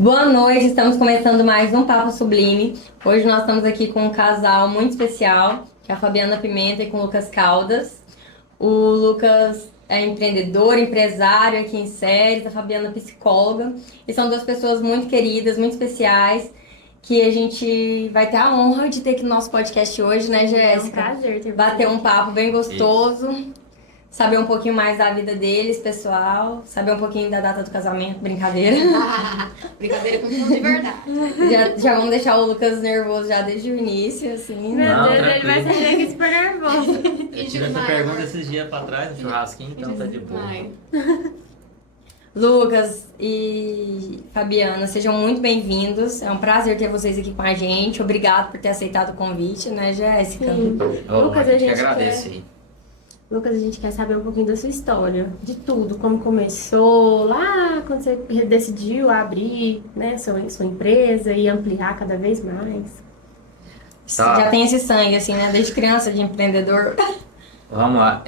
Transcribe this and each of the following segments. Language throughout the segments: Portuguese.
Boa noite, estamos começando mais um Papo Sublime. Hoje nós estamos aqui com um casal muito especial, que é a Fabiana Pimenta e com o Lucas Caldas. O Lucas é empreendedor, empresário aqui em Séries, a Fabiana é psicóloga. E são duas pessoas muito queridas, muito especiais, que a gente vai ter a honra de ter aqui no nosso podcast hoje, né, Jéssica? É um prazer ter você. Bater um papo bem gostoso. Saber um pouquinho mais da vida deles, pessoal. Saber um pouquinho da data do casamento, brincadeira. Brincadeira com tudo de verdade. Já vamos deixar o Lucas nervoso já desde o início, assim. Meu Não, Deus, ele vai tranquilo. sair aqui super nervoso. Eu tive essa pergunta esses dias pra trás, no churrasquinho, então tá de boa. Ai. Lucas e Fabiana, sejam muito bem-vindos. É um prazer ter vocês aqui com a gente. Obrigado por ter aceitado o convite, né, Jéssica? Sim. Ô, Lucas, a a gente gente agradece aí. Lucas, a gente quer saber um pouquinho da sua história, de tudo, como começou lá, quando você decidiu abrir, né, sua empresa e ampliar cada vez mais. Tá. Já tem esse sangue, assim, né? Desde criança de empreendedor. Vamos lá,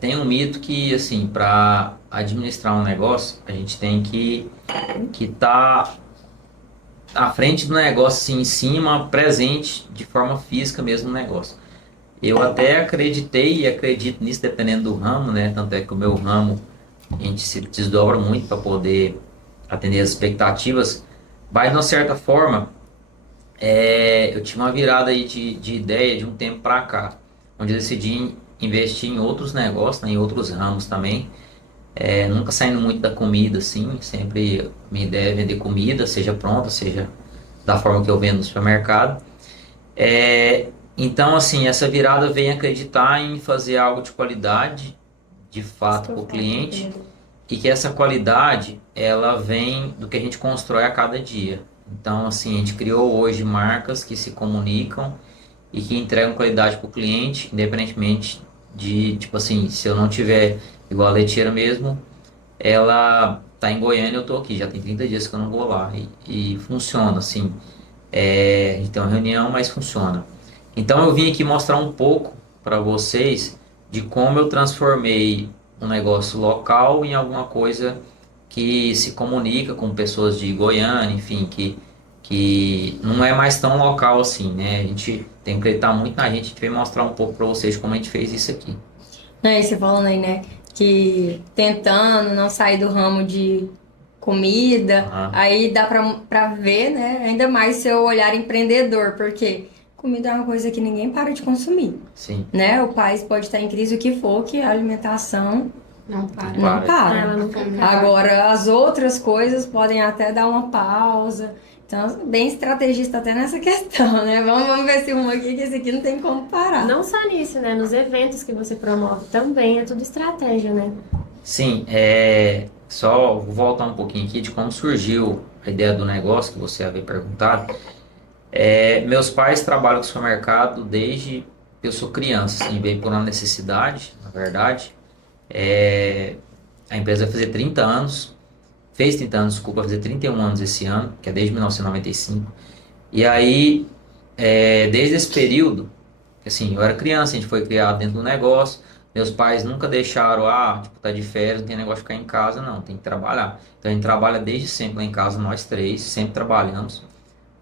tem um mito que, assim, para administrar um negócio, a gente tem que tá à frente do negócio, assim, em cima, presente, de forma física mesmo no negócio. Eu até acreditei e acredito nisso, dependendo do ramo, né? Tanto é que o meu ramo, a gente se desdobra muito para poder atender as expectativas, mas, de uma certa forma, eu tive uma virada aí de ideia de um tempo para cá, onde eu decidi investir em outros negócios, né, em outros ramos também. Nunca saindo muito da comida, assim, sempre minha ideia é vender comida, seja pronta, seja da forma que eu vendo no supermercado. Então, assim, essa virada vem acreditar em fazer algo de qualidade, de fato, para o cliente, e que essa qualidade, ela vem do que a gente constrói a cada dia. Então, assim, a gente criou hoje marcas que se comunicam e que entregam qualidade para o cliente, independentemente de, tipo assim, se eu não tiver, igual a Leiteira mesmo, ela tá em Goiânia, eu tô aqui, já tem 30 dias que eu não vou lá, e funciona, assim, a gente tem uma reunião, mas funciona. Então eu vim aqui mostrar um pouco para vocês de como eu transformei um negócio local em alguma coisa que se comunica com pessoas de Goiânia, enfim, que não é mais tão local assim, né? A gente tem que acreditar muito na gente, a gente veio mostrar um pouco para vocês como a gente fez isso aqui. Né, e você falando aí, né? Que tentando não sair do ramo de comida, Aham. aí dá pra ver, né? Ainda mais seu olhar empreendedor, porque comida é uma coisa que ninguém para de consumir, Sim. né? O país pode estar em crise o que for, que a alimentação Não para. não para. Ela não Agora, as outras coisas podem até dar uma pausa. Então, bem estrategista até nessa questão, né? Vamos ver se um aqui, que esse aqui não tem como parar. Não só nisso, né? Nos eventos que você promove também é tudo estratégia, né? Sim, só vou voltar um pouquinho aqui de como surgiu a ideia do negócio que você havia perguntado. Meus pais trabalham com supermercado desde que eu sou criança, assim, veio por uma necessidade, na verdade. A empresa vai fazer 30 anos, fez 30 anos, desculpa, vai fazer 31 anos esse ano, que é desde 1995. E aí, desde esse período, assim, eu era criança, a gente foi criado dentro do negócio, meus pais nunca deixaram, tipo, tá de férias, não tem negócio de ficar em casa, não, tem que trabalhar. Então a gente trabalha desde sempre lá em casa, nós três, sempre trabalhamos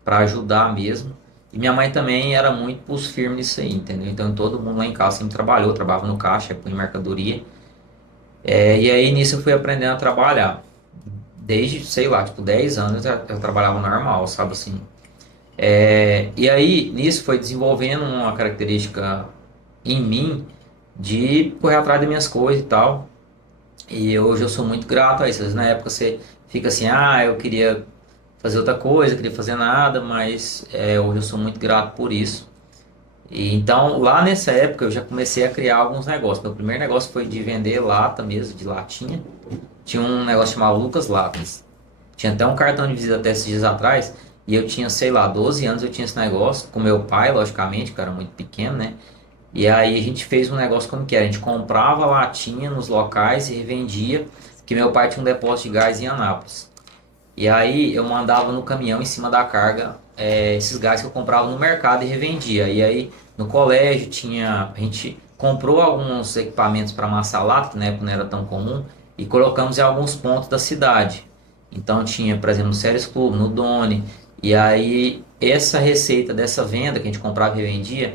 para ajudar mesmo. E minha mãe também era muito pulso firme nisso aí, entendeu? Então todo mundo lá em casa sempre trabalhou, trabalhava no caixa, punha mercadoria. E aí nisso eu fui aprendendo a trabalhar. Desde, sei lá, tipo 10 anos eu trabalhava normal, sabe assim. E aí nisso foi desenvolvendo uma característica em mim de correr atrás das minhas coisas e tal. E hoje eu sou muito grato a isso. Às vezes, na época você fica assim, eu queria fazer outra coisa, queria fazer nada, mas hoje eu sou muito grato por isso. E então, lá nessa época, eu já comecei a criar alguns negócios. Meu primeiro negócio foi de vender lata mesmo, de latinha. Tinha um negócio chamado Lucas Latas. Tinha até um cartão de visita até esses dias atrás. E eu tinha, sei lá, 12 anos eu tinha esse negócio. Com meu pai, logicamente, que eu era muito pequeno, né? E aí a gente fez um negócio como que era. A gente comprava latinha nos locais e revendia. Porque meu pai tinha um depósito de gás em Anápolis. E aí eu mandava no caminhão em cima da carga esses gás que eu comprava no mercado e revendia. E aí no colégio a gente comprou alguns equipamentos para amassar lata, que na época não era tão comum, e colocamos em alguns pontos da cidade. Então tinha, por exemplo, no Ceres Club, no Doni. E aí essa receita dessa venda que a gente comprava e vendia,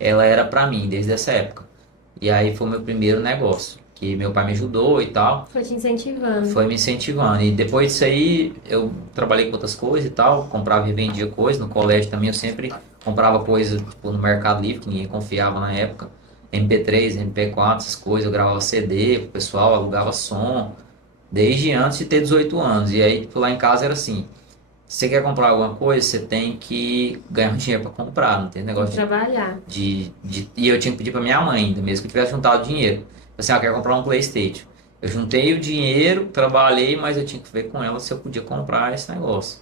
ela era para mim desde essa época. E aí foi o meu primeiro negócio, que meu pai me ajudou e tal. Foi te incentivando. Foi me incentivando. E depois disso aí, eu trabalhei com outras coisas e tal, comprava e vendia coisas. No colégio também eu sempre comprava coisa tipo, no Mercado Livre, que ninguém confiava na época. MP3, MP4, essas coisas. Eu gravava CD pro pessoal, alugava som, desde antes de ter 18 anos. E aí, tipo, lá em casa era assim: se você quer comprar alguma coisa, você tem que ganhar um dinheiro para comprar. Não tem negócio Trabalhar. e eu tinha que pedir para minha mãe ainda, mesmo que eu tivesse juntado dinheiro. Assim, eu quero comprar um PlayStation. Eu juntei o dinheiro, trabalhei, mas eu tinha que ver com ela se eu podia comprar esse negócio.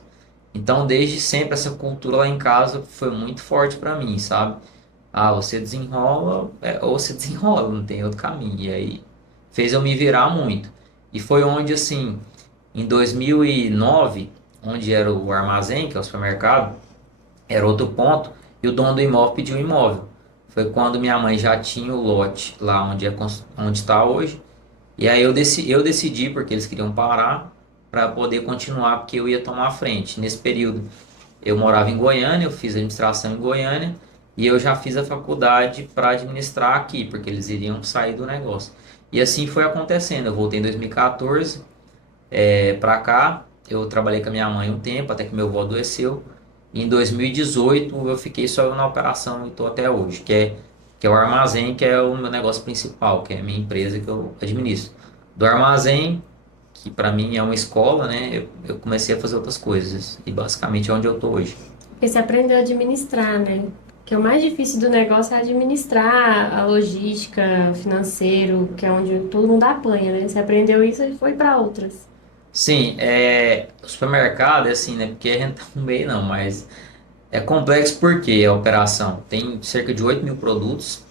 Então, desde sempre, essa cultura lá em casa foi muito forte para mim, sabe? Ah, você desenrola, ou você desenrola, não tem outro caminho. E aí fez eu me virar muito. E foi onde, assim, em 2009, onde era o armazém, que é o supermercado, era outro ponto, e o dono do imóvel pediu o imóvel. Foi quando minha mãe já tinha o lote lá onde está hoje. E aí eu decidi, porque eles queriam parar, para poder continuar, porque eu ia tomar a frente. Nesse período, eu morava em Goiânia, eu fiz administração em Goiânia, e eu já fiz a faculdade para administrar aqui, porque eles iriam sair do negócio. E assim foi acontecendo. Eu voltei em 2014 para cá, eu trabalhei com a minha mãe um tempo, até que meu avô adoeceu. E em 2018 eu fiquei só na operação e estou até hoje, que é o armazém, que é o meu negócio principal, que é a minha empresa que eu administro. Do armazém, que para mim é uma escola, né? Eu comecei a fazer outras coisas e basicamente é onde eu estou hoje. Porque você aprendeu a administrar, né? Que o mais difícil do negócio é administrar a logística, financeiro, que é onde todo mundo apanha, né? Você aprendeu isso e foi para outras. Sim, o supermercado é assim, né? Porque a gente tá no meio não, mas é complexo porque a operação tem cerca de 8 mil produtos.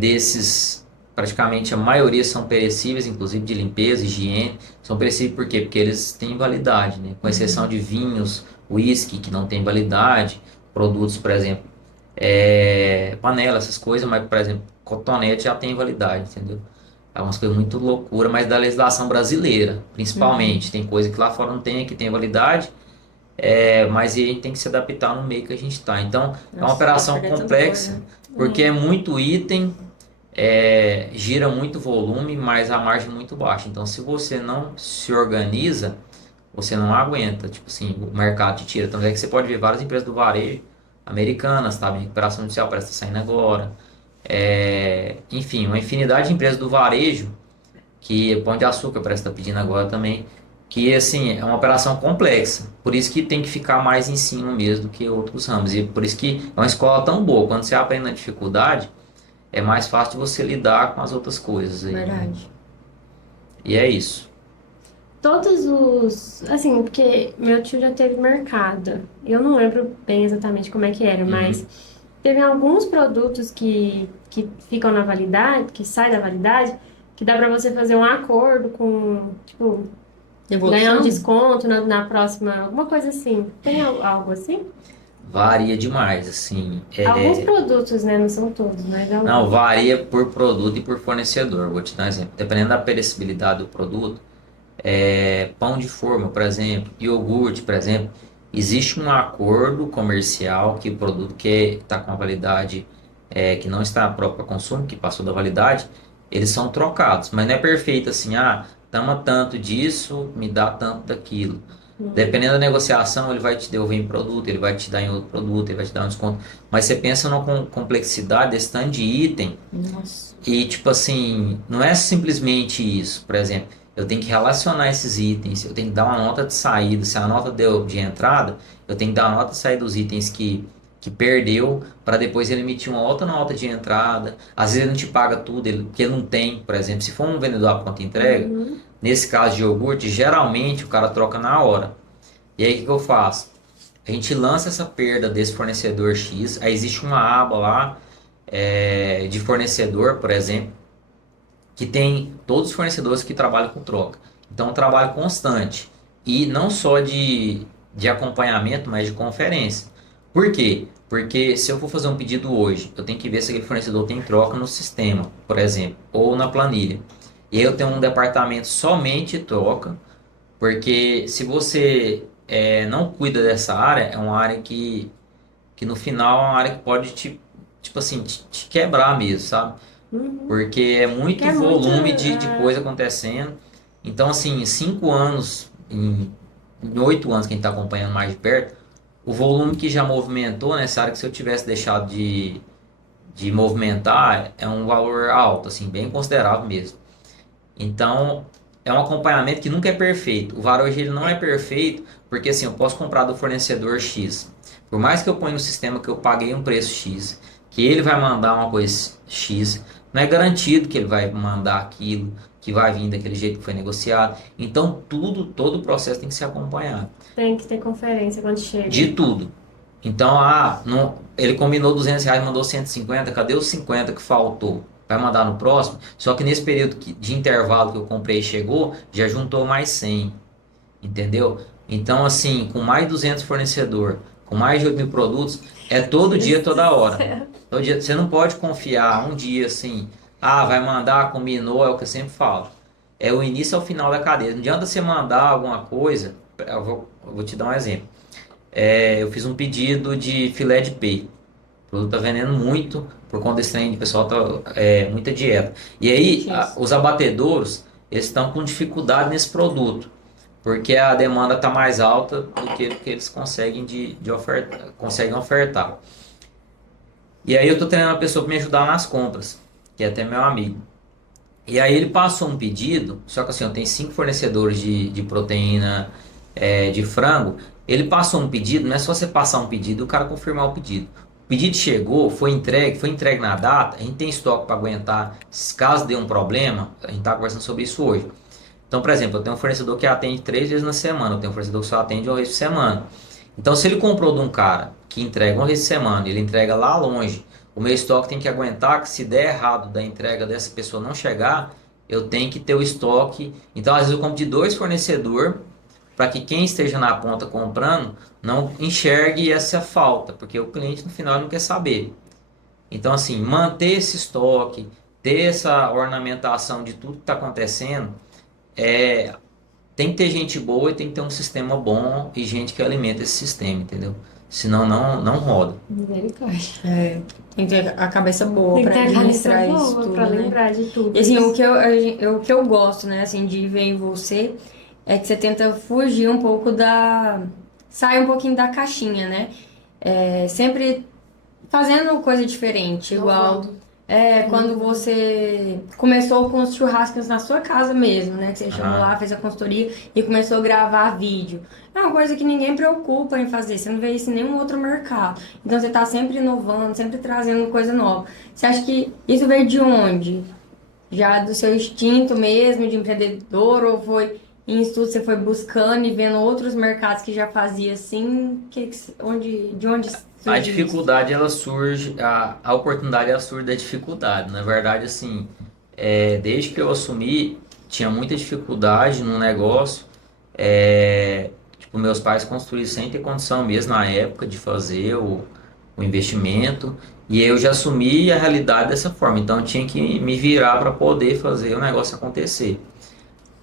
Desses, praticamente a maioria são perecíveis, inclusive de limpeza, higiene. São perecíveis por quê? Porque eles têm validade, né? Com exceção de vinhos, whisky, que não tem validade, produtos, por exemplo, panela, essas coisas, mas, por exemplo, cotonete já tem validade, entendeu? É umas coisas muito loucura, mas da legislação brasileira, principalmente. Tem coisa que lá fora não tem, aqui tem validade, mas aí a gente tem que se adaptar no meio que a gente está. Então, é uma Nossa, operação vai perder tanta complexa, coisa. porque é muito item, gira muito volume, mas a margem é muito baixa. Então, se você não se organiza, você não aguenta. Tipo assim, o mercado te tira. Então, é que você pode ver várias empresas do varejo americanas, tá? Em recuperação judicial parece estar saindo agora. Enfim, uma infinidade de empresas do varejo, que Pão de Açúcar parece estar pedindo agora também, que assim, é uma operação complexa. Por isso que tem que ficar mais em cima mesmo do que outros ramos. E por isso que é uma escola tão boa. Quando você aprende na dificuldade, é mais fácil de você lidar com as outras coisas aí, né? Verdade. E é isso. Todos os. Assim, porque meu tio já teve mercado. Eu não lembro bem exatamente como é que era, mas teve alguns produtos que ficam na validade, que saem da validade, que dá pra você fazer um acordo com, tipo, ganhar um Devolução? desconto na próxima, alguma coisa assim. Tem algo assim? Varia demais, assim. Alguns produtos, né? Não são todos, mas alguns. Não, varia por produto e por fornecedor. Vou te dar um exemplo. Dependendo da perecibilidade do produto, pão de forma, por exemplo, iogurte, por exemplo, existe um acordo comercial que o produto que está com a validade que não está próprio para consumo, que passou da validade, eles são trocados. Mas não é perfeito assim, toma tanto disso, me dá tanto daquilo. Dependendo da negociação, ele vai te devolver em produto, ele vai te dar em outro produto, ele vai te dar um desconto. Mas você pensa numa complexidade desse tanto de item Nossa. e, tipo assim, não é simplesmente isso. Por exemplo, eu tenho que relacionar esses itens, eu tenho que dar uma nota de saída. Se a nota deu de entrada, eu tenho que dar uma nota de saída dos itens que perdeu, para depois ele emitir uma outra nota de entrada. Às vezes ele não te paga tudo, porque ele não tem. Por exemplo, se for um vendedor à pronta entrega, nesse caso de iogurte, geralmente o cara troca na hora. E aí o que eu faço? A gente lança essa perda desse fornecedor X, aí existe uma aba lá de fornecedor, por exemplo, que tem todos os fornecedores que trabalham com troca. Então, é um trabalho constante. E não só de acompanhamento, mas de conferência. Por quê? Porque se eu for fazer um pedido hoje, eu tenho que ver se aquele fornecedor tem troca no sistema, por exemplo, ou na planilha. E aí eu tenho um departamento somente de troca, Porque se você não cuida dessa área, é uma área que no final é uma área que pode tipo assim, te quebrar mesmo, sabe? Uhum. Porque é Porque muito é muito. volume de coisa acontecendo. Então, assim, em 5 anos, em 8 anos que a gente está acompanhando mais de perto, o volume que já movimentou nessa área, que se eu tivesse deixado de movimentar, é um valor alto, assim, bem considerável mesmo. Então, é um acompanhamento que nunca é perfeito. O varejo ele não é perfeito, porque assim, eu posso comprar do fornecedor X. Por mais que eu ponha no sistema que eu paguei um preço X, que ele vai mandar uma coisa X, não é garantido que ele vai mandar aquilo, que vai vir daquele jeito que foi negociado. Então, todo o processo tem que ser acompanhado. Tem que ter conferência quando chega. De tudo. Então, não, ele combinou R$ 200, mandou 150, cadê os 50 que faltou? Vai mandar no próximo? Só que nesse período de intervalo que eu comprei e chegou, já juntou mais 100, entendeu? Então, assim, com mais 200 fornecedor, com mais de 8 mil produtos, é todo dia, toda hora. Todo dia, você não pode confiar um dia assim, vai mandar, combinou, é o que eu sempre falo. É o início ao final da cadeia. Não adianta você mandar alguma coisa, eu vou te dar um exemplo. Eu fiz um pedido de filé de peito. O produto tá vendendo muito por conta desse trem de pessoal tá muita dieta. E aí os abatedouros eles estão com dificuldade nesse produto, porque a demanda está mais alta do que o que eles conseguem conseguem ofertar. E aí eu tô treinando uma pessoa para me ajudar nas compras, que é até meu amigo. E aí ele passou um pedido, só que assim, eu tenho 5 fornecedores de proteína de frango. Ele passou um pedido, não é só você passar um pedido e o cara confirmar o pedido. O pedido chegou, foi entregue na data, a gente tem estoque para aguentar. Caso dê um problema, a gente está conversando sobre isso hoje. Então, por exemplo, eu tenho um fornecedor que atende 3 vezes na semana, eu tenho um fornecedor que só atende uma vez por semana. Então, se ele comprou de um cara que entrega uma vez por semana, ele entrega lá longe, o meu estoque tem que aguentar que se der errado da entrega dessa pessoa não chegar, eu tenho que ter o estoque. Então, às vezes eu compro de 2 fornecedores para que quem esteja na ponta comprando não enxergue essa falta, porque o cliente no final não quer saber. Então, assim, manter esse estoque, ter essa ornamentação de tudo que está acontecendo, é, tem que ter gente boa e tem que ter um sistema bom e gente que alimenta esse sistema, entendeu? Senão não roda. Misericórdia. Tem que ter a cabeça boa Tem que pra ter a cabeça administrar isso boa tudo, pra né? lembrar de tudo. E assim, o que eu gosto, né, assim, de ver em você é que você tenta fugir um pouco sai um pouquinho da caixinha, né? Sempre fazendo coisa diferente, igual quando você começou com os churrascos na sua casa mesmo, né? Que você chamou lá, fez a consultoria e começou a gravar vídeo. É uma coisa que ninguém preocupa em fazer, você não vê isso em nenhum outro mercado. Então você tá sempre inovando, sempre trazendo coisa nova. Você acha que isso veio de onde? Já do seu instinto mesmo de empreendedor ou foi em estudo você foi buscando e vendo outros mercados que já fazia assim? De onde A surgiu isso? dificuldade, ela surge, a oportunidade, ela surge da dificuldade. Na verdade, assim, desde que eu assumi, tinha muita dificuldade no negócio. Tipo, meus pais construíram sem ter condição mesmo na época de fazer o investimento. E eu já assumi a realidade dessa forma. Então, eu tinha que me virar para poder fazer o negócio acontecer.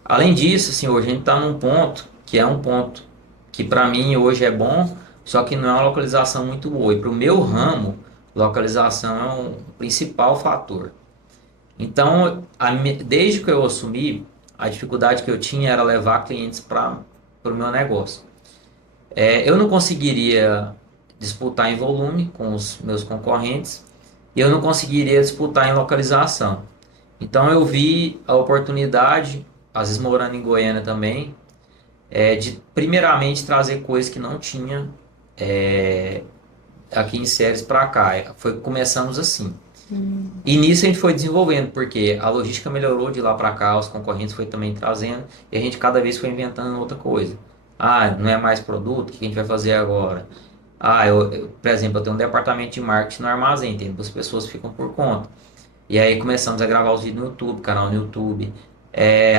Além disso, assim, hoje a gente está num ponto que é um ponto que para mim hoje é bom, só que não é uma localização muito boa. E para o meu ramo, localização é um principal fator. Então, desde que eu assumi, a dificuldade que eu tinha era levar clientes para o meu negócio. Eu não conseguiria disputar em volume com os meus concorrentes e eu não conseguiria disputar em localização. Então, eu vi a oportunidade, às vezes morando em Goiânia também, de primeiramente trazer coisas que não tinha aqui em Ceres para cá. Começamos assim. E nisso a gente foi desenvolvendo, porque a logística melhorou de lá para cá, os concorrentes foi também trazendo, e a gente cada vez foi inventando outra coisa. Não é mais produto, o que a gente vai fazer agora? Por exemplo, eu tenho um departamento de marketing no armazém, entendeu? As pessoas ficam por conta. E aí começamos a gravar os vídeos no YouTube, canal no YouTube,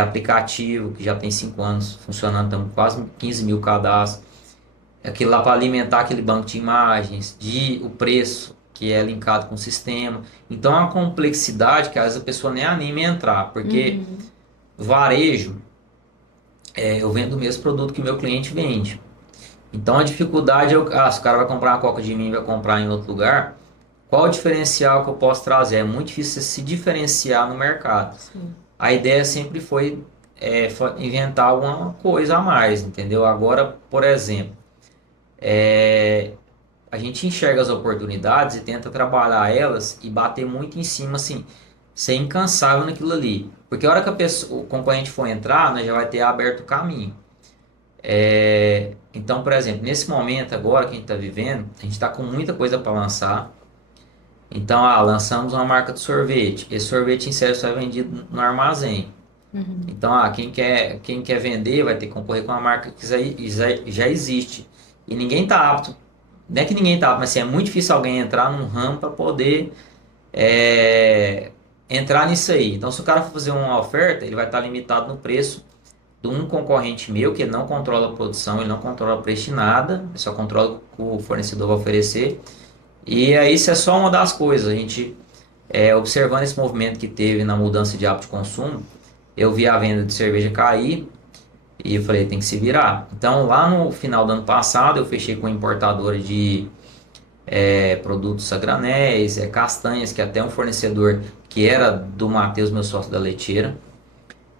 aplicativo que já tem 5 anos funcionando, estamos quase 15 mil cadastros. Aquilo lá para alimentar aquele banco de imagens, o preço que é linkado com o sistema. Então é uma complexidade que às vezes a pessoa nem anima a entrar, porque varejo eu vendo o mesmo produto que o meu cliente vende. Então a dificuldade é, se o cara vai comprar uma coca de mim e vai comprar em outro lugar, qual o diferencial que eu posso trazer? É muito difícil você se diferenciar no mercado. Sim. A ideia sempre foi inventar alguma coisa a mais, entendeu? Agora, por exemplo, é, a gente enxerga as oportunidades e tenta trabalhar elas e bater muito em cima, assim, ser incansável naquilo ali. Porque a hora que o concorrente for entrar, né, já vai ter aberto o caminho. Então, por exemplo, nesse momento agora que a gente está vivendo, a gente está com muita coisa para lançar. Então, lançamos uma marca de sorvete. Esse sorvete em série só é vendido no armazém. Uhum. Então, quem quer vender vai ter que concorrer com uma marca que já existe. E ninguém está apto. Não é que ninguém está apto, mas assim, é muito difícil alguém entrar num ramo para poder é, entrar nisso aí. Então, se o cara for fazer uma oferta, ele vai estar limitado no preço de um concorrente meu, que ele não controla a produção, ele não controla o preço de nada, ele só controla o que o fornecedor vai oferecer. E aí isso é só uma das coisas. A gente, observando esse movimento que teve na mudança de hábito de consumo, eu vi a venda de cerveja cair e eu falei, tem que se virar. Então, lá no final do ano passado, eu fechei com uma importadora de produtos a granéis, castanhas, que é até um fornecedor que era do Matheus, meu sócio da leiteira.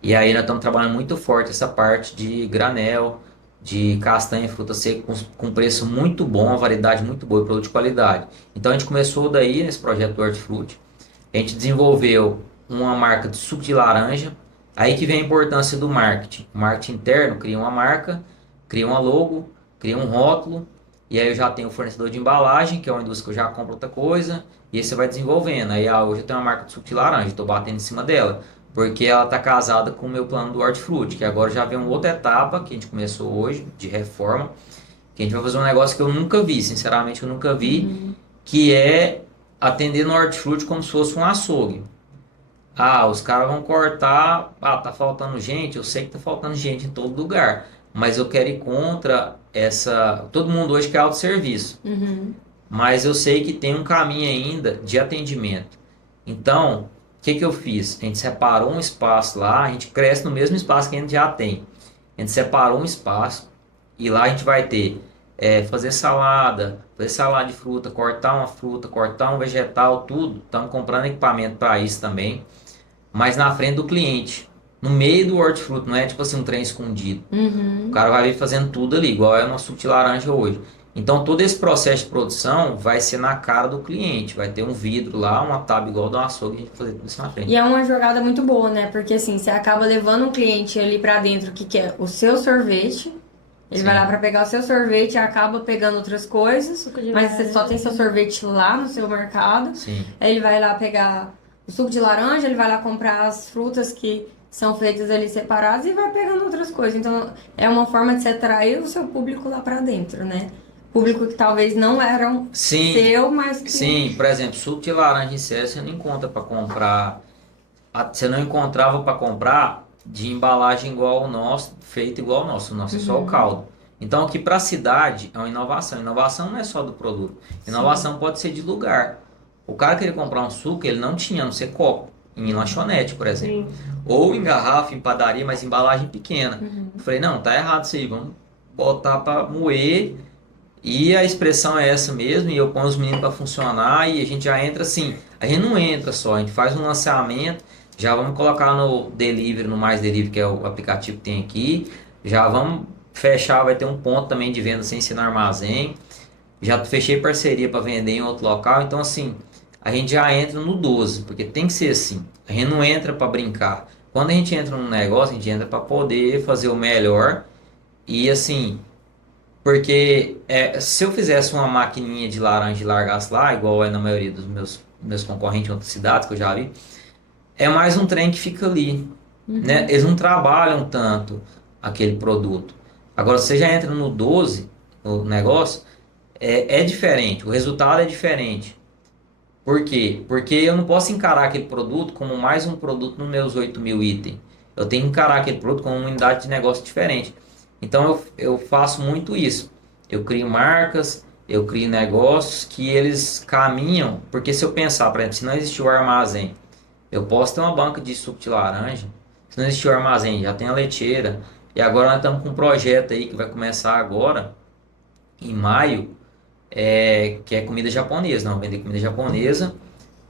E aí nós estamos trabalhando muito forte essa parte de granel, de castanha, fruta seca, com preço muito bom, uma variedade muito boa e produto de qualidade. Então a gente começou daí nesse projeto do Hortifruti. A gente desenvolveu uma marca de suco de laranja. Aí que vem a importância do marketing. O marketing interno cria uma marca, cria uma logo, cria um rótulo, e aí eu já tenho o fornecedor de embalagem, que é uma indústria que eu já compro outra coisa, e aí você vai desenvolvendo. Aí hoje eu tenho uma marca de suco de laranja, estou batendo em cima dela, porque ela está casada com o meu plano do Hortifruti, que agora já vem uma outra etapa, que a gente começou hoje, de reforma, que a gente vai fazer um negócio que eu nunca vi, sinceramente eu nunca vi, que é atender no Hortifruti como se fosse um açougue. Os caras vão cortar. Tá faltando gente. Eu sei que tá faltando gente em todo lugar. Mas eu quero ir contra essa. Todo mundo hoje quer autosserviço. Uhum. Mas eu sei que tem um caminho ainda de atendimento. Então, o que eu fiz? A gente separou um espaço lá. A gente cresce no mesmo espaço que a gente já tem. A gente separou um espaço. E lá a gente vai ter. Fazer salada de fruta, cortar um vegetal, tudo. Estamos comprando equipamento para isso também, mas na frente do cliente, no meio do hortifruti, não é tipo assim um trem escondido. O Uhum. cara vai vir fazendo tudo ali, igual é o nosso suco de laranja hoje. Então todo esse processo de produção vai ser na cara do cliente, vai ter um vidro lá, uma tábua igual do açougue, a gente vai fazer tudo isso na frente. E é uma jogada muito boa, né? Porque assim, você acaba levando um cliente ali pra dentro que quer o seu sorvete. Ele Sim. vai lá pra pegar o seu sorvete e acaba pegando outras coisas. Suco de Mas você só laranja. tem seu sorvete lá no seu mercado. Sim, Aí ele vai lá pegar o suco de laranja, ele vai lá comprar as frutas que são feitas ali separadas e vai pegando outras coisas. Então é uma forma de você atrair o seu público lá pra dentro, né? Público que talvez não eram sim, seu, mas que... sim. Por exemplo, suco de laranja em série você não encontra para comprar. Você não encontrava para comprar de embalagem igual ao nosso, feito igual ao nosso. O nosso é só o caldo. Então, aqui para a cidade é uma inovação. Inovação não é só do produto. Inovação pode ser de lugar. O cara queria comprar um suco, ele não tinha, a não ser copo. Em lanchonete, por exemplo. Sim. Ou em garrafa, em padaria, mas embalagem pequena. Eu falei, não, tá errado isso aí. Vamos botar para moer. E a expressão é essa mesmo. E eu ponho os meninos para funcionar. E a gente já entra assim. A gente não entra só, a gente faz um lançamento. Já vamos colocar no Delivery, no Mais Delivery, que é o aplicativo que tem aqui. Já vamos fechar, vai ter um ponto também de venda sem ser no armazém. Já fechei parceria para vender em outro local. Então, assim, a gente já entra no 12, porque tem que ser assim. A gente não entra para brincar. Quando a gente entra num negócio, a gente entra para poder fazer o melhor. E, assim, porque se eu fizesse uma maquininha de laranja e largasse lá, igual é na maioria dos meus concorrentes em outras cidades que eu já vi, é mais um trem que fica ali, né? Eles não trabalham tanto aquele produto. Agora, você já entra no 12, o negócio, é diferente, o resultado é diferente. Por quê? Porque eu não posso encarar aquele produto como mais um produto nos meus 8.000 itens. Eu tenho que encarar aquele produto como uma unidade de negócio diferente. Então, eu faço muito isso. Eu crio marcas, eu crio negócios que eles caminham, porque se eu pensar, por exemplo, se não existir o armazém, eu posso ter uma banca de suco de laranja. Se não existir o armazém, já tem a leiteira, E agora nós estamos com um projeto aí que vai começar agora, em maio, que é comida japonesa. Não, vender comida japonesa,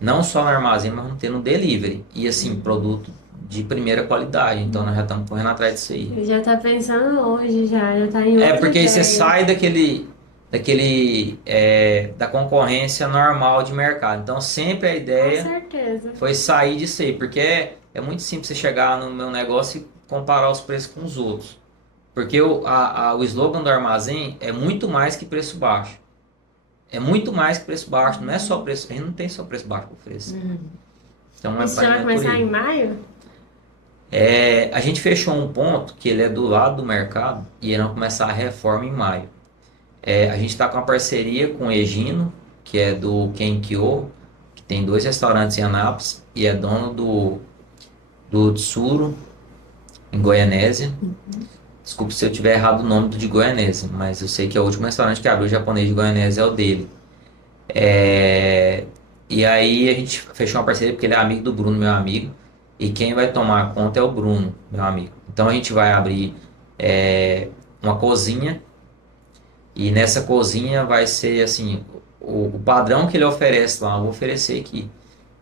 não só no armazém, mas vamos ter no delivery. E assim, produto de primeira qualidade. Então nós já estamos correndo atrás disso aí. Ele já tá pensando hoje, já tá em outra Porque aí você ideia. sai da concorrência normal de mercado. Então sempre a Com ideia certeza. foi sair disso aí, porque é muito simples você chegar no meu negócio e comparar os preços com os outros. Porque o slogan do armazém é muito mais que preço baixo. É muito mais que preço baixo, não é só preço, a gente não tem só preço baixo para oferecer. Então Isso já vai por começar aí. em maio? A gente fechou um ponto que ele é do lado do mercado e irão começar a reforma em maio. A gente está com uma parceria com o Egino, que é do Kenkyo, que tem 2 restaurantes em Anápolis e é dono do Tsuru, em Goianésia. Desculpe se eu tiver errado o nome do de Goianésia, mas eu sei que é o último restaurante que abriu o japonês de Goianésia é o dele. E aí a gente fechou uma parceria porque ele é amigo do Bruno, meu amigo, e quem vai tomar conta é o Bruno, meu amigo. Então a gente vai abrir uma cozinha e nessa cozinha vai ser assim, o padrão que ele oferece lá, eu vou oferecer aqui.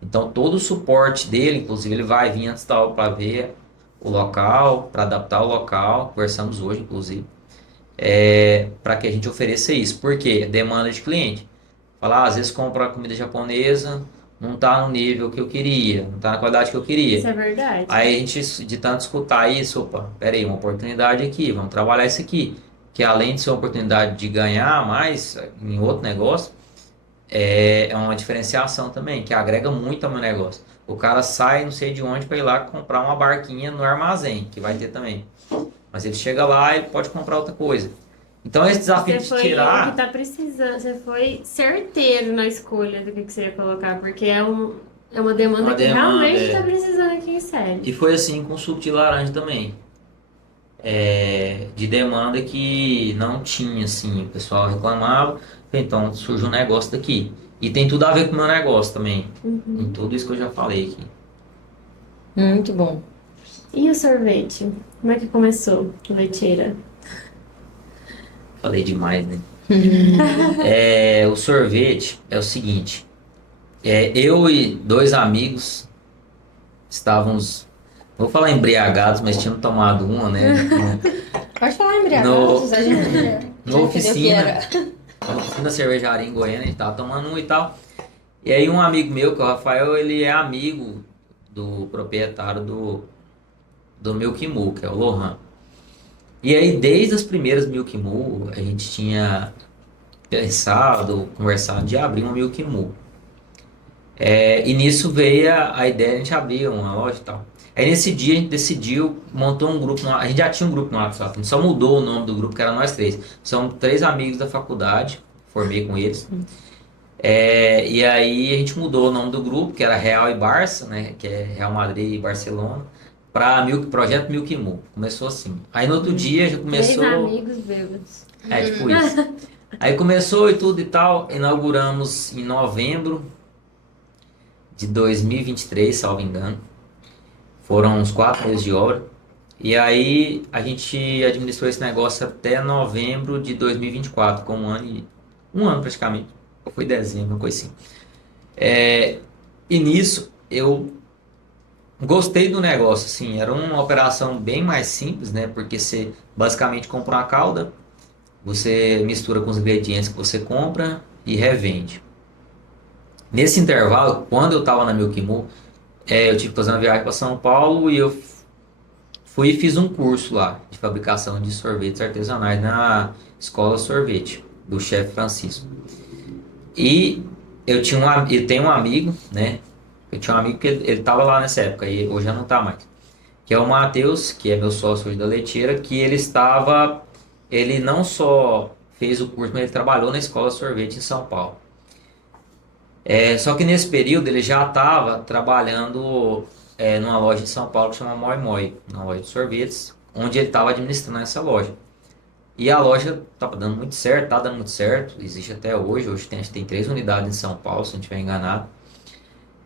Então todo o suporte dele, inclusive ele vai vir antes da aula para ver o local, para adaptar o local, conversamos hoje inclusive, para que a gente ofereça isso. Por quê? Demanda de cliente. Falar, às vezes compra comida japonesa, não está no nível que eu queria, não está na qualidade que eu queria. Isso é verdade. Aí a gente, de tanto escutar isso, opa, peraí, uma oportunidade aqui, vamos trabalhar isso aqui. Que além de ser uma oportunidade de ganhar mais em outro negócio, é uma diferenciação também, que agrega muito ao meu negócio. O cara sai não sei de onde para ir lá comprar uma barquinha no armazém, que vai ter também. Mas ele chega lá e ele pode comprar outra coisa. Então esse desafio Você de foi o tirar... que tá precisando, você foi certeiro na escolha do que você ia colocar, porque é uma demanda Uma que demanda, realmente está precisando aqui em série. E foi assim com o suco de laranja também. De demanda que não tinha, assim, o pessoal reclamava, então surgiu um negócio daqui. E tem tudo a ver com o meu negócio também, em tudo isso que eu já falei aqui. Muito bom. E o sorvete? Como é que começou, leiteira? Falei demais, né? O sorvete é o seguinte, eu e 2 amigos estávamos, vou falar embriagados, mas tínhamos tomado uma, né? Pode falar embriagados, a gente já Na entendeu o que oficina, era. na oficina cervejaria em Goiânia, a gente tava tomando um e tal. E aí um amigo meu, que é o Rafael, ele é amigo do proprietário do Milk Mu, que é o Lohan. E aí desde as primeiras Milk Mu, a gente tinha pensado, conversado de abrir uma Milk Mu. E nisso veio a ideia de a gente abrir uma loja e tal. Aí nesse dia a gente decidiu, montou um grupo, a gente já tinha um grupo no WhatsApp, a gente só mudou o nome do grupo, que era nós 3. São 3 amigos da faculdade, formei com eles. E aí a gente mudou o nome do grupo, que era Real e Barça, né, que é Real Madrid e Barcelona, para Projeto Milk Mu. Começou assim. Aí no outro dia já começou... 3 amigos bêbados. Tipo isso. Aí começou e tudo e tal, inauguramos em novembro de 2023, salvo engano. Foram uns 4 meses de obra. E aí a gente administrou esse negócio até novembro de 2024, com um ano praticamente. Ou foi dezembro, uma coisa assim. E nisso eu gostei do negócio, assim, era uma operação bem mais simples, né? Porque você basicamente compra uma calda, você mistura com os ingredientes que você compra e revende. Nesse intervalo, quando eu estava na Milk Mu, eu tive que fazer uma viagem para São Paulo e eu fui e fiz um curso lá de fabricação de sorvetes artesanais na Escola Sorvete do chefe Francisco. E eu tenho um amigo, né? Eu tinha um amigo que ele estava lá nessa época e hoje já não está mais. Que é o Matheus, que é meu sócio hoje da Leiteira, que ele não só fez o curso, mas ele trabalhou na Escola Sorvete em São Paulo. Só que nesse período ele já estava trabalhando numa loja em São Paulo que chama Moi Moi, uma loja de sorvetes, onde ele estava administrando essa loja. E a loja estava dando muito certo, está dando muito certo, existe até hoje, acho que tem 3 unidades em São Paulo, se não estiver enganado.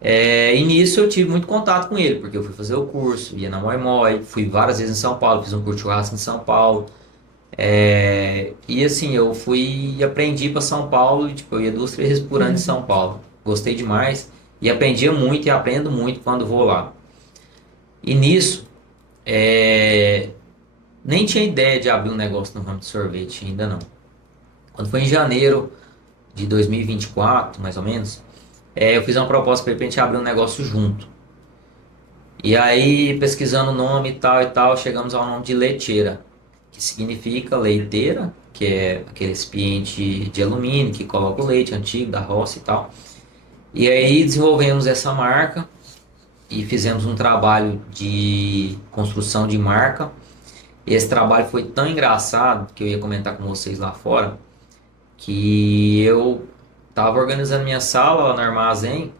E nisso eu tive muito contato com ele, porque eu fui fazer o curso, ia na Moi Moi, fui várias vezes em São Paulo, fiz um curso de churrasco em São Paulo. E assim, eu fui e aprendi para São Paulo, e, tipo, eu ia 2, 3 vezes por ano em São Paulo. Gostei demais e aprendia muito e aprendo muito quando vou lá. E nisso, nem tinha ideia de abrir um negócio no ramo de sorvete, ainda não. Quando foi em janeiro de 2024, mais ou menos, eu fiz uma proposta para ele pra gente abrir um negócio junto. E aí, pesquisando o nome e tal, chegamos ao nome de Leiteira, que significa leiteira, que é aquele recipiente de alumínio que coloca o leite antigo da roça e tal. E aí desenvolvemos essa marca e fizemos um trabalho de construção de marca. E esse trabalho foi tão engraçado que eu ia comentar com vocês lá fora, que eu tava organizando minha sala lá no armazém.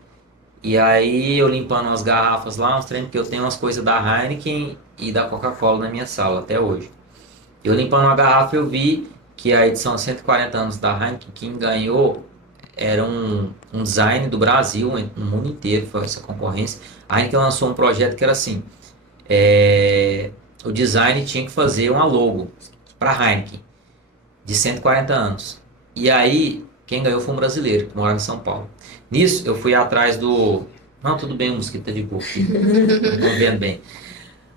E aí eu limpando umas garrafas lá, uns treinos, porque eu tenho umas coisas da Heineken e da Coca-Cola na minha sala até hoje. Eu limpando uma garrafa eu vi que a edição 140 anos da Heineken, quem ganhou era um design do Brasil, no mundo inteiro, foi essa concorrência. A Heineken lançou um projeto que era assim, o design tinha que fazer uma logo para Heineken de 140 anos. E aí quem ganhou foi um brasileiro que mora em São Paulo. Nisso, eu fui atrás do... Não, tudo bem, o mosquito tá de boa aqui. Não vendo bem.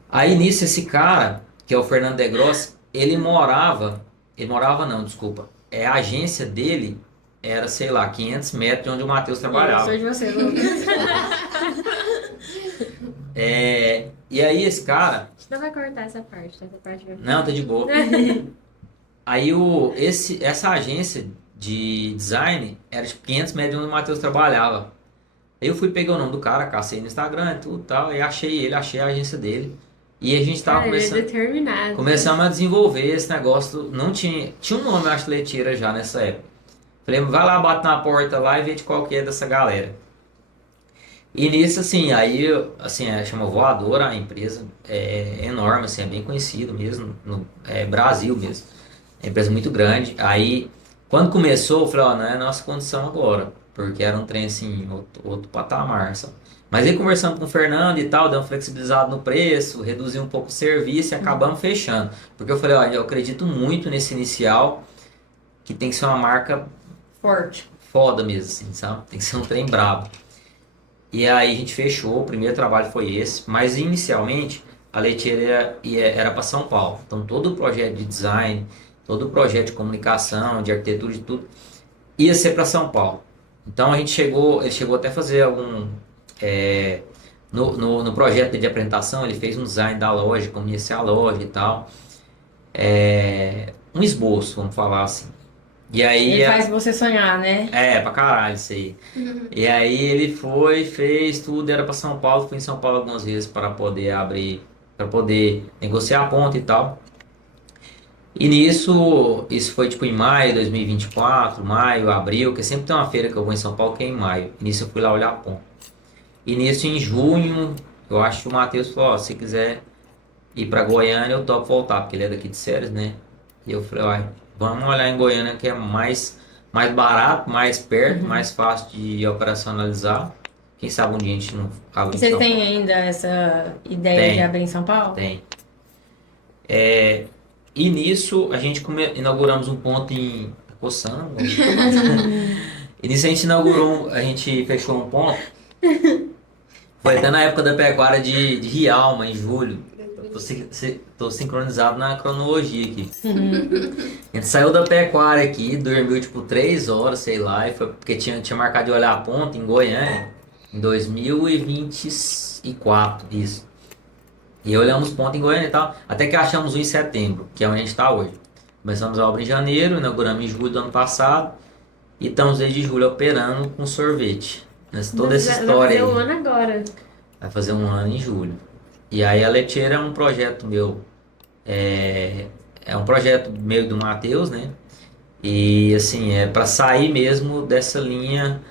Aí, nisso, esse cara, que é o Fernando de Gross, ele morava... Ele morava não, desculpa. A agência dele era, sei lá, 500 metros de onde o Matheus trabalhava. Eu sou de você, Lucas. E aí, esse cara... A gente não vai cortar essa parte, tá? Essa parte vai... Não, tá de boa. Aí, essa agência de design era tipo 500 metros de onde o Matheus trabalhava. Aí eu fui pegar o nome do cara, cacei no Instagram e tudo tal, e achei a agência dele. E a gente tava determinado. começamos a desenvolver esse negócio. Não tinha um nome, eu acho, Leiteira já nessa época. Falei, vai lá, bate na porta lá e vê de qual que é dessa galera. E nisso, assim, aí, assim, chama Voadora a empresa, é enorme, assim, é bem conhecido mesmo, no Brasil mesmo. É uma empresa muito grande. Aí, quando começou, eu falei, ó, não é nossa condição agora, porque era um trem, assim, outro patamar, sabe? Mas aí, conversando com o Fernando e tal, deu um flexibilizado no preço, reduziu um pouco o serviço e acabamos fechando. Porque eu falei, ó, eu acredito muito nesse inicial, que tem que ser uma marca Forte. foda mesmo, assim, sabe? Tem que ser um trem brabo. E aí a gente fechou, o primeiro trabalho foi esse, mas inicialmente a Leiteira era para São Paulo. Então todo o projeto de design, todo o projeto de comunicação, de arquitetura, de tudo, ia ser para São Paulo. Então ele chegou até a fazer algum... no projeto de apresentação, ele fez um design da loja, como ia ser a loja e tal. Um esboço, vamos falar assim. E aí, Ele faz você sonhar, né? pra caralho isso aí. E aí ele foi, fez tudo, era pra São Paulo, fui em São Paulo algumas vezes para poder abrir, para poder negociar a ponta e tal. E nisso, isso foi tipo em maio de 2024, maio, abril, que sempre tem uma feira que eu vou em São Paulo que é em maio. E nisso eu fui lá olhar a ponta. E nisso em junho, eu acho que o Matheus falou, ó, se quiser ir pra Goiânia, eu topo voltar, porque ele é daqui de Ceres, né? E eu falei, ó, vamos olhar em Goiânia que é mais barato, mais perto, mais fácil de operacionalizar. Quem sabe um dia a gente não abre em Vocês São têm Paulo. ainda essa ideia Tem. de abrir em São Paulo? Tem. E nisso a gente inauguramos um ponto em... Tá coçando? E nisso a gente fechou um ponto. Foi até na época da pecuária de Rialma, em julho. Tô sincronizado na cronologia aqui. A gente saiu da pecuária aqui, dormiu tipo 3 horas, sei lá, e foi porque tinha marcado de olhar a ponta em Goiânia em 2024, isso. E olhamos ponta em Goiânia e tal, até que achamos um em setembro, que é onde a gente está hoje. Começamos a obra em janeiro, inauguramos em julho do ano passado, e estamos desde julho operando com sorvete. Toda essa história Vai fazer um aí. ano agora. Vai fazer um ano em julho. E aí a Leiteira é um projeto meu. É um projeto meio do Matheus, né? E assim, é para sair mesmo dessa linha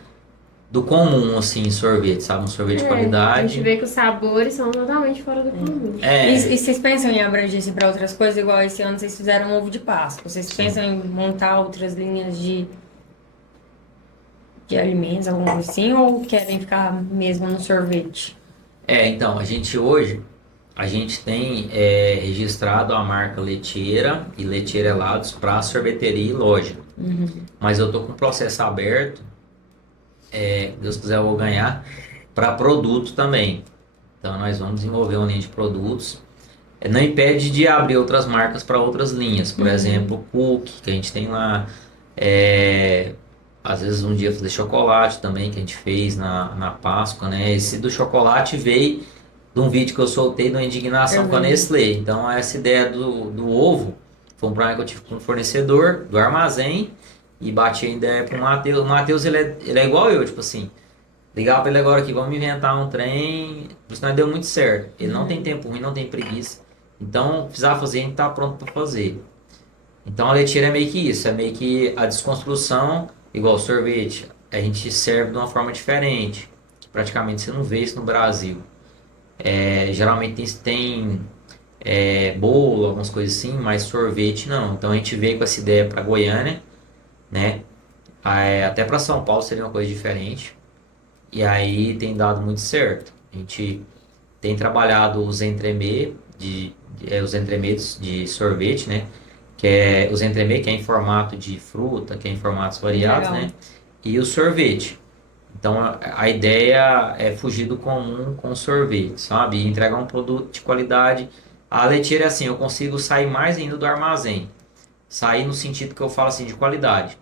do comum, assim, sorvete, sabe? Um sorvete de A qualidade. gente vê que os sabores são totalmente fora do comum. E vocês pensam em abranger isso para outras coisas? Igual esse ano vocês fizeram um ovo de Páscoa. Vocês pensam em montar outras linhas de de alimentos, alguma coisa assim, ou querem ficar mesmo no sorvete? Então, a gente tem registrado a marca Leiteira e Leiteira Helados para sorveteria e loja. Mas eu tô com o processo aberto, se Deus quiser eu vou ganhar, para produto também. Então nós vamos desenvolver uma linha de produtos. Não impede de abrir outras marcas para outras linhas. Por exemplo, o cookie que a gente tem lá. É, às vezes um dia fazer chocolate também, que a gente fez na Páscoa, né? Esse do chocolate veio de um vídeo que eu soltei de uma indignação com a Nestlé. Então essa ideia do ovo foi um problema que eu tive com o fornecedor do armazém e bati a ideia com o Matheus. O Matheus, ele é igual eu, tipo assim. Ligar pra ele agora aqui, vamos inventar um trem. Isso não deu muito certo. Ele não tem tempo ruim, não tem preguiça. Então, precisar fazer, a gente tá pronto para fazer. Então, a leiteira é meio que isso. É meio que a desconstrução, igual sorvete. A gente serve de uma forma diferente. Que praticamente você não vê isso no Brasil. Geralmente tem bolo, algumas coisas assim, mas sorvete não. Então, a gente veio com essa ideia para Goiânia, né? Até para São Paulo seria uma coisa diferente. E aí tem dado muito certo. A gente tem trabalhado os entremê os entremedos de sorvete, né? Que é os entremê que é em formato de fruta, que é em formatos variados, Legal. né? E o sorvete. Então a ideia é fugir do comum com o sorvete, sabe? E entregar um produto de qualidade. A leiteira é assim, eu consigo sair mais ainda do armazém. Sair no sentido que eu falo assim de qualidade.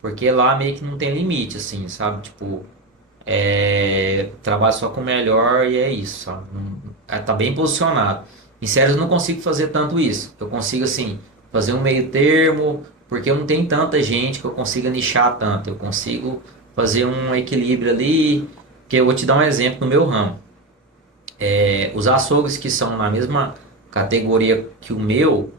Porque lá meio que não tem limite, assim, sabe? Tipo, trabalho só com o melhor e é isso, sabe? Tá bem posicionado. Em séries eu não consigo fazer tanto isso. Eu consigo, assim, fazer um meio termo, porque eu não tenho tanta gente que eu consiga nichar tanto. Eu consigo fazer um equilíbrio ali, que eu vou te dar um exemplo no meu ramo. Os açougues que são na mesma categoria que o meu,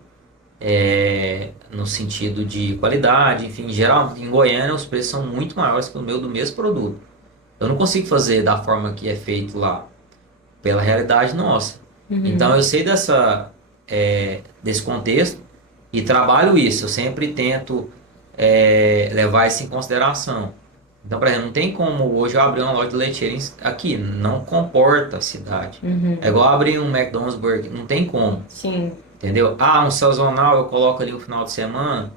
no sentido de qualidade, enfim, em geral, em Goiânia os preços são muito maiores que o meu do mesmo produto. Eu não consigo fazer da forma que é feito lá, pela realidade nossa. Então eu sei desse contexto e trabalho isso. Eu sempre tento levar isso em consideração. Então, por exemplo, não tem como hoje eu abrir uma loja de leiteira aqui, não comporta a cidade. É igual abrir um McDonald's Burger, não tem como, Sim. entendeu? Um sazonal eu coloco ali o final de semana,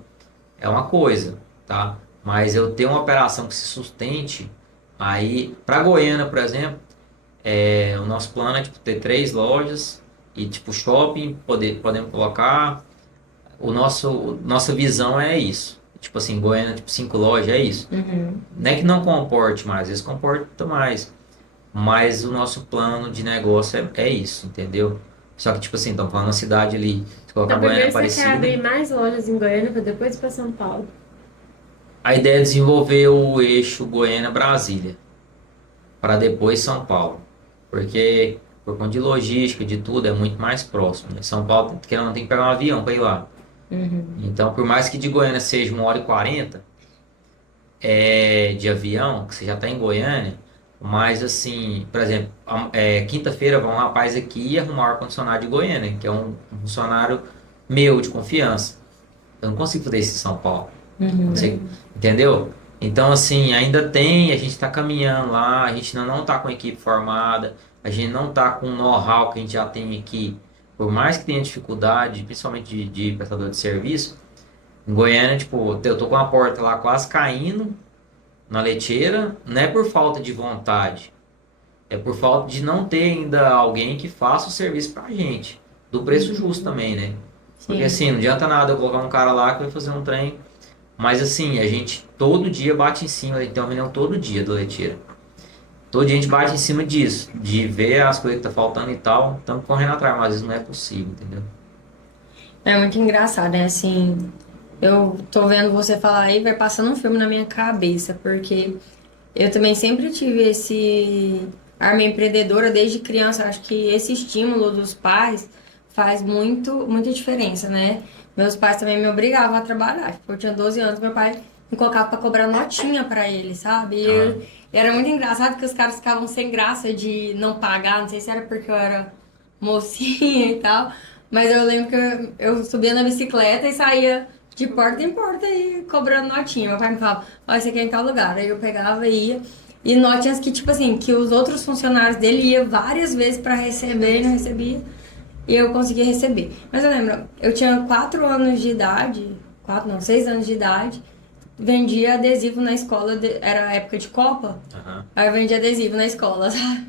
é uma coisa, tá? Mas eu tenho uma operação que se sustente, aí, para Goiânia, por exemplo, o nosso plano é tipo, ter 3 lojas e tipo shopping, podemos colocar. Nossa visão é isso. Tipo assim, Goiânia, tipo 5 lojas, é isso. Não é que não comporte mais, eles comportam mais. Mas o nosso plano de negócio é isso, entendeu? Só que, tipo assim, estamos falando uma cidade ali, se colocar Então, Goiânia primeiro você quer Aparecida. abrir mais lojas em Goiânia para depois ir para São Paulo. A ideia é desenvolver o eixo Goiânia-Brasília, para depois São Paulo. Porque, por conta de logística, de tudo, é muito mais próximo, né? São Paulo, querendo ou não, tem que pegar um avião para ir lá. Então, por mais que de Goiânia seja 1h40 de avião, que você já está em Goiânia, mas assim, por exemplo, quinta-feira vai um rapaz aqui e arrumar o ar-condicionado de Goiânia, que é um funcionário meu de confiança. Eu não consigo fazer isso em São Paulo. Você- entendeu? Então, assim, ainda tem, a gente está caminhando lá, a gente ainda não está com a equipe formada, a gente não está com o know-how que a gente já tem aqui. Por mais que tenha dificuldade, principalmente de prestador de serviço, em Goiânia, tipo, eu tô com a porta lá quase caindo na leiteira, não é por falta de vontade, é por falta de não ter ainda alguém que faça o serviço pra gente, do preço justo também, né? Porque Sim. assim, não adianta nada eu colocar um cara lá que vai fazer um trem. Mas assim, a gente todo dia bate em cima, a gente tem uma reunião todo dia do leiteiro. Todo dia a gente bate em cima disso, de ver as coisas que tá faltando e tal. Estamos correndo atrás, mas às vezes não é possível, entendeu? É muito engraçado, né? Assim, eu tô vendo você falar aí, vai passando um filme na minha cabeça, porque eu também sempre tive esse arma empreendedora desde criança. Acho que esse estímulo dos pais faz muita diferença, né? Meus pais também me obrigavam a trabalhar. Tipo, eu tinha 12 anos, meu pai me colocava pra cobrar notinha pra ele, sabe? Era muito engraçado que os caras ficavam sem graça de não pagar. Não sei se era porque eu era mocinha e tal. Mas eu lembro que eu subia na bicicleta e saía de porta em porta e cobrando notinha. Meu pai me falava, ó, esse aqui é em tal lugar. Aí eu pegava e ia. E notinhas que, tipo assim, que os outros funcionários dele iam várias vezes pra receber e não recebia. E eu conseguia receber. Mas eu lembro, eu tinha 4 anos de idade, 6 anos de idade, vendia adesivo na escola, era época de Copa, Aham. aí eu vendia adesivo na escola, sabe?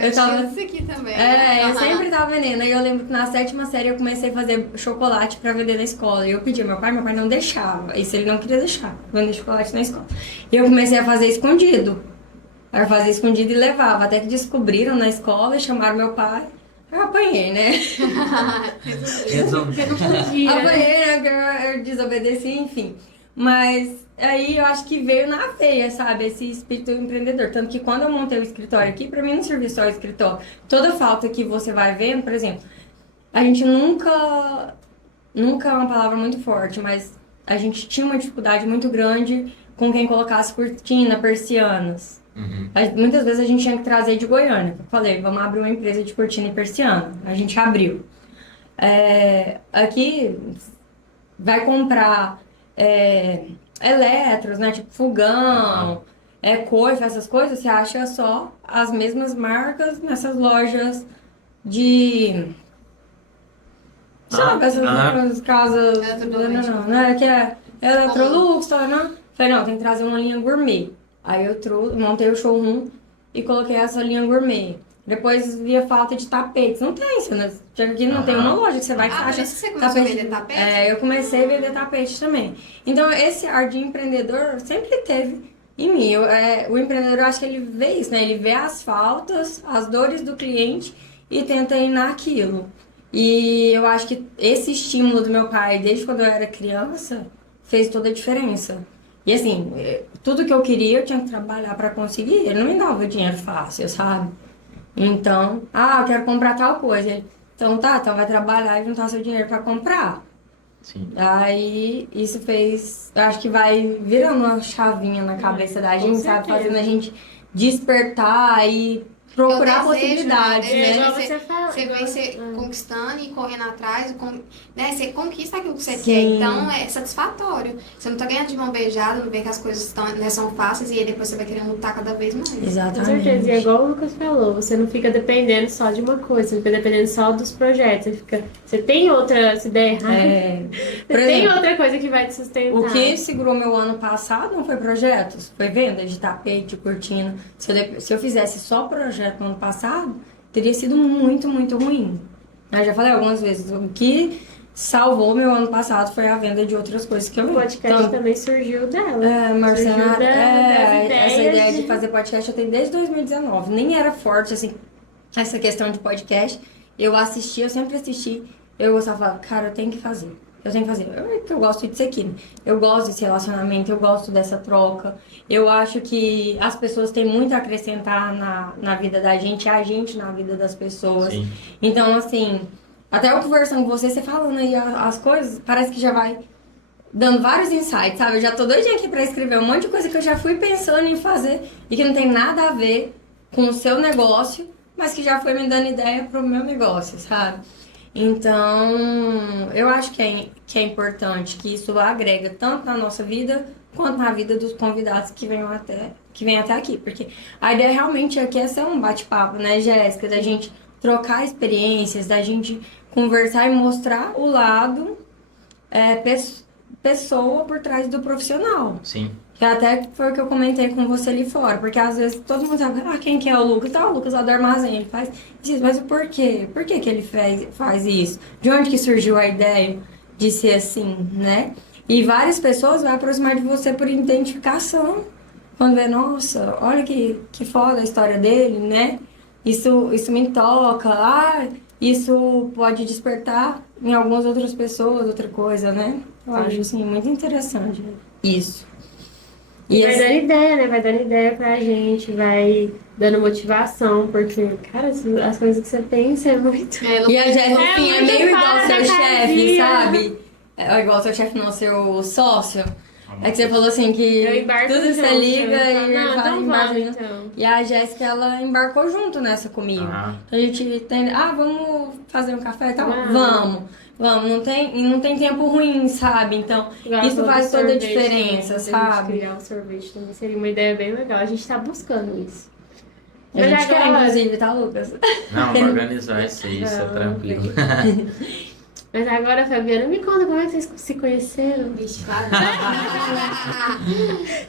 Eu tava... Isso aqui também. eu sempre tava vendendo. Aí eu lembro que na 7ª série eu comecei a fazer chocolate pra vender na escola. E eu pedi ao meu pai não deixava. Isso ele não queria deixar, vender chocolate na escola. E eu comecei a fazer escondido. Aí eu fazia escondido e levava. Até que descobriram na escola e chamaram meu pai. Eu apanhei, né? Resumindo. Porque não podia, né? Apanhei, né? Eu desobedeci, enfim. Mas aí eu acho que veio na veia, sabe? Esse espírito empreendedor. Tanto que quando eu montei o escritório aqui, pra mim não serviu só o escritório. Toda falta que você vai vendo, por exemplo, a gente nunca é uma palavra muito forte, mas a gente tinha uma dificuldade muito grande com quem colocasse cortina, persianas. Uhum. Muitas vezes a gente tinha que trazer de Goiânia. Eu falei, vamos abrir uma empresa de cortina e persiana. A gente abriu. Aqui vai comprar eletros, né? Tipo fogão, coifa, essas coisas. Você acha só as mesmas marcas nessas lojas de... Sabe, essas casas... Eletrodoméstico. Não, que é Electrolux, tá, né? Falei, não, tem que trazer uma linha gourmet. Aí eu montei o showroom e coloquei essa linha gourmet. Depois via falta de tapetes. Não tem, aqui não tem uma loja que você vai que Por acha isso você começou a tapete. vender tapete? Eu comecei a vender tapete também. Então, esse ar de empreendedor sempre teve em mim. O empreendedor, eu acho que ele vê isso, né? Ele vê as faltas, as dores do cliente e tenta ir naquilo. E eu acho que esse estímulo do meu pai, desde quando eu era criança, fez toda a diferença. E assim, tudo que eu queria, eu tinha que trabalhar para conseguir. Ele não me dava dinheiro fácil, sabe? Então, eu quero comprar tal coisa. Então vai trabalhar e juntar seu dinheiro para comprar. Sim. Aí isso fez, eu acho que vai virando uma chavinha na cabeça da gente, sabe? certeza. Fazendo a gente despertar e procurar É o desejo, possibilidades, né? né? Igual você fala. Você vem se conquistando e correndo atrás, né? Você conquista aquilo que você Sim. quer, então é satisfatório. Você não tá ganhando de mão beijada, não vê que as coisas né, são fáceis e aí depois você vai querendo lutar cada vez mais. Com Exatamente. certeza, e é igual o Lucas falou, você não fica dependendo só de uma coisa, você fica dependendo só dos projetos. Você tem outra, se der errado, Por você tem exemplo, outra coisa que vai te sustentar. o que segurou meu ano passado não foi projetos, foi venda de tapete, de cortina. Se eu fizesse só projeto no ano passado, teria sido muito, muito ruim. Eu já falei algumas vezes, o que salvou meu ano passado foi a venda de outras coisas que eu O vendi. podcast também surgiu dela. Marcena, Surgiu das essa ideias ideia de fazer podcast eu tenho desde 2019. Nem era forte, assim, essa questão de podcast. Eu sempre assisti. Eu gostava de falar, cara, eu tenho que fazer. Eu gosto disso aqui. Né? Eu gosto desse relacionamento, eu gosto dessa troca. Eu acho que as pessoas têm muito a acrescentar na vida da gente, a gente na vida das pessoas. Sim. Então, assim, até eu conversando com você falando aí as coisas, parece que já vai dando vários insights, sabe? Eu já tô doidinha aqui pra escrever um monte de coisa que eu já fui pensando em fazer e que não tem nada a ver com o seu negócio, mas que já foi me dando ideia pro meu negócio, sabe? Então, eu acho que é importante, que isso agrega tanto na nossa vida quanto na vida dos convidados que vêm até aqui. Porque a ideia realmente aqui é ser um bate-papo, né, Jéssica? Da gente trocar experiências, da gente conversar e mostrar o lado pessoa por trás do profissional. Sim. Que até foi o que eu comentei com você ali fora. Porque às vezes todo mundo sabe, quem que é o Lucas? O Lucas lá do armazém, ele faz isso. Mas o porquê? Por que que ele faz isso? De onde que surgiu a ideia de ser assim, né? E várias pessoas vão aproximar de você por identificação. Quando vê, nossa, olha que foda a história dele, né? Isso me toca. Isso pode despertar em algumas outras pessoas outra coisa, né? Eu acho, assim, muito interessante isso. E vai dando ideia, né? Vai dando ideia pra gente, vai dando motivação, porque, cara, as coisas que você pensa é muito... E a Jéssica, assim, é meio igual seu chefe, casinha. sabe? É igual seu chefe, não, seu sócio. É que você falou assim que Eu embarco tudo você junto, liga eu e falo, fala, então embarca vamos, junto. então. E a Jéssica, ela embarcou junto nessa comigo. Ah. Então a gente tem, vamos fazer um café e tal? Vamos. Vamos. Vamos, não tem tempo ruim, sabe? Então, Igual isso falou do faz toda a sorvete diferença, também, da gente sabe? criar um sorvete também seria uma ideia bem legal. A gente tá buscando isso. A Mas gente quer, agora- inclusive, tá, Lucas? Não, vou organizar isso aí, isso é Não, tranquilo. Mas agora, Fabiana, me conta como é que vocês se conheceram? Vixe, claro.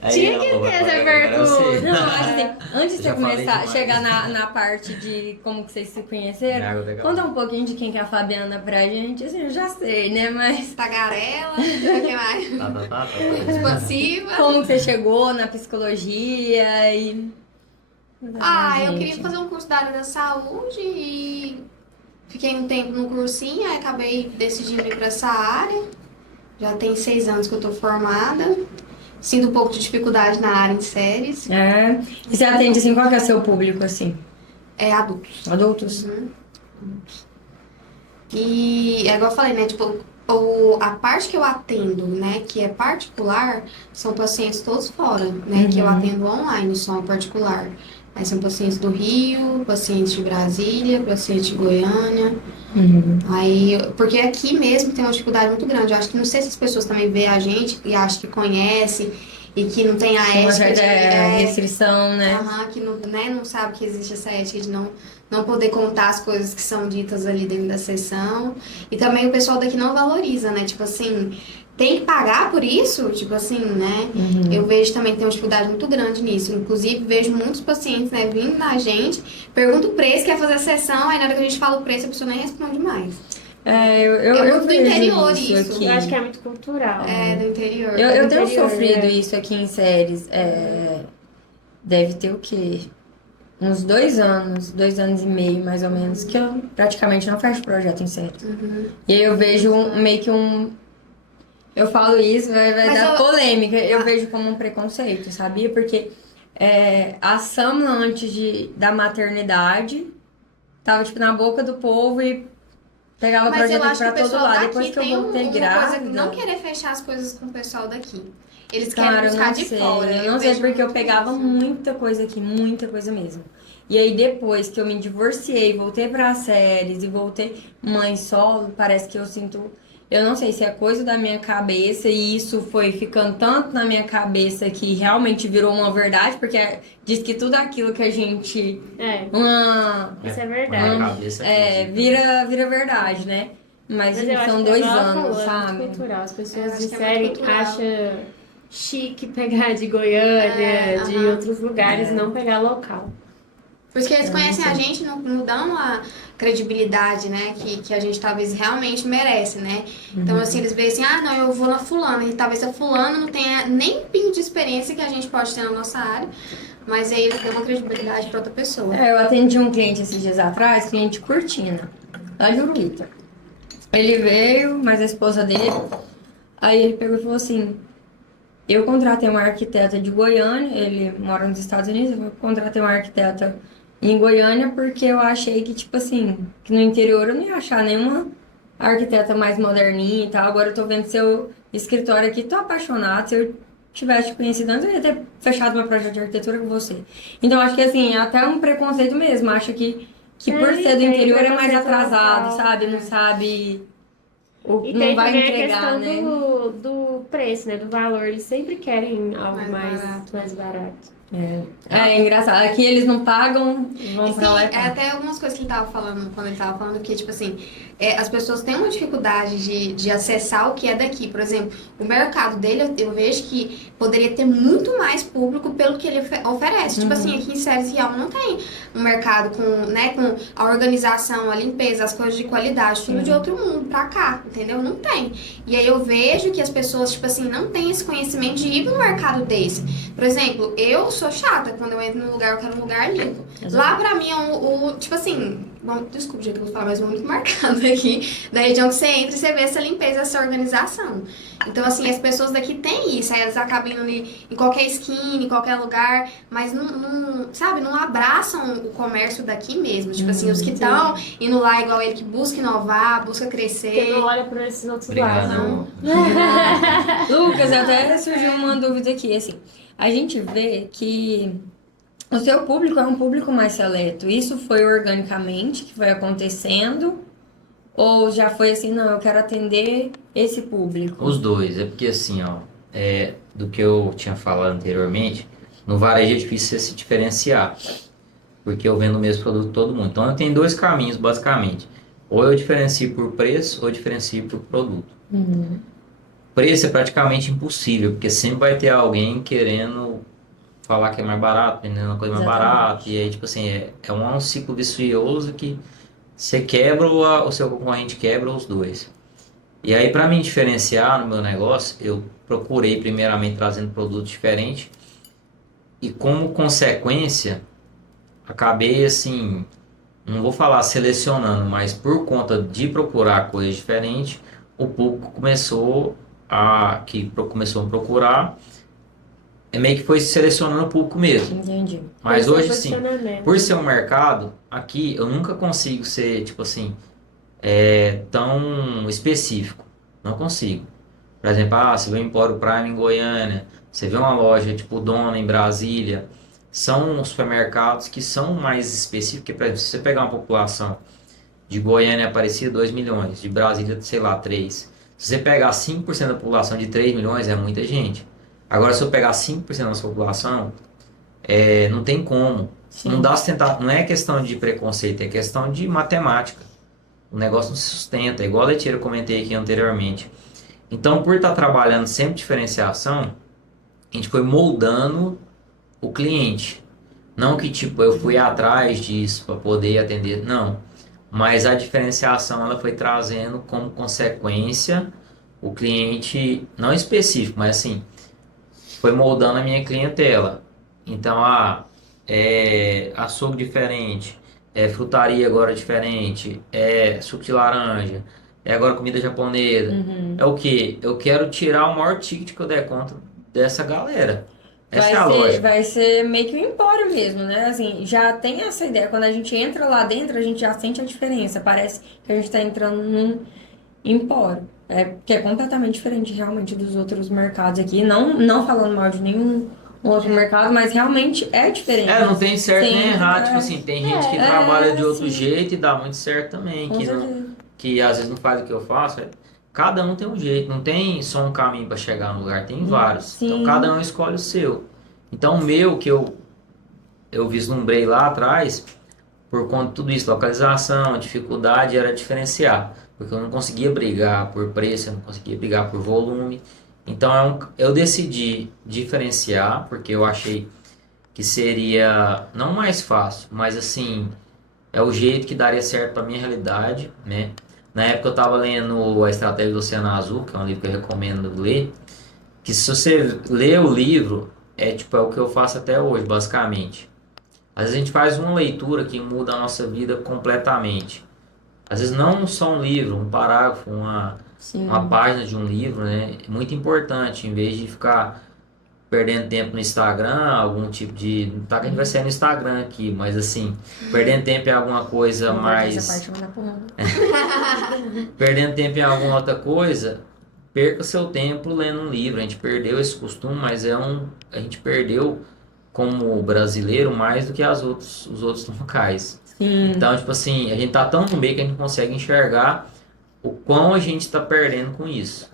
Aí, Tinha que ó, ter essa agora eu sei. pergunta. Não, mas assim, antes de Já você falei começar, demais. chegar na parte de como que vocês se conheceram, Água legal. conta um pouquinho de quem que é a Fabiana pra gente. Assim, eu já sei, né? Mas Tagarela, o que mais? Tá. Expansiva. como que você chegou na psicologia e... Eu queria fazer um curso da área da saúde e fiquei um tempo no cursinho, aí acabei decidindo ir para essa área. Já tem 6 anos que eu tô formada. Sinto um pouco de dificuldade na área em séries. É. E você atende, assim, qual que é o seu público, assim? É adultos. Adultos? E é igual eu falei, né? Tipo, a parte que eu atendo, né, que é particular, são pacientes todos fora, né? Que eu atendo online, só em particular. Aí são pacientes do Rio, pacientes de Brasília, pacientes de Goiânia. Aí, porque aqui mesmo tem uma dificuldade muito grande. Eu acho que não sei se as pessoas também veem a gente e acham que conhece e que não tem a Tem uma ética certa restrição, né? que não, né, não sabe que existe essa ética de não poder contar as coisas que são ditas ali dentro da sessão. E também o pessoal daqui não valoriza, né? Tipo assim, tem que pagar por isso? Tipo assim, né? Eu vejo também que tem uma dificuldade muito grande nisso. Inclusive, vejo muitos pacientes, né, vindo na gente, pergunta o preço, quer fazer a sessão, aí na hora que a gente fala o preço, a pessoa nem responde mais. Eu muito do vejo interior isso isso. aqui. Eu acho que é muito cultural. É, do interior. Eu tenho interior, sofrido né? isso aqui em séries. Deve ter o quê? Uns 2 anos, 2 anos e meio, mais ou menos, que eu praticamente não fecho projeto em série. E aí eu vejo meio que um. Eu falo isso, vai Mas dar eu- polêmica. Eu vejo como um preconceito, sabia? Porque a Samla, antes da maternidade, tava, tipo, na boca do povo e pegava Mas eu projeto acho que pra o todo pessoal lado. daqui Depois que eu tem voltei uma coisa grávida. que não querer fechar as coisas com o pessoal daqui. Eles Cara, querem eu buscar não de sei. fora. Eu não sei vejo porque eu muito pegava isso. muita coisa aqui, muita coisa mesmo. E aí depois que eu me divorciei, voltei para séries e voltei mãe solo, parece que eu sinto, eu não sei se é coisa da minha cabeça e isso foi ficando tanto na minha cabeça que realmente virou uma verdade, porque diz que tudo aquilo que a gente Isso é Na verdade. cabeça vira verdade, né? Mas, Mas eu gente, acho são que, 2 igual ela anos, falou, é sabe? muito cultural. As Eu pessoas acho que é muito disserem, cultural. acham chique pegar de Goiânia, de aham. outros lugares, não pegar local. Porque eles Eu conhecem não a sei. gente, não dão a credibilidade, né, que a gente talvez realmente merece, né? Então, assim, eles veem assim, não, eu vou na fulana, e talvez a fulana não tenha nem um pingo de experiência que a gente pode ter na nossa área, mas aí eles dão uma credibilidade pra outra pessoa. Eu atendi um cliente esses dias atrás, cliente Cortina, lá de Uruguita. Ele veio, mas a esposa dele, aí ele pegou e falou assim, eu contratei uma arquiteta de Goiânia, ele mora nos Estados Unidos, eu contratei uma arquiteta em Goiânia porque eu achei que, tipo assim, que no interior eu não ia achar nenhuma arquiteta mais moderninha e tal. Agora eu tô vendo seu escritório aqui, tô apaixonada. Se eu tivesse te conhecido antes, eu ia ter fechado meu projeto de arquitetura com você. Então acho que assim, é até um preconceito mesmo. Acha que por ser do Tem interior é mais preconceito atrasado, local. sabe? Não sabe. E Não tem vai também a entregar, questão né? do preço, né? Do valor. Eles sempre querem algo Mais mais barato. É engraçado. Aqui eles não pagam, vão pra lá e Sim, pagam. até algumas coisas que ele tava falando, quando ele tava falando que, tipo assim, as pessoas têm uma dificuldade de acessar o que é daqui. Por exemplo, o mercado dele, eu vejo que poderia ter muito mais público pelo que ele oferece. Tipo assim, aqui em Séries Real não tem um mercado com a organização, a limpeza, as coisas de qualidade, tudo de outro mundo pra cá, entendeu? Não tem. E aí eu vejo que as pessoas, tipo assim, não têm esse conhecimento de ir no mercado desse. Por exemplo, eu sou chata, quando eu entro num lugar, eu quero um lugar limpo. Lá pra mim é tipo assim, desculpa o jeito que eu vou falar, mas é muito marcado aqui, da região que você entra e você vê essa limpeza, essa organização. Então, assim, as pessoas daqui têm isso, aí elas acabam indo ali em qualquer esquina, em qualquer lugar, mas sabe, não abraçam o comércio daqui mesmo. Tipo assim, os que estão indo lá igual ele, que busca inovar, busca crescer. Quem não olha por esses outros Obrigado. lados, não. Lucas, até surgiu uma dúvida aqui, assim. A gente vê que o seu público é um público mais seleto. Isso foi organicamente que foi acontecendo? Ou já foi assim, não, eu quero atender esse público? Os dois, é porque assim, ó, do que eu tinha falado anteriormente, no varejo é difícil você se diferenciar, porque eu vendo o mesmo produto que todo mundo. Então eu tenho dois caminhos, basicamente. Ou eu diferencio por preço, ou eu diferencio por produto. Uhum. Preço é praticamente impossível, porque sempre vai ter alguém querendo falar que é mais barato, vendendo uma coisa mais Exatamente. barata, e aí, tipo assim, é um ciclo vicioso que você quebra ou o seu concorrente quebra os dois. E aí, para me diferenciar no meu negócio, eu procurei primeiramente trazendo produtos diferentes e, como consequência, acabei assim, não vou falar selecionando, mas por conta de procurar coisas diferentes, o público começou a me procurar, meio que foi selecionando o público mesmo. Entendi. Pelo Mas seu hoje sim, por posicionamento, ser né? um mercado, aqui eu nunca consigo ser, tipo assim, tão específico. Não consigo. Por exemplo, você vê o Empório Prime em Goiânia, você vê uma loja tipo Dona em Brasília, são supermercados que são mais específicos, que, por exemplo, se você pegar uma população de Goiânia Aparecida, 2 milhões, de Brasília, sei lá, 3. Se você pegar 5% da população de 3 milhões, é muita gente. Agora, se eu pegar 5% da nossa população, não tem como. Não Sim. dá sustentar, não é questão de preconceito, é questão de matemática. O negócio não se sustenta, igual a Letícia eu comentei aqui anteriormente. Então, por estar trabalhando sempre diferenciação, a gente foi moldando o cliente. Não que tipo eu fui atrás disso para poder atender, não. Mas a diferenciação ela foi trazendo como consequência o cliente não específico, mas assim, foi moldando a minha clientela. Então, açougue diferente, frutaria agora diferente, suco de laranja, agora comida japonesa. É Uhum. o que? Eu quero tirar o maior ticket que eu der conta dessa galera. Essa Vai é a ser, lógica. vai ser meio que um empório mesmo, né? Assim, já tem essa ideia. Quando a gente entra lá dentro, a gente já sente a diferença. Parece que a gente está entrando num empório. Que é completamente diferente realmente dos outros mercados aqui. Não falando mal de nenhum outro mercado, mas realmente é Não diferente. tem Você certo nem entra, errado. Tipo assim, tem gente que trabalha de outro assim, jeito e dá muito certo também, com certeza. que às vezes não faz o que eu faço. Cada um tem um jeito, não tem só um caminho para chegar no lugar, tem vários. Então cada um Sim. escolhe o seu. Então o meu que eu vislumbrei lá atrás, por conta de tudo isso, localização, dificuldade, era diferenciar. Porque eu não conseguia brigar por preço, eu não conseguia brigar por volume. Então eu decidi diferenciar, porque eu achei que seria não mais fácil, mas assim, é o jeito que daria certo para minha realidade, né? Na época eu estava lendo A Estratégia do Oceano Azul, que é um livro que eu recomendo ler, que se você lê o livro, é o que eu faço até hoje, basicamente. Às vezes a gente faz uma leitura que muda a nossa vida completamente. Às vezes não só um livro, um parágrafo, uma Sim. página de um livro, né? É muito importante, em vez de ficar perdendo tempo no Instagram, algum tipo de. Não tá que a gente vai sair no Instagram aqui, mas assim, perdendo tempo em alguma coisa Não corta essa mais. parte, mas dá pra... Perdendo tempo em alguma outra coisa, perca seu tempo lendo um livro. A gente perdeu esse costume, mas a gente perdeu como brasileiro mais do que os outros locais. Sim. Então, tipo assim, a gente tá tão no meio que a gente consegue enxergar o quão a gente está perdendo com isso.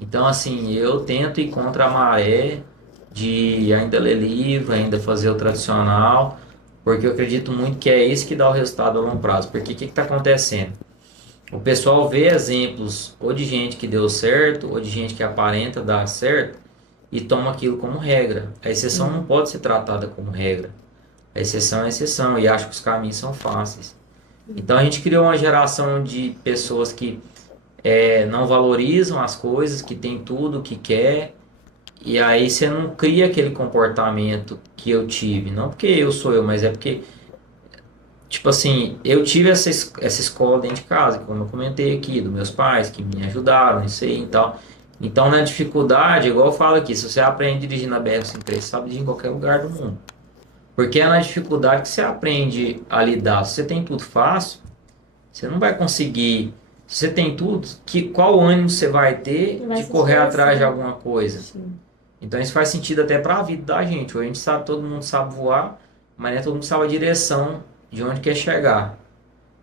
Então, assim, eu tento ir contra a maré de ainda ler livro, ainda fazer o tradicional, porque eu acredito muito que é isso que dá o resultado a longo prazo. Porque o que está acontecendo? O pessoal vê exemplos ou de gente que deu certo, ou de gente que aparenta dar certo, e toma aquilo como regra. A exceção não pode ser tratada como regra. A exceção é exceção, e acha que os caminhos são fáceis. Então a gente criou uma geração de pessoas que não valorizam as coisas, que tem tudo o que quer, e aí você não cria aquele comportamento que eu tive. Não porque eu sou eu, mas é porque, tipo assim, eu tive essa escola dentro de casa, como eu comentei aqui, dos meus pais, que me ajudaram, isso aí e tal. Então, na dificuldade, igual eu falo aqui, se você aprende a dirigir na BR-103, você sabe dirigir em qualquer lugar do mundo. Porque é na dificuldade que você aprende a lidar. Se você tem tudo fácil, você não vai conseguir. Se você tem tudo, qual ânimo você vai ter vai de se correr atrás de esforçar. alguma coisa? Sim. Então isso faz sentido até para a vida da gente. Hoje a gente sabe, todo mundo sabe voar, mas nem todo mundo sabe a direção de onde quer chegar.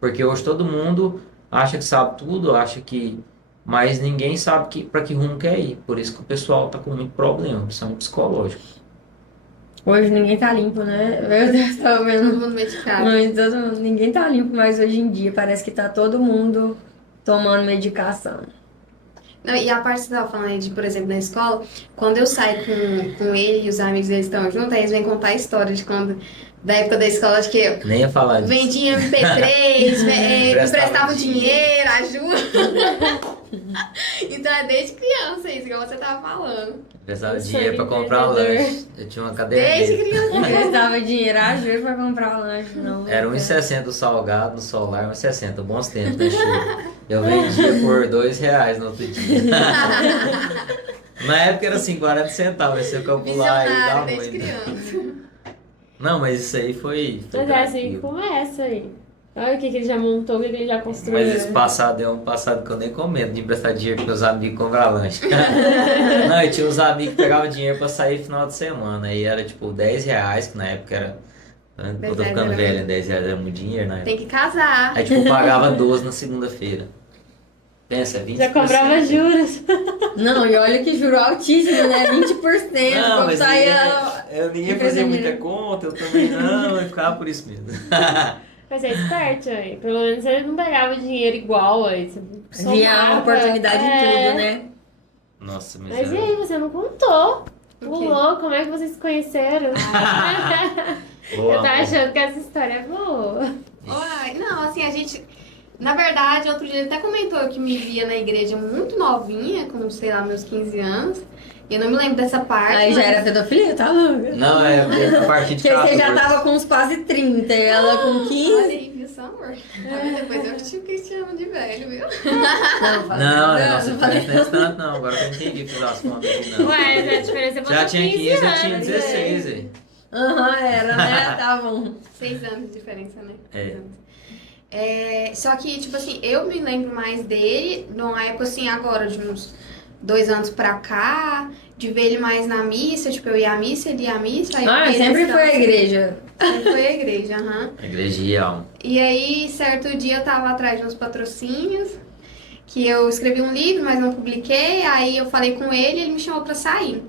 Porque hoje todo mundo acha que sabe tudo, acha que... Mas ninguém sabe para que rumo quer ir. Por isso que o pessoal tá com muito problema, principalmente psicológico. Hoje ninguém tá limpo, né? Meu Deus, tava Todo vendo. mundo medicado. Mas ninguém tá limpo mais hoje em dia. Parece que tá todo mundo tomando medicação. Não, e a parte que você tava falando aí de, por exemplo, na escola, quando eu saio com ele e os amigos deles estão juntos, aí eles vêm contar a história de quando, da época da escola, de que eu Nem ia falar disso. vendia MP3, emprestava dinheiro. dinheiro, ajuda. Então é desde criança isso, igual você tava falando. Precisava de Eu dinheiro pra sou comprar empreendedor. lanche. Eu tinha uma cadeira Desde dele. criança. Emprestava dinheiro às vezes pra comprar lanche, não. Era 1,60 o salgado no solar, 1,60, bons tempos, né, Chico? Eu vendia por R$2 no outro dia. Na época era assim, 40 centavos, esse eu calcular e dá Visionário, desde muito. criança. Não, mas isso aí foi Mas é assim que tranquilo. começa aí. Olha o que ele já montou, o que ele já construiu. Mas esse passado é um passado que eu nem comento de emprestar dinheiro pros meus amigos comprar lanche. Não, e tinha uns amigos que pegavam dinheiro pra sair final de semana. Aí era tipo R$10, que na época era. Eu tô R$10 ficando era velho, R$10 era muito dinheiro na época. Tem que casar. Aí tipo, pagava 12 na segunda-feira. Pensa, 20%. Já comprava juros. Não, e olha que juro altíssimo, né? 20%. Não, Como mas saía. eu ninguém empresa fazia de- muita conta, eu também não, eu ficava por isso mesmo. Mas é esperto aí. Pelo menos ele não pegava dinheiro igual aí. Você Via a somava. oportunidade em tudo, né? Nossa, mas Mas e era... aí, você não contou? O quê? Pulou, como é que vocês se conheceram? Boa, Eu tava amor. achando que essa história é boa. Uai, não, assim, a gente. Na verdade, outro dia ele até comentou que me via na igreja muito novinha, com, sei lá, meus 15 anos. E eu não me lembro dessa parte. Aí já mas- era pedofilia, tá louca? Não, é a partir de Porque você já 14. tava com uns quase 30 e ela com Olha 15. aí, viu, seu amor? Depois eu tive que te chamar de velho, viu? Não, nossa, não falei. diferença não é tanto não, agora que eu entendi fazer as contas aqui, não. Ué, a diferença é você Já tinha 15, eu tinha anos, 16, velho. Aham, era, né? Tá bom. 6 anos de diferença, né? É. 6 anos. Só que, tipo assim, eu me lembro mais dele numa época assim, agora, de uns 2 anos pra cá, de ver ele mais na missa, tipo, eu ia à missa, ele ia à missa. Aí Ah, ele sempre foi à igreja. Sempre foi à igreja, aham. Igreja e alma. E aí, certo dia, eu tava atrás de uns patrocínios, que eu escrevi um livro, mas não publiquei, aí eu falei com ele e ele me chamou pra sair.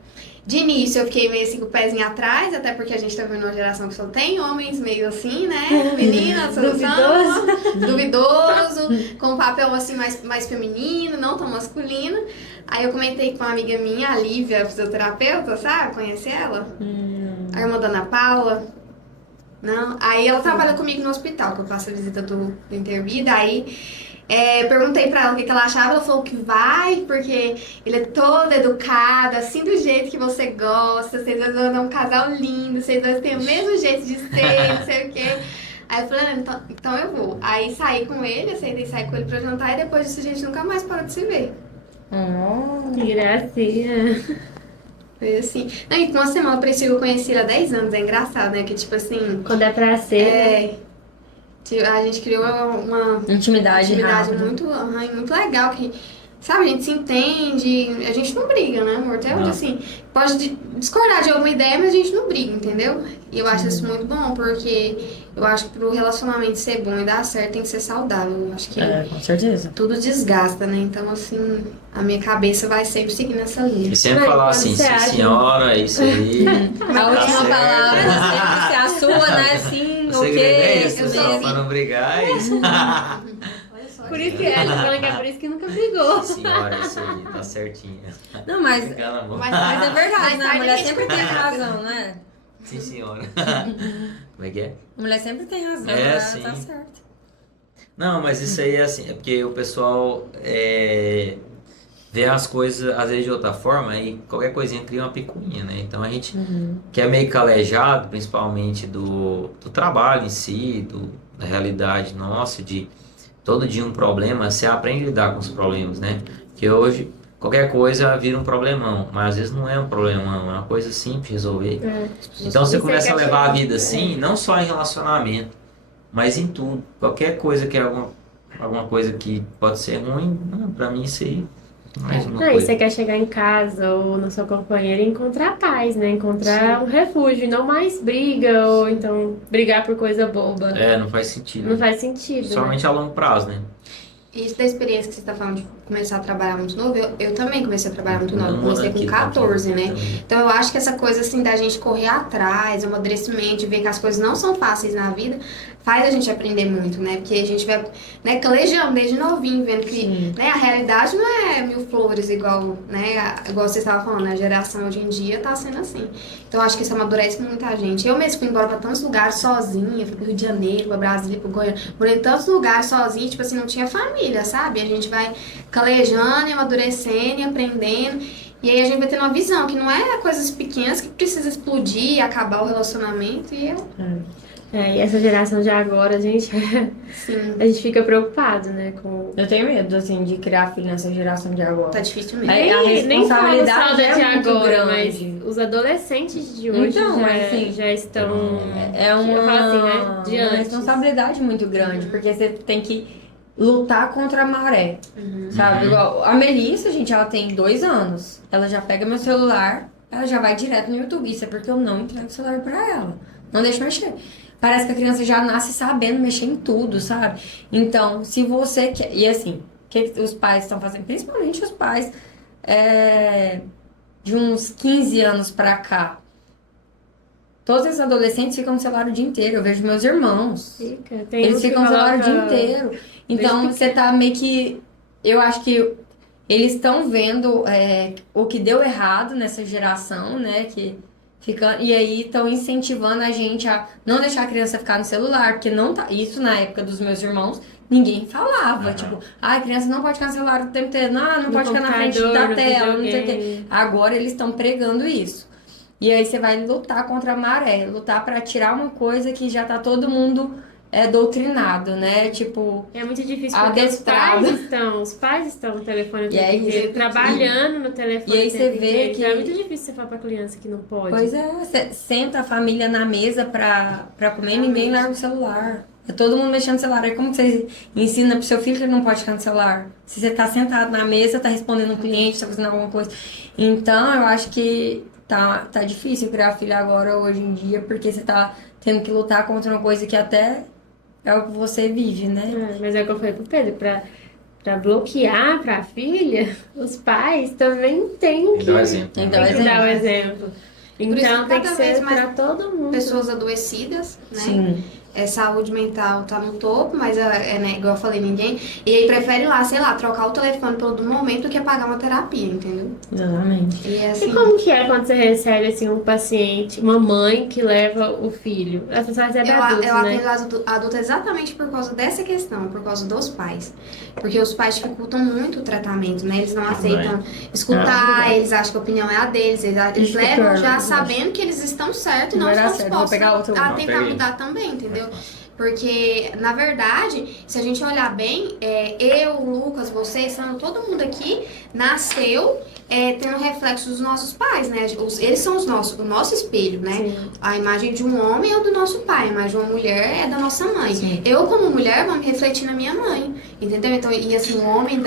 De início, eu fiquei meio assim com o pezinho atrás, até porque a gente tá vendo uma geração que só tem homens meio assim, né? Meninas, solução, duvidoso, com um papel assim mais feminino, não tão masculino. Aí eu comentei com uma amiga minha, a Lívia, fisioterapeuta, sabe? Conhece ela? A irmã da Ana Paula. Não? Aí ela trabalha comigo no hospital, que eu faço a visita do Intervida. Aí perguntei pra ela o que ela achava. Ela falou que vai, porque ele é todo educado, assim do jeito que você gosta. Vocês dois vão dar um casal lindo, vocês dois têm o mesmo jeito de ser, não sei o quê. Aí eu falei, então eu vou. Aí saí com ele, aceitei sair com ele pra jantar. E depois disso a gente nunca mais parou de se ver. Que gracinha. Foi assim. Não, e com uma semana parecia que eu conheci ele há 10 anos. É engraçado, né? Que tipo assim. Quando é pra ser, né? A gente criou uma Intimidade intimidade rápida. muito legal. Que, sabe, a gente se entende. A gente não briga, né, amor? Até onde Não. assim. Pode discordar de alguma ideia, mas a gente não briga, entendeu? E eu acho isso muito bom, porque eu acho que pro relacionamento ser bom e dar certo tem que ser saudável. Eu acho que. Com certeza. Tudo desgasta, né? Então, assim, a minha cabeça vai sempre seguir nessa linha. E sempre Mas falar quando assim, você sim acha- senhora, é isso aí. A última certo. palavra sempre ser a sua, né? Sim, O segredo é isso, eu sou pessoal, assim. pra não brigar, é isso. Olha só. Por isso que ela tá falando que é por isso que nunca brigou. Sim, senhora, é isso aí, tá certinho. Não, mas Engana, amor. Mas- é verdade, Mais né? A tarde mulher a gente sempre tem conversa. razão, né? Sim, senhora. Como é que é? A mulher sempre tem razão, É, ela sim. tá certo. Não, mas isso aí é assim, é porque o pessoal vê as coisas às vezes de outra forma e qualquer coisinha cria uma picuinha, né? Então a gente que é meio calejado, principalmente do trabalho em si, da realidade nossa, de todo dia um problema, você aprende a lidar com os problemas, né? Que hoje qualquer coisa vira um problemão, mas às vezes não é um problemão, é uma coisa simples de resolver. Então você E você começa a quer levar a chegar- vida assim, não só em relacionamento, mas em tudo. Qualquer coisa que é alguma coisa que pode ser ruim, não, pra mim isso aí é mais uma Não, e coisa. você quer chegar em casa ou na sua companheira e encontrar paz, né? Encontrar um refúgio, e não mais briga ou então brigar por coisa boba. Não faz sentido. Não faz sentido, né? Somente a longo prazo, né? Isso da experiência que você está falando de começar a trabalhar muito novo, eu também comecei a trabalhar muito novo, eu Não, comecei com aqui, 14, né? também. Então eu acho que essa coisa assim da gente correr atrás, o amadurecimento, de ver que as coisas não são fáceis na vida, faz a gente aprender muito, né? Porque a gente vai, né, calejando desde novinho, vendo que, né, a realidade não é mil flores igual, né, igual você estava falando, né? A geração hoje em dia tá sendo assim. Então eu acho que isso amadurece muita gente. Eu mesmo fui embora pra tantos lugares sozinha, fui pro Rio de Janeiro, pra Brasília, pro Goiânia, morei em tantos lugares sozinha, tipo assim, não tinha família, sabe? A gente vai calejando e amadurecendo e aprendendo. E aí a gente vai tendo uma visão que não é coisas pequenas que precisa explodir e acabar o relacionamento. E eu, E essa geração de agora, sim, a gente fica preocupado, né? Com... Eu tenho medo, assim, de criar filho nessa geração de agora. tá difícil mesmo. Aí a Nem falo só responsabilidade da de é muito agora, grande. mas os adolescentes de hoje Então, assim, já estão... É eu falo assim, né? De uma antes. responsabilidade muito grande, porque você tem que lutar contra a maré, Uhum. sabe? Uhum. Igual a Melissa, gente, ela tem 2 anos. Ela já pega meu celular, ela já vai direto no YouTube. Isso é porque eu não entrego o celular pra ela. Não deixo mexer. Parece que a criança já nasce sabendo mexer em tudo, sabe? Então, se você quer... E assim, o que os pais estão fazendo? Principalmente os pais de uns 15 anos pra cá. Todos esses adolescentes ficam no celular o dia inteiro. Eu vejo meus irmãos. Tem Eles uns que ficam no celular o dia colocam- inteiro. Então, desde você tá meio que... Eu acho que eles estão vendo o que deu errado nessa geração, né? E aí estão incentivando a gente a não deixar a criança ficar no celular. Porque não tá... Isso na época dos meus irmãos, ninguém falava. Uhum. Tipo, a criança não pode ficar no celular o tempo inteiro. Não no pode ficar na frente computador, da no tela, não sei o quê. videogame. Agora eles estão pregando isso. E aí você vai lutar contra a maré, lutar pra tirar uma coisa que já tá todo mundo doutrinado, né? Tipo, É muito difícil porque adestrado. os pais estão no telefone o E aí, tempo inteiro, trabalhando no telefone e aí o você tempo vê inteiro. que- Então é muito difícil você falar pra criança que não pode. Pois é, você senta a família na mesa pra comer e ninguém larga o celular. É todo mundo mexendo no celular. Aí como que você ensina pro seu filho que ele não pode ficar no celular? Se você tá sentado na mesa, tá respondendo um cliente, tá fazendo alguma coisa. Então, eu acho que tá difícil criar filho agora, hoje em dia, porque você tá tendo que lutar contra uma coisa que até é o que você vive, né? Mas é o que eu falei pro Pedro, pra bloquear pra filha, os pais também têm que, Dá um exemplo. Tem que tem dar que o dar o exemplo. exemplo. Por isso Então que tem que cada vez ser mais pra todo mundo. pessoas adoecidas, né? Sim. Saúde mental tá no topo, mas né, igual eu falei, ninguém. E aí prefere lá, sei lá, trocar o telefone pelo do momento do que pagar uma terapia, entendeu? Exatamente. E assim. E como que é quando você recebe assim um paciente, uma mãe que leva o filho? Essa só recebe adultos, Eu né? atendo adulto exatamente por causa dessa questão, por causa dos pais. Porque os pais dificultam muito o tratamento, né? Eles não aceitam escutar, eles acham que a opinião é a deles, eles Isso levam que eu já acho. sabendo que eles estão certos e Não não vai dar estão certo, vou dispostos pegar outro. a Não, tentar pega aí. mudar também, entendeu? Porque, na verdade, se a gente olhar bem, eu, o Lucas, você, Sandro, todo mundo aqui nasceu tendo reflexo dos nossos pais, né? Eles são o nosso espelho, né? Sim. A imagem de um homem é do nosso pai, a imagem de uma mulher é da nossa mãe. Sim. Eu, como mulher, vou me refletir na minha mãe, entendeu? Então, e assim, o homem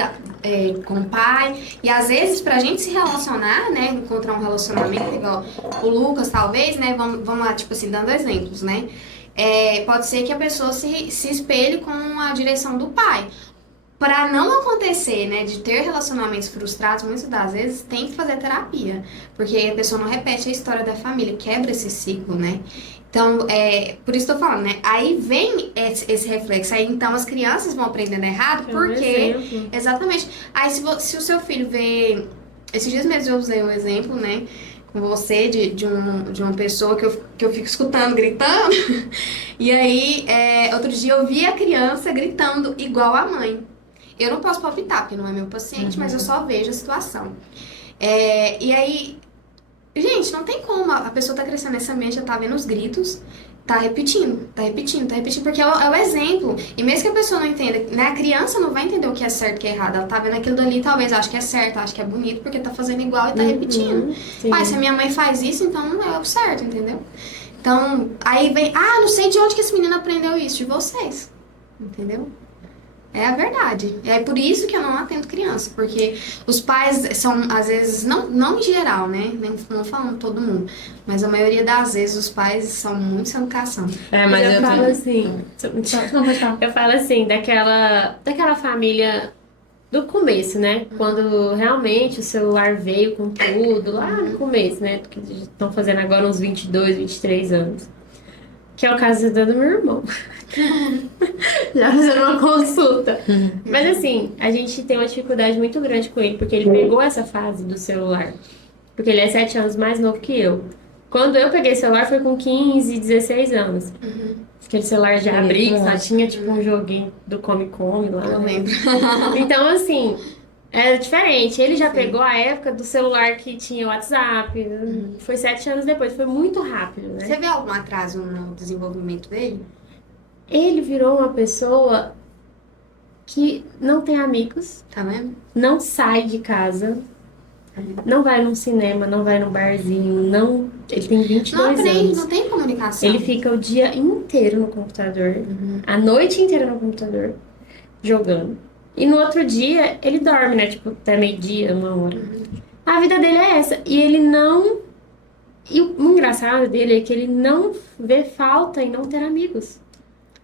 com o pai. E às vezes, pra gente se relacionar, né? Encontrar um relacionamento, igual o Lucas, talvez, né? Vamos lá, tipo assim, dando exemplos, né? Pode ser que a pessoa se espelhe com a direção do pai. Para não acontecer, né, de ter relacionamentos frustrados, muitas das vezes tem que fazer terapia, porque a pessoa não repete a história da família, quebra esse ciclo, né? Então, por isso que eu tô falando, né? Aí vem esse reflexo, aí então as crianças vão aprendendo errado, É um porque... exemplo. Exatamente. Aí se o seu filho vê... Esses dias mesmo eu usei um exemplo, né? Com você, de uma pessoa que eu fico escutando, gritando. E aí, outro dia eu vi a criança gritando igual a mãe. Eu não posso palpitar, porque não é meu paciente, mas eu só vejo a situação. E aí, gente, não tem como. A pessoa tá crescendo nesse ambiente, já tá vendo os gritos, tá repetindo, porque é o exemplo. E mesmo que a pessoa não entenda, né, a criança não vai entender o que é certo e o que é errado. Ela tá vendo aquilo dali, talvez acha que é certo, acha que é bonito, porque tá fazendo igual e tá repetindo. Sim. Pai, se a minha mãe faz isso, então não é o certo, entendeu? Então, aí vem, não sei de onde que esse menino aprendeu isso, de vocês, entendeu? É a verdade. É por isso que eu não atendo criança, porque os pais são, às vezes, não em geral, né? Não falando todo mundo, mas a maioria das vezes os pais são muito sem educação. É, Mas mas eu eu falo tenho... assim, Não, pode falar. eu falo assim, daquela família do começo, né? Quando realmente o celular veio com tudo, lá no começo, né? Que estão fazendo agora uns 22, 23 anos. Que é o caso do meu irmão. Já fazendo uma consulta. Mas assim, a gente tem uma dificuldade muito grande com ele, porque ele pegou essa fase do celular. Porque ele é 7 anos mais novo que eu. Quando eu peguei celular foi com 15, 16 anos. Aquele celular de abrir, que só tinha tipo um joguinho do Come Come lá. Eu né? lembro. Então, assim, é diferente. Ele já pegou a época do celular que tinha WhatsApp. Foi 7 anos depois, foi muito rápido, né? Você vê algum atraso no desenvolvimento dele? Ele virou uma pessoa que não tem amigos, Tá vendo? não sai de casa, não vai num cinema, não vai num barzinho, não. Ele tem Não 22 aprende, anos. não tem comunicação. Ele fica o dia inteiro no computador, a noite inteira no computador, jogando. E no outro dia ele dorme, né? Tipo, até meio-dia, 1 hora. A vida dele é essa. E ele não. E o engraçado dele é que ele não vê falta em não ter amigos.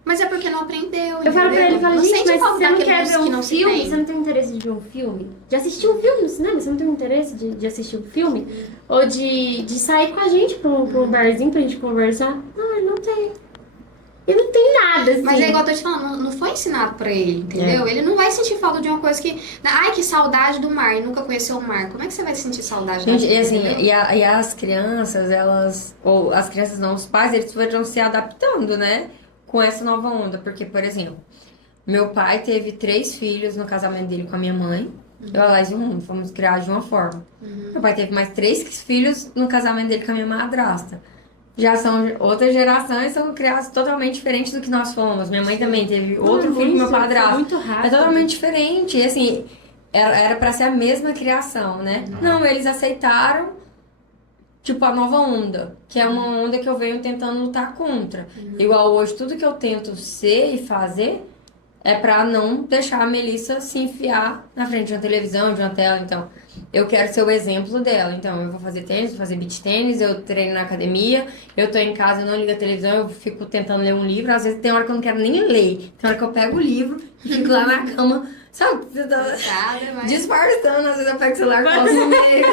Mas é porque não aprendeu, Eu falo pra ele, entendeu? falo, Não gente, sente mas falta você não daquilo quer ver que um não se filme? tem. Você não tem interesse de ver um filme? De assistir um filme no cinema? Você não tem interesse de assistir um filme? Ou de sair com a gente pra um barzinho pra gente conversar? Não, ele não tem. Ele não tem nada, assim. Mas é igual eu tô te falando, não foi ensinado pra ele, entendeu? Ele não vai sentir falta de uma coisa que... Ai, que saudade do mar, e nunca conheceu o mar. Como é que você vai sentir saudade Gente, daquilo, e assim, entendeu? e as crianças, elas, ou as crianças não, os pais, eles foram se adaptando, né, com essa nova onda. Porque, por exemplo, meu pai teve 3 filhos no casamento dele com a minha mãe. Eu, aliás, fomos criados de uma forma. Meu pai teve mais 3 filhos no casamento dele com a minha madrasta. Já são outras gerações, são criados totalmente diferentes do que nós fomos. Minha mãe também teve outro filho com meu padrasto. Muito rápido. É totalmente diferente. E assim, era pra ser a mesma criação, né? Não, eles aceitaram, tipo, a nova onda, que é uma onda que eu venho tentando lutar contra. Igual hoje, tudo que eu tento ser e fazer é pra não deixar a Melissa se enfiar na frente de uma televisão, de uma tela. Então, eu quero ser o exemplo dela. Então, eu vou fazer tênis, vou fazer beach tênis, eu treino na academia, eu tô em casa, eu não ligo a televisão, eu fico tentando ler um livro. Às vezes tem hora que eu não quero nem ler. Tem hora que eu pego o livro e fico lá na cama, sabe? Sabe, mas... Disfarçando, às vezes eu pego o celular e posso ler.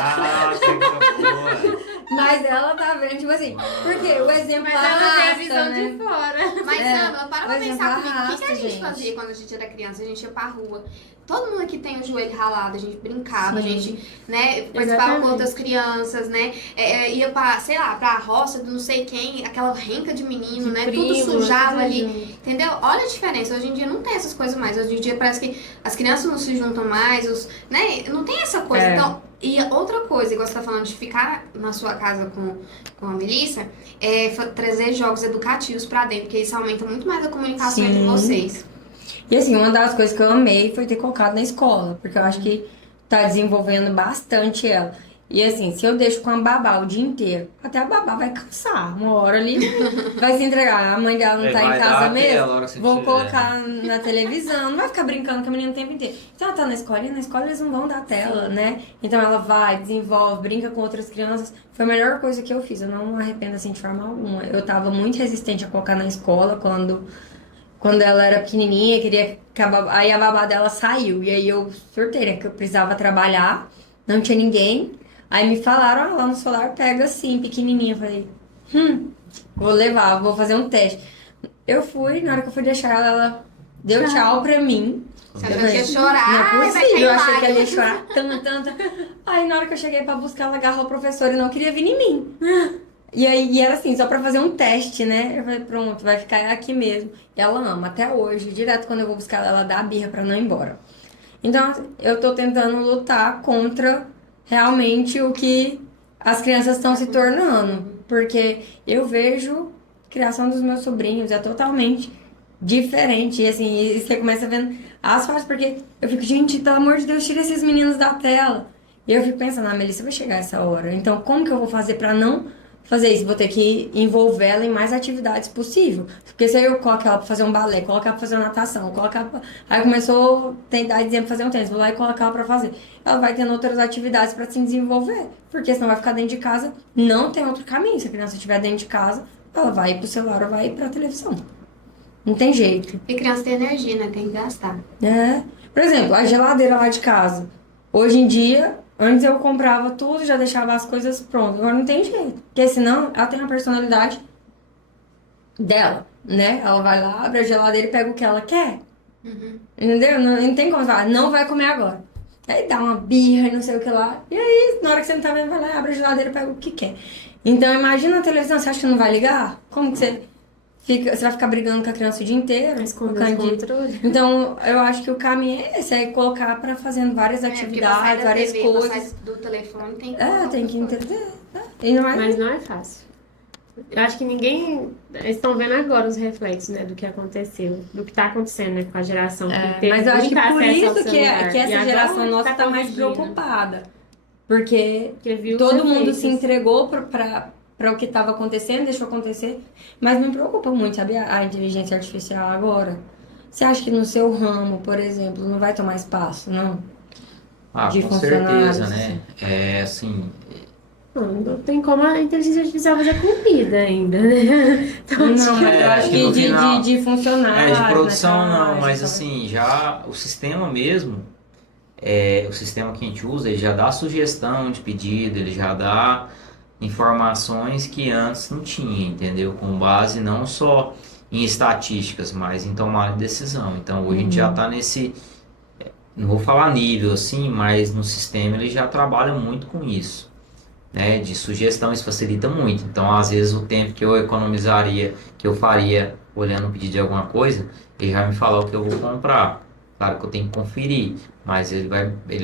Ah, que boa. Mas ela tá vendo, tipo assim, porque o exemplo Mas ela tem a arrasta, visão né? de fora. Mas, Ana, para pra Mas pensar comigo. O que a arrasta, gente gente. fazia quando a gente era criança? A gente ia pra rua. Todo mundo aqui tem o joelho ralado, a gente brincava, a Sim. gente, né, participava Exatamente. com outras crianças, né? Ia pra, sei lá, pra roça do não sei quem, aquela renca de menino, né? Tudo sujava ali. Entendeu? Olha a diferença. Hoje em dia não tem essas coisas mais. Hoje em dia parece que as crianças não se juntam mais, né? Não tem essa coisa. É. Então, e outra coisa, igual você tá falando de ficar na sua casa com a Melissa, é trazer jogos educativos pra dentro, porque isso aumenta muito mais a comunicação entre Sim. vocês. E assim, uma das coisas que eu amei foi ter colocado na escola, porque eu acho que tá desenvolvendo bastante ela. E assim, se eu deixo com a babá o dia inteiro, até a babá vai cansar. Uma hora ali vai se entregar. A mãe dela não tá em Vai casa dar mesmo. aquela hora que você Vou tiver. colocar na televisão, não vai ficar brincando com a menina o tempo inteiro. Então ela tá na escola, e na escola eles não vão dar tela, né? Então ela vai, desenvolve, brinca com outras crianças. Foi a melhor coisa que eu fiz, eu não me arrependo assim de forma alguma. Eu tava muito resistente a colocar na escola quando ela era pequenininha, queria que aí a babá dela saiu. E aí eu surtei, né? Que eu precisava trabalhar, não tinha ninguém. Aí me falaram, lá no celular pega assim, pequenininha. Eu falei, vou levar, vou fazer um teste. Eu fui, na hora que eu fui deixar ela, ela deu tchau pra mim. Você Eu achou falei, que ia chorar, não é ai, vai possível, cair eu achei que ela ia lágrimas. chorar tanto. Aí na hora que eu cheguei pra buscar, ela agarrou o professor e não queria vir em mim. E aí e era assim, só pra fazer um teste, né? Eu falei, pronto, vai ficar aqui mesmo. E ela ama, até hoje, direto quando eu vou buscar ela, ela dá a birra pra não ir embora. Então, eu tô tentando lutar contra realmente o que as crianças estão se tornando. Porque eu vejo a criação dos meus sobrinhos é totalmente diferente. E assim, e você começa vendo as fases, porque eu fico, gente, pelo amor de Deus, tira esses meninos da tela. E eu fico pensando, Melissa, vai chegar essa hora. Então, como que eu vou fazer pra não fazer isso, vou ter que envolver ela em mais atividades possível. Porque se eu coloco ela pra fazer um balé, colocar ela pra fazer uma natação, colocar pra... Aí começou a tentar dizer pra fazer um tênis, vou lá e colocar ela pra fazer. Ela vai tendo outras atividades pra se desenvolver. Porque senão vai ficar dentro de casa, não tem outro caminho. Se a criança estiver dentro de casa, ela vai pro celular ou vai pra televisão. Não tem jeito. E criança tem energia, né? Tem que gastar. É. Por exemplo, a geladeira lá de casa. Hoje em dia, antes eu comprava tudo, já deixava as coisas prontas. Agora não tem jeito. Porque senão ela tem a personalidade dela, né? Ela vai lá, abre a geladeira e pega o que ela quer. Entendeu? Não tem como falar, não vai comer agora. Aí dá uma birra e não sei o que lá. E aí, na hora que você não tá vendo, vai lá, abre a geladeira e pega o que quer. Então, imagina a televisão, você acha que não vai ligar? Como que você fica? Você vai ficar brigando com a criança o dia inteiro? Esconder os controles. Então, eu acho que o caminho é esse, é colocar para fazendo várias Porque atividades, pra várias sair da TV, pra coisas. sair do telefone, tem que Tem que entender. E não é... Mas não é fácil. Eu acho que ninguém... Eles estão vendo agora os reflexos, né, do que aconteceu, do que está acontecendo, né, com a geração que teve Mas eu acho que muito por acesso ao isso que celular. essa E agora geração nossa tá tá mais corrigindo. preocupada. Porque Porque viu os todo mundo efeitos. se entregou para o que estava acontecendo, deixou acontecer. Mas me preocupa muito, sabe, a inteligência artificial agora. Você acha que no seu ramo, por exemplo, não vai tomar espaço, não? Ah, De com funcionários, certeza, né? É assim, Não tem como a inteligência artificial fazer comida ainda, né? Então, Não, mas eu acho que que no final- de funcionários. de produção né, não, mas sabe? assim, já o sistema mesmo, o sistema que a gente usa, ele já dá sugestão de pedido, ele já dá informações que antes não tinha, entendeu? Com base não só em estatísticas, mas em tomada de decisão. Então hoje a gente já está nesse, não vou falar nível assim, mas no sistema ele já trabalha muito com isso, né? De sugestão, isso facilita muito. Então às vezes o tempo que eu economizaria, que eu faria olhando o pedido de alguma coisa, ele vai me falar o que eu vou comprar. Claro que eu tenho que conferir, mas ele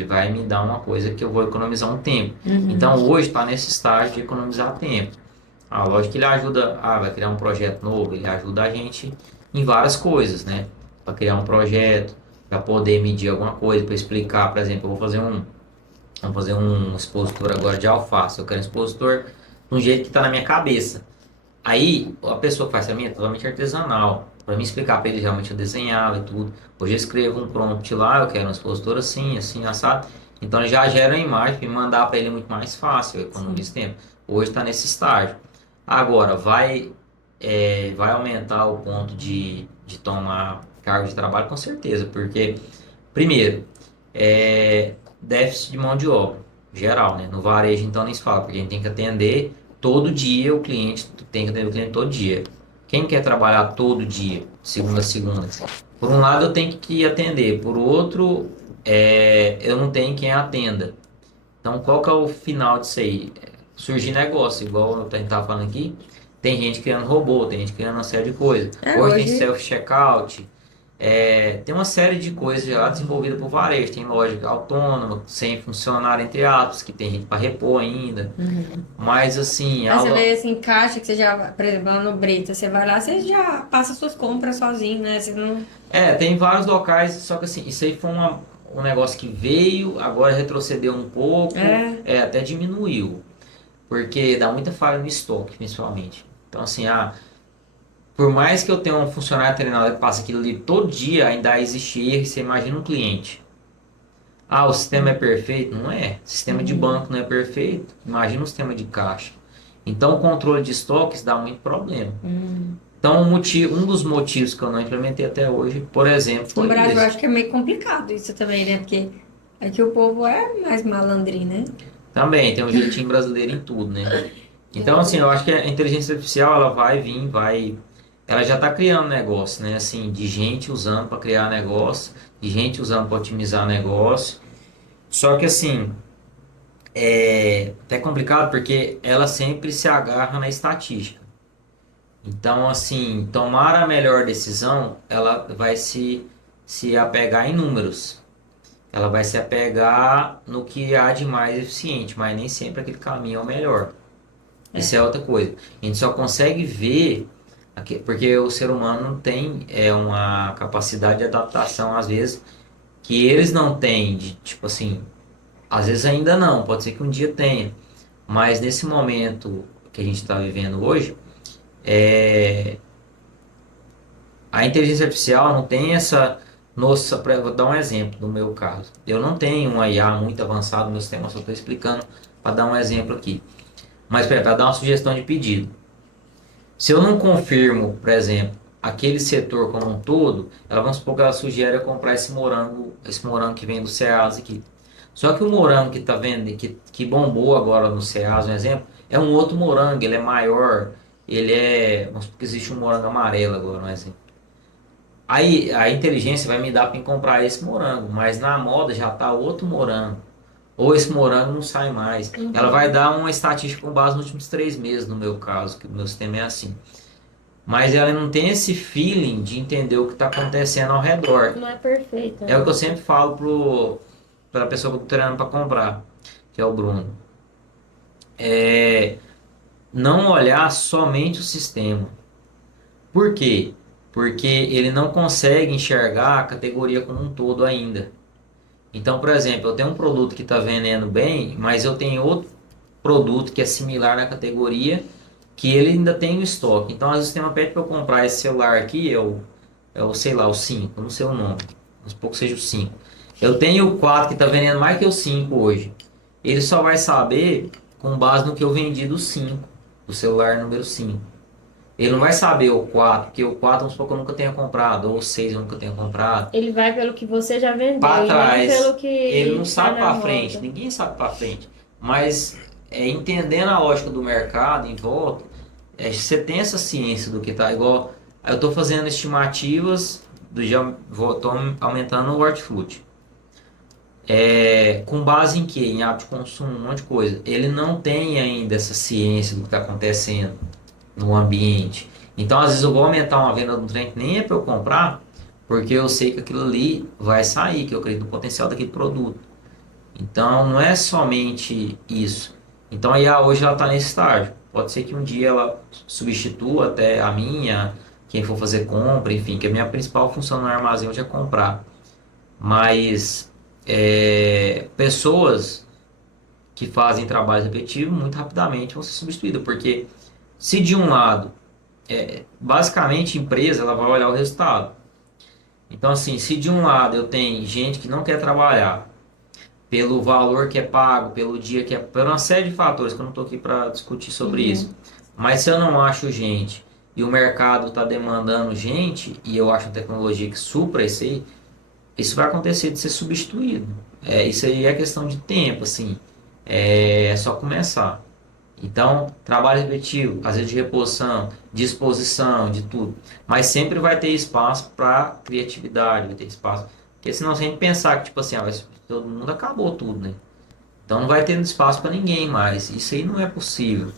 vai me dar uma coisa que eu vou economizar um tempo. Então hoje está nesse estágio de economizar tempo. Lógico que ele ajuda, vai criar um projeto novo, ele ajuda a gente em várias coisas, né? Para criar um projeto, para poder medir alguma coisa, para explicar, por exemplo, eu vamos fazer um expositor agora de alface, eu quero um expositor de um jeito que está na minha cabeça. Aí a pessoa que faz para mim é totalmente artesanal. Para mim explicar para ele, realmente eu desenhava e tudo. Hoje eu escrevo um prompt lá, eu quero um expositor assim, assim, assado. Então ele já gera a imagem, e mandar para ele é muito mais fácil, eu economizo tempo. Hoje está nesse estágio. Agora, vai aumentar o ponto de tomar cargo de trabalho, com certeza, porque, primeiro, déficit de mão de obra, geral, né? No varejo, então, nem se fala, porque a gente tem que atender todo dia o cliente, tem que atender o cliente todo dia. Quem quer trabalhar todo dia, segunda a segunda? Por um lado, eu tenho que atender, por outro, eu não tenho quem atenda. Então, qual que é o final disso aí? Surgir negócio, igual a gente estava falando aqui. Tem gente criando robô, tem gente criando uma série de coisas. Hoje tem self-checkout, tem uma série de coisas já desenvolvidas por varejo. Tem lógica autônoma, sem funcionário, entre aspas, que tem gente para repor ainda. Mas assim... Aí você vê assim, caixa que você já, por exemplo, lá no Brita, você vai lá, você já passa suas compras sozinho, né? Você não... tem vários locais, só que assim, isso aí foi um negócio que veio, agora retrocedeu um pouco, até diminuiu. Porque dá muita falha no estoque, principalmente. Então, assim, por mais que eu tenha um funcionário treinado que passa aquilo ali todo dia, ainda existe erro. Você imagina um cliente. O sistema é perfeito? Não é. O sistema de banco não é perfeito. Imagina um sistema de caixa. Então, o controle de estoques dá muito problema. Então, um dos motivos que eu não implementei até hoje, por exemplo, foi No Brasil, eu esse. acho que é meio complicado isso também, né? Porque aqui o povo é mais malandrinho, né? Também, tem um jeitinho brasileiro em tudo, né? Então, assim, eu acho que a inteligência artificial, ela vai vir, ela já está criando negócio, né? Assim, de gente usando para criar negócio, de gente usando para otimizar negócio. Só que, assim, é até complicado porque ela sempre se agarra na estatística. Então, assim, tomar a melhor decisão, ela vai se apegar em números. Ela vai se apegar no que há de mais eficiente, mas nem sempre aquele caminho é o melhor. Isso é outra coisa. A gente só consegue ver, porque o ser humano tem uma capacidade de adaptação, às vezes, que eles não têm, tipo assim, às vezes ainda não, pode ser que um dia tenha, mas nesse momento que a gente está vivendo hoje, é, a inteligência artificial não tem essa nossa, vou dar um exemplo do meu caso. Eu não tenho uma IA muito avançada no meu sistema, só estou explicando para dar um exemplo aqui. Mas para dar uma sugestão de pedido. Se eu não confirmo, por exemplo, aquele setor como um todo, ela vamos supor que ela sugere eu comprar esse morango que vem do Ceasa aqui. Só que o morango que tá vendo, que bombou agora no Ceasa, um exemplo, é um outro morango, ele é maior, ele é, vamos supor que existe um morango amarelo agora, um exemplo. Aí a inteligência vai me dar para comprar esse morango, mas na moda já tá outro morango. Ou esse morango não sai mais. Ela vai dar uma estatística com base nos últimos 3 meses, no meu caso, que o meu sistema é assim. Mas ela não tem esse feeling de entender o que está acontecendo ao redor. Não é perfeita. É o que eu sempre falo para a pessoa que eu estou treinando para comprar, que é o Bruno. É não olhar somente o sistema. Por quê? Porque ele não consegue enxergar a categoria como um todo ainda. Então, por exemplo, eu tenho um produto que está vendendo bem, mas eu tenho outro produto que é similar na categoria, que ele ainda tem o estoque. Então, às vezes o sistema pede para eu comprar esse celular aqui, sei lá, o 5, eu não sei o nome, mas pouco seja o 5. Eu tenho o 4 que está vendendo mais que o 5 hoje. Ele só vai saber com base no que eu vendi do 5, do celular número 5. Ele não vai saber o 4, porque o 4 vamos supor que eu nunca tenha comprado, ou o 6 eu nunca tenha comprado. Ele vai pelo que você já vendeu, Para e não trás, pelo que ele não tá sabe na para moda. frente, ninguém sabe para frente. Mas entendendo a lógica do mercado em volta, você tem essa ciência do que tá igual. Eu estou fazendo estimativas, estou aumentando o hortifruti. Com base em quê? Em hábito de consumo, um monte de coisa. Ele não tem ainda essa ciência do que está acontecendo no ambiente. Então, às vezes eu vou aumentar uma venda de um trem que nem é para eu comprar, porque eu sei que aquilo ali vai sair, que eu acredito no potencial daquele produto. Então, não é somente isso. Então, a IA hoje ela está nesse estágio. Pode ser que um dia ela substitua até a minha, quem for fazer compra, enfim, que a minha principal função no armazém hoje é comprar. Mas pessoas que fazem trabalho repetitivo muito rapidamente vão ser substituídas, porque se de um lado, basicamente a empresa ela vai olhar o resultado. Então, assim, se de um lado eu tenho gente que não quer trabalhar pelo valor que é pago, pelo dia que é, por uma série de fatores que eu não estou aqui para discutir sobre isso. Mas se eu não acho gente e o mercado está demandando gente e eu acho a tecnologia que supra isso aí, isso vai acontecer de ser substituído. Isso aí é questão de tempo, assim. É só começar. Então, trabalho repetitivo, às vezes de reposição, de exposição, de tudo. Mas sempre vai ter espaço para criatividade, vai ter espaço. Porque senão se a gente pensar que, tipo assim, todo mundo acabou tudo, né? Então não vai ter espaço para ninguém mais. Isso aí não é possível.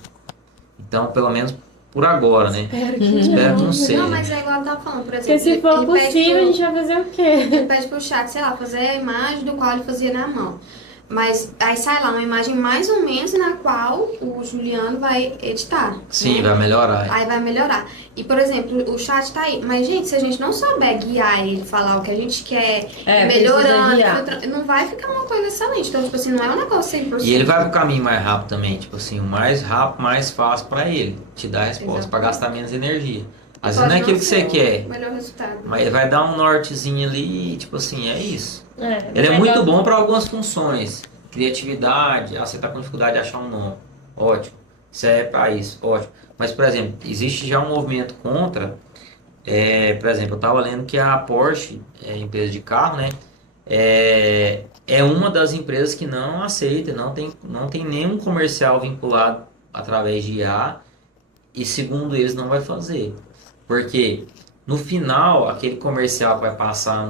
Então, pelo menos por agora, né? Espero que não seja. Não, mas é igual eu tava falando, por Porque exemplo. se for ele pede possível, a pro- gente vai fazer o quê? Ele pede pro chat, sei lá, fazer a imagem do qual ele fazia na mão. Mas aí sai lá uma imagem mais ou menos na qual o Juliano vai editar. Sim, né? vai melhorar. Aí vai melhorar. E, por exemplo, o chat tá aí. Mas, gente, se a gente não souber guiar ele, falar o que a gente quer, melhorando, precisa guiar. não vai ficar uma coisa excelente. Então, tipo assim, não é um negócio 100%. E ele vai pro caminho mais rápido também, tipo assim, o mais rápido, mais fácil para ele te dar a resposta, para gastar menos energia. Às vezes não é aquilo que você quer, O melhor resultado. mas ele vai dar um nortezinho ali e, tipo assim, é isso. Ele é Vai muito dar- bom para algumas funções. Criatividade, você tá com dificuldade de achar um nome. Ótimo. Isso é para isso, ótimo. Mas, por exemplo, existe já um movimento contra. Por exemplo, eu estava lendo que a Porsche, empresa de carro, né? É uma das empresas que não aceita, não tem nenhum comercial vinculado através de IA e, segundo eles, não vai fazer. Porque no final, aquele comercial que vai passar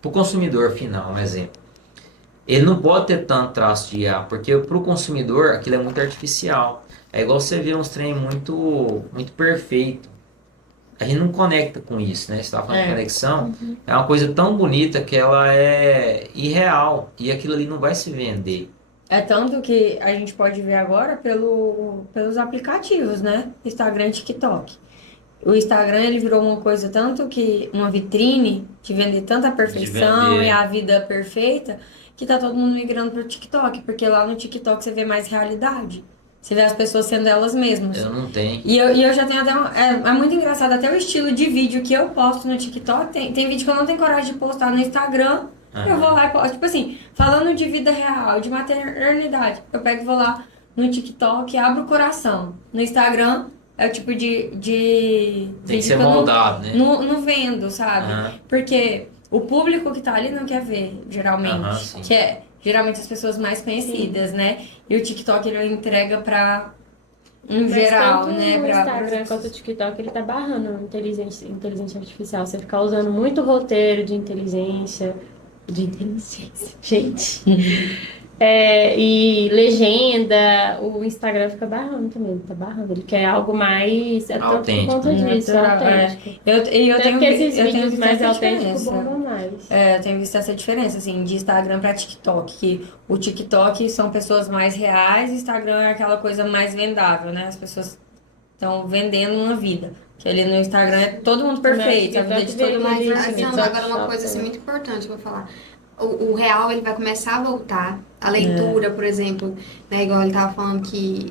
para o consumidor final, um exemplo. Ele não pode ter tanto traço de IA, porque para o consumidor aquilo é muito artificial. É igual você ver uns trem muito, muito perfeito. A gente não conecta com isso, né? Você está falando de conexão, é uma coisa tão bonita que ela é irreal e aquilo ali não vai se vender. É tanto que a gente pode ver agora pelos aplicativos, né? Instagram e TikTok. O Instagram, ele virou uma coisa tanto que uma vitrine de vender tanta perfeição vender. e a vida perfeita, que tá todo mundo migrando pro TikTok, porque lá no TikTok você vê mais realidade. Você vê as pessoas sendo elas mesmas. Eu não tenho. E eu já tenho até é muito engraçado até o estilo de vídeo que eu posto no TikTok. Tem vídeo que eu não tenho coragem de postar no Instagram. Eu vou lá e posto. Tipo assim, falando de vida real, de maternidade. Eu pego e vou lá no TikTok e abro o coração. No Instagram é o tipo de Tem que vídeo ser que eu moldado, né? não vendo, sabe? Aham. Porque o público que tá ali não quer ver, geralmente. Aham, sim. Que é geralmente as pessoas mais conhecidas, né? E o TikTok ele entrega pra Mas geral, tanto né? no Pra Instagram quanto o TikTok, ele tá barrando a inteligência artificial. Você ficar usando muito roteiro de inteligência, gente. E legenda, o Instagram fica barrando também, tá barrando. Ele quer algo mais, tanto por Autêntico, conta né? disso, Natural, autêntico. eu Tanto tenho, que esses eu tenho vídeos visto mais essa autênticos diferença. bombam mais. Eu tenho visto essa diferença, assim, de Instagram pra TikTok. Que o TikTok são pessoas mais reais, o Instagram é aquela coisa mais vendável, né? As pessoas estão vendendo uma vida. Que ali no Instagram é todo mundo perfeito, a vida de todo mundo Mas, é assim, perfeita. agora uma coisa assim, muito importante que eu vou falar. O real, ele vai começar a voltar. A leitura, por exemplo, né, igual ele tava falando que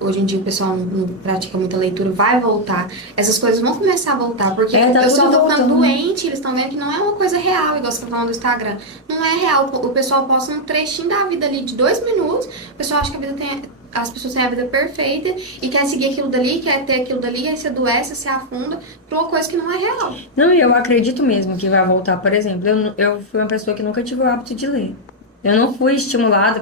hoje em dia o pessoal não pratica muita leitura, vai voltar. Essas coisas vão começar a voltar, porque Tá o pessoal tudo tá ficando voltando. doente, eles estão vendo que não é uma coisa real, igual você tá falando do Instagram. Não é real. O pessoal posta um trechinho da vida ali de 2 minutos, o pessoal acha que a vida as pessoas têm a vida perfeita e quer seguir aquilo dali, quer ter aquilo dali, aí se adoece, se afunda por uma coisa que não é real. Não, e eu acredito mesmo que vai voltar. Por exemplo, eu fui uma pessoa que nunca tive o hábito de ler. Eu não fui estimulada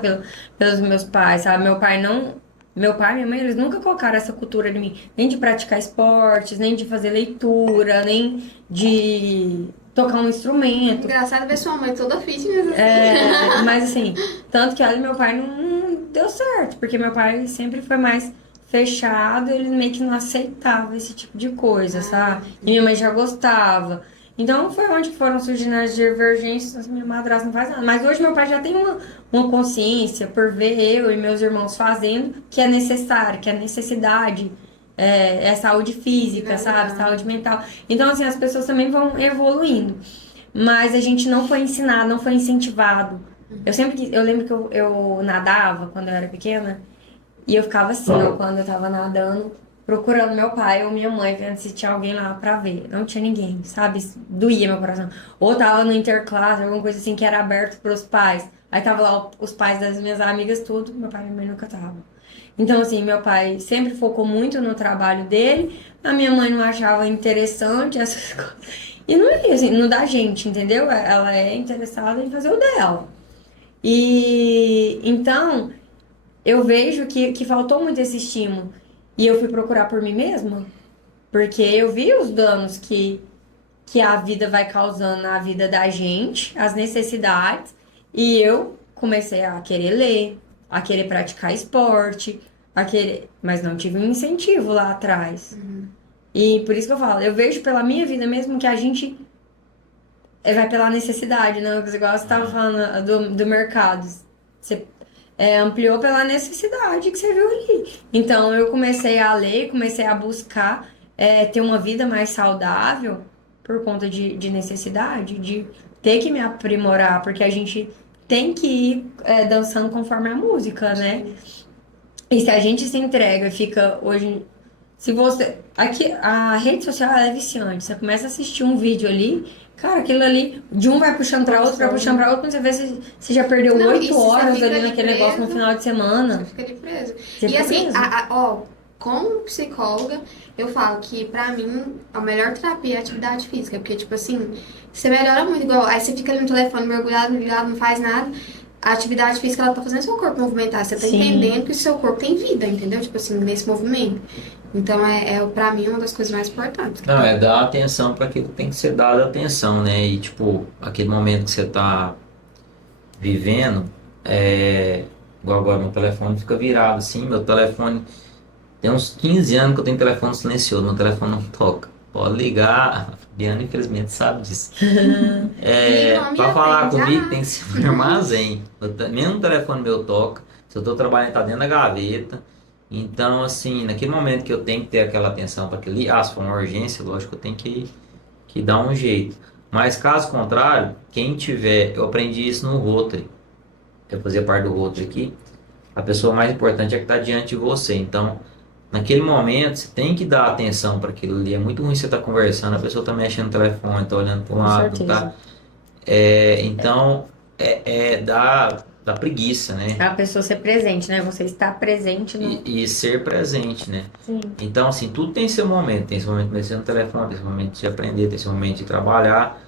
pelos meus pais, sabe? Meu pai e minha mãe, eles nunca colocaram essa cultura em mim. Nem de praticar esportes, nem de fazer leitura, nem de tocar um instrumento. Engraçado ver sua mãe toda fitness assim. Mas assim, tanto que ela e meu pai não deu certo, porque meu pai sempre foi mais fechado, ele meio que não aceitava esse tipo de coisa, sabe? E minha mãe já gostava. Então foi onde foram surgindo as divergências, minha madrasta não faz nada. Mas hoje meu pai já tem uma consciência por ver eu e meus irmãos fazendo que é necessário, que é necessidade. É saúde física, sabe? Saúde mental. Então, assim, as pessoas também vão evoluindo. Mas a gente não foi ensinado, não foi incentivado. Eu lembro que eu nadava quando eu era pequena e eu ficava assim, ó, quando eu tava nadando, procurando meu pai ou minha mãe, vendo se tinha alguém lá pra ver. Não tinha ninguém, sabe? Doía meu coração. Ou tava no interclasse, alguma coisa assim que era aberto pros pais. Aí tava lá os pais das minhas amigas, tudo, meu pai e minha mãe nunca tava. Então, assim, meu pai sempre focou muito no trabalho dele, a minha mãe não achava interessante essas coisas. E não é assim, não dá gente, entendeu? Ela é interessada em fazer o dela. E então, eu vejo que faltou muito esse estímulo. E eu fui procurar por mim mesma, porque eu vi os danos que a vida vai causando na vida da gente, as necessidades, e eu comecei a querer ler, a querer praticar esporte, mas não tive um incentivo lá atrás. E por isso que eu falo, eu vejo pela minha vida mesmo que a gente vai pela necessidade, né? Igual você estava falando do mercado. Você ampliou pela necessidade que você viu ali. Então eu comecei a ler, comecei a buscar ter uma vida mais saudável por conta de necessidade, de ter que me aprimorar, porque a gente tem que ir dançando conforme a música, né? E se a gente se entrega e fica hoje. Se você. Aqui, a rede social ela é viciante. Você começa a assistir um vídeo ali, cara, aquilo ali, de um vai puxando pra outro, vai puxando pra outro, quando você vê, você já perdeu Não, e 8 se você horas fica ali ali naquele negócio no preso, final de semana. Você fica ali preso. Você E fica assim, preso. como psicóloga, eu falo que pra mim a melhor terapia é a atividade física, porque tipo assim, você melhora muito, igual, aí você fica ali no telefone mergulhado, ligado, não faz nada. A atividade física, ela tá fazendo seu corpo movimentar, você tá Sim. entendendo que o seu corpo tem vida, entendeu? Tipo assim, nesse movimento. Então, pra mim, uma das coisas mais importantes. Não, é dar atenção para aquilo que tem que ser dado atenção, né? E, tipo, aquele momento que você tá vivendo, igual agora meu telefone fica virado assim, meu telefone, tem uns 15 anos que eu tenho telefone silencioso, meu telefone não toca. Pode ligar, a Fabiana infelizmente sabe disso. Para falar comigo tem que ser no armazém. Mesmo o telefone meu toca, se eu tô trabalhando tá dentro da gaveta. Então, assim, naquele momento que eu tenho que ter aquela atenção para aquilo ali, se for uma urgência, lógico que eu tenho que dar um jeito. Mas caso contrário, quem tiver, eu aprendi isso no Rotary. Eu fazia parte do Rotary aqui. A pessoa mais importante é que está diante de você. Então, naquele momento, você tem que dar atenção para aquilo ali. É muito ruim você estar conversando, a pessoa está mexendo no telefone, está olhando para um Com lado, não tá. certeza. Então, dá preguiça, né? A pessoa ser presente, né? Você estar presente no. E ser presente, né? Sim. Então, assim, tudo tem seu momento. Tem seu momento de mexer no telefone, tem seu momento de aprender, tem seu momento de trabalhar.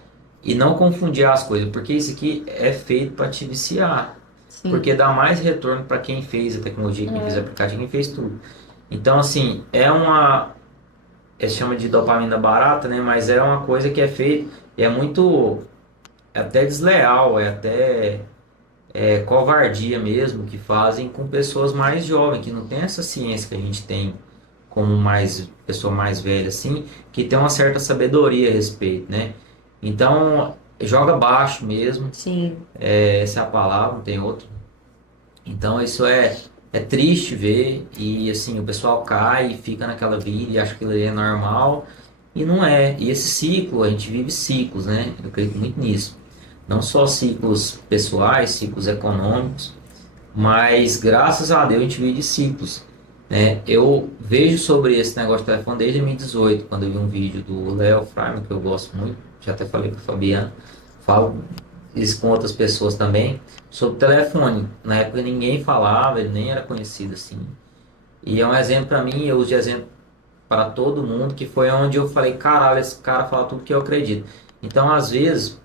E não confundir as coisas, porque isso aqui é feito para te viciar. Sim. Porque dá mais retorno para quem fez a tecnologia, quem fez o aplicativo, quem fez tudo. Então, assim, se chama de dopamina barata, né? Mas é uma coisa que é feita, e é até desleal, covardia mesmo que fazem com pessoas mais jovens, que não tem essa ciência que a gente tem como pessoa mais velha, assim, que tem uma certa sabedoria a respeito, né? Então, joga baixo mesmo, Sim. essa é a palavra, não tem outra. Então, isso é triste ver, e assim, o pessoal cai e fica naquela vida e acha que aquilo ali é normal, e não é. E esse ciclo, a gente vive ciclos, né? Eu acredito muito nisso. Não só ciclos pessoais, ciclos econômicos, mas graças a Deus a gente vive de ciclos, né? Eu vejo sobre esse negócio de telefone desde 2018, quando eu vi um vídeo do Léo Freiman, que eu gosto muito, já até falei com o Fabiano, falo isso com outras pessoas também, sobre telefone. Na época ninguém falava, ele nem era conhecido assim. E é um exemplo para mim, eu uso de exemplo para todo mundo, que foi onde eu falei, caralho, esse cara fala tudo que eu acredito. Então, às vezes,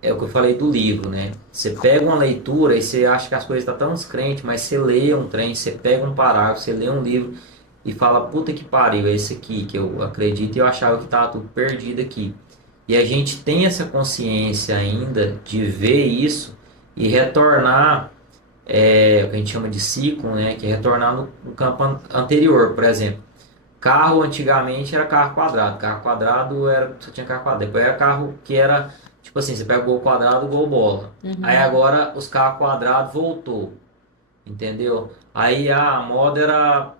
é o que eu falei do livro, né? Você pega uma leitura e você acha que as coisas estão tão descrentes, mas você lê um trem, você pega um parágrafo, você lê um livro e fala, puta que pariu, é esse aqui que eu acredito e eu achava que estava tudo perdido aqui. E a gente tem essa consciência ainda de ver isso e retornar, o que a gente chama de ciclo, né? Que é retornar no campo anterior, por exemplo. Carro antigamente era carro quadrado. Carro quadrado era, só tinha carro quadrado. Depois era carro que era, tipo assim, você pega o gol quadrado, gol bola. Aí agora os carros quadrados voltou. Entendeu? Aí a moda era,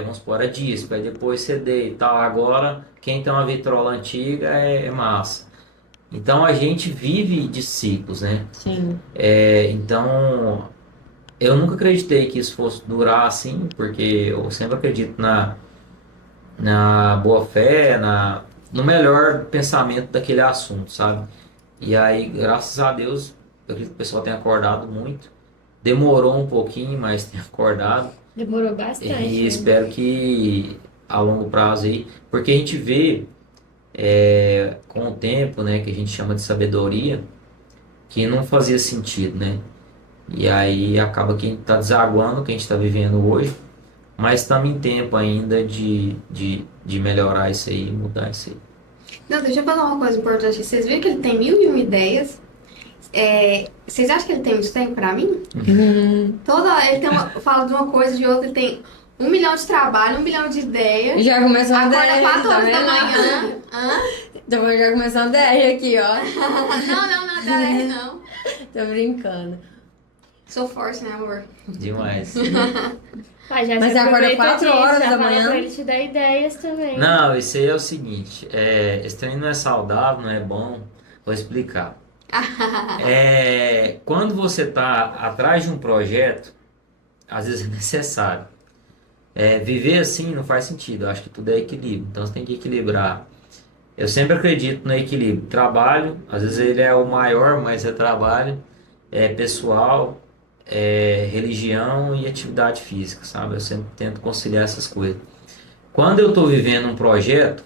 vamos supor, era disco, aí depois CD e tal. Agora, quem tem uma vitrola antiga é massa. Então a gente vive de ciclos, né? Sim. Então eu nunca acreditei que isso fosse durar assim, porque eu sempre acredito na boa fé, no melhor pensamento daquele assunto, sabe? E aí, graças a Deus, eu acredito que o pessoal tem acordado muito. Demorou um pouquinho, mas tem acordado. Demorou bastante, E né? espero que a longo prazo aí, porque a gente vê com o tempo, né, que a gente chama de sabedoria, que não fazia sentido, né? E aí acaba que a gente está desaguando o que a gente está vivendo hoje, mas estamos em tempo ainda de melhorar isso aí, mudar isso aí. Não, deixa eu falar uma coisa importante. Vocês viram que ele tem 1001 ideias? Vocês acham que ele tem muito tempo pra mim? Ele tem fala de uma coisa, de outra, ele tem 1 milhão de trabalho, 1 milhão de ideias. Já começou a Acorda DR, 4 tá horas da vendo? manhã. Hã? Então já começou a DR aqui, ó. Não, DR não. Tô brincando. Sou forte, né, amor? Demais. Ah, já Mas se você acorda aproveita 4 disso, horas já da fala manhã? pra ele te dar ideias também. Não, isso aí é o seguinte, esse treino não é saudável, não é bom, vou explicar. Quando você está atrás de um projeto, às vezes é necessário. Viver assim não faz sentido, eu acho que tudo é equilíbrio, então você tem que equilibrar. Eu sempre acredito no equilíbrio. Trabalho, às vezes ele é o maior, mas é trabalho, pessoal, religião e atividade física, sabe? Eu sempre tento conciliar essas coisas. Quando eu estou vivendo um projeto,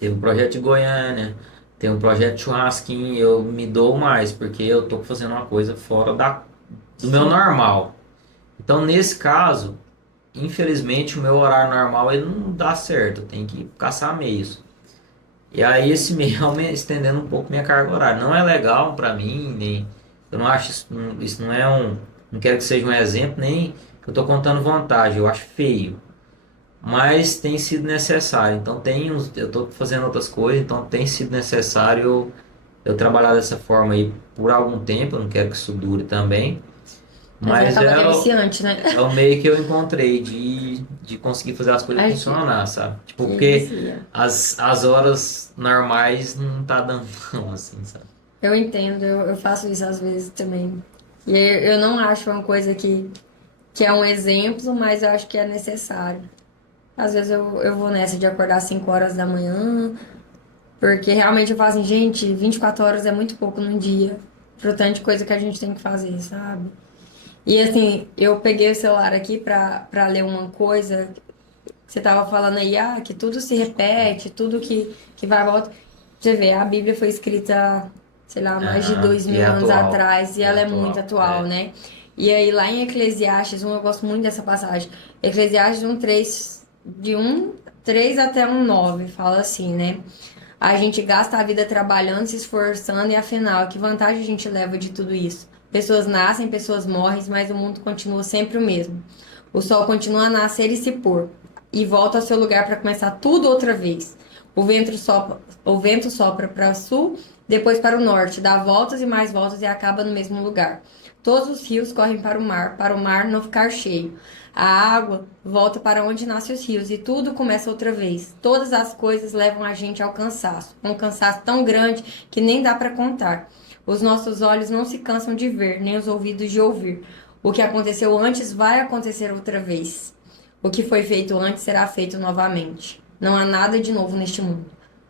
tem um projeto de Goiânia, tem um projeto de churrasquinho, eu me dou mais, porque eu estou fazendo uma coisa fora do meu normal. Então, nesse caso, infelizmente, o meu horário normal ele não dá certo, eu tenho que caçar meios. E aí esse meio estendendo um pouco minha carga horária. Não é legal para mim, nem eu não acho isso não é não quero que seja um exemplo, nem que eu estou contando vantagem, eu acho feio. Mas tem sido necessário. Então eu estou fazendo outras coisas, então tem sido necessário eu trabalhar dessa forma aí por algum tempo, eu não quero que isso dure também. Mas Mas acaba que é viciante, né? é o meio que eu encontrei de conseguir fazer as coisas Ai, funcionar, sabe? Tipo, Que porque vicia. as horas normais não tá dando não, assim, sabe? Eu entendo, eu faço isso às vezes também. E eu não acho uma coisa que é um exemplo, mas eu acho que é necessário. Às vezes eu vou nessa de acordar às 5 horas da manhã, porque realmente eu falo assim, gente, 24 horas é muito pouco num dia, pro tanto de coisa que a gente tem que fazer, sabe? E assim, eu peguei o celular aqui pra ler uma coisa que você tava falando aí, que tudo se repete, tudo que vai e volta. Você vê, a Bíblia foi escrita, sei lá, mais de Aham, dois e é mil anos atual. atrás e E é ela é muito atual. atual, né? E aí lá em Eclesiastes 1, eu gosto muito dessa passagem. Eclesiastes 1, 3, de 3 até 9 fala assim, né? A gente gasta a vida trabalhando, se esforçando e afinal, que vantagem a gente leva de tudo isso? Pessoas nascem, pessoas morrem, mas o mundo continua sempre o mesmo. O sol continua a nascer e se pôr, e volta ao seu lugar para começar tudo outra vez. O vento sopra para o sul, depois para o norte, dá voltas e mais voltas e acaba no mesmo lugar. Todos os rios correm para o mar não ficar cheio. A água volta para onde nascem os rios e tudo começa outra vez. Todas as coisas levam a gente ao cansaço, um cansaço tão grande que nem dá para contar. Os nossos olhos não se cansam de ver, nem os ouvidos de ouvir. O que aconteceu antes vai acontecer outra vez. O que foi feito antes será feito novamente. Não há nada de novo neste mundo.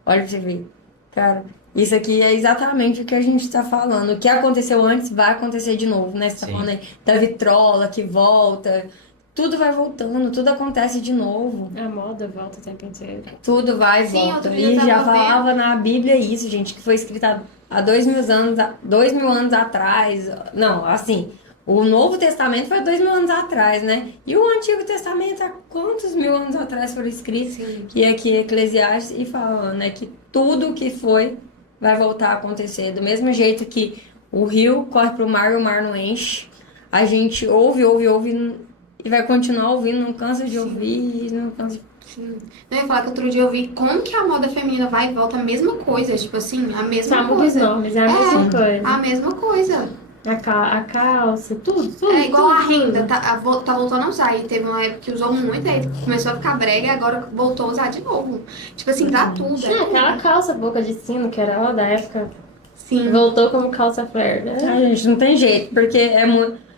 Olha pra você ver. Cara, isso aqui é exatamente o que a gente está falando. O que aconteceu antes vai acontecer de novo, né? Você tá falando Sim. aí da vitrola que volta. Tudo vai voltando, tudo acontece de novo. A moda volta o tempo inteiro. Tudo vai e Sim, volta. outro dia eu E já tava vendo. falava na Bíblia isso, gente, que foi escrita há 2.000 anos, 2.000 anos atrás. Não, assim, o Novo Testamento foi 2.000 anos atrás, né? E o Antigo Testamento, há quantos mil anos atrás foram escritos? Sim. Que aqui é Eclesiastes e falando, né, que tudo que foi vai voltar a acontecer. Do mesmo jeito que o rio corre pro mar e o mar não enche. A gente ouve, ouve, ouve e vai continuar ouvindo, não cansa de ouvir, não cansa. Sim. Eu ia falar que outro dia eu vi como que a moda feminina vai e volta a mesma coisa. Tipo assim, a mesma Só muda os coisa. nomes, é a mesma coisa. A mesma coisa. A calça, tudo. É igual a tudo. renda, tá voltando a usar. E teve uma época que usou muito, aí começou a ficar brega e agora voltou a usar de novo. Tipo assim, dá tudo. É, aquela calça boca de sino, que era lá da época, Sim. voltou como calça flare, né? A gente não tem jeito, porque é muito.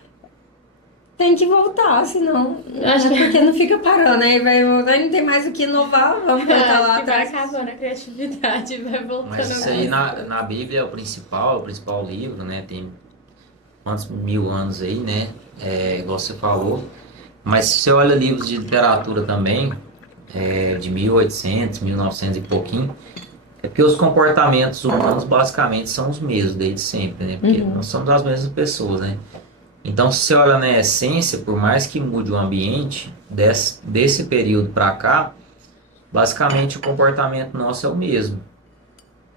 Tem que voltar, senão. Acho que- Porque não fica parando, aí vai voltar e não tem mais o que inovar, vamos voltar lá que vai atrás. acabando a criatividade, vai voltando Mas isso a aí coisa. na Bíblia é o principal livro, né? Tem quantos mil anos aí, né? Igual você falou. Mas se você olha livros de literatura também, de 1800, 1900 e pouquinho, é porque os comportamentos humanos basicamente são os mesmos desde sempre, né? Porque nós somos as mesmas pessoas, né? Então, se você olha na essência, por mais que mude o ambiente, desse período para cá, basicamente o comportamento nosso é o mesmo.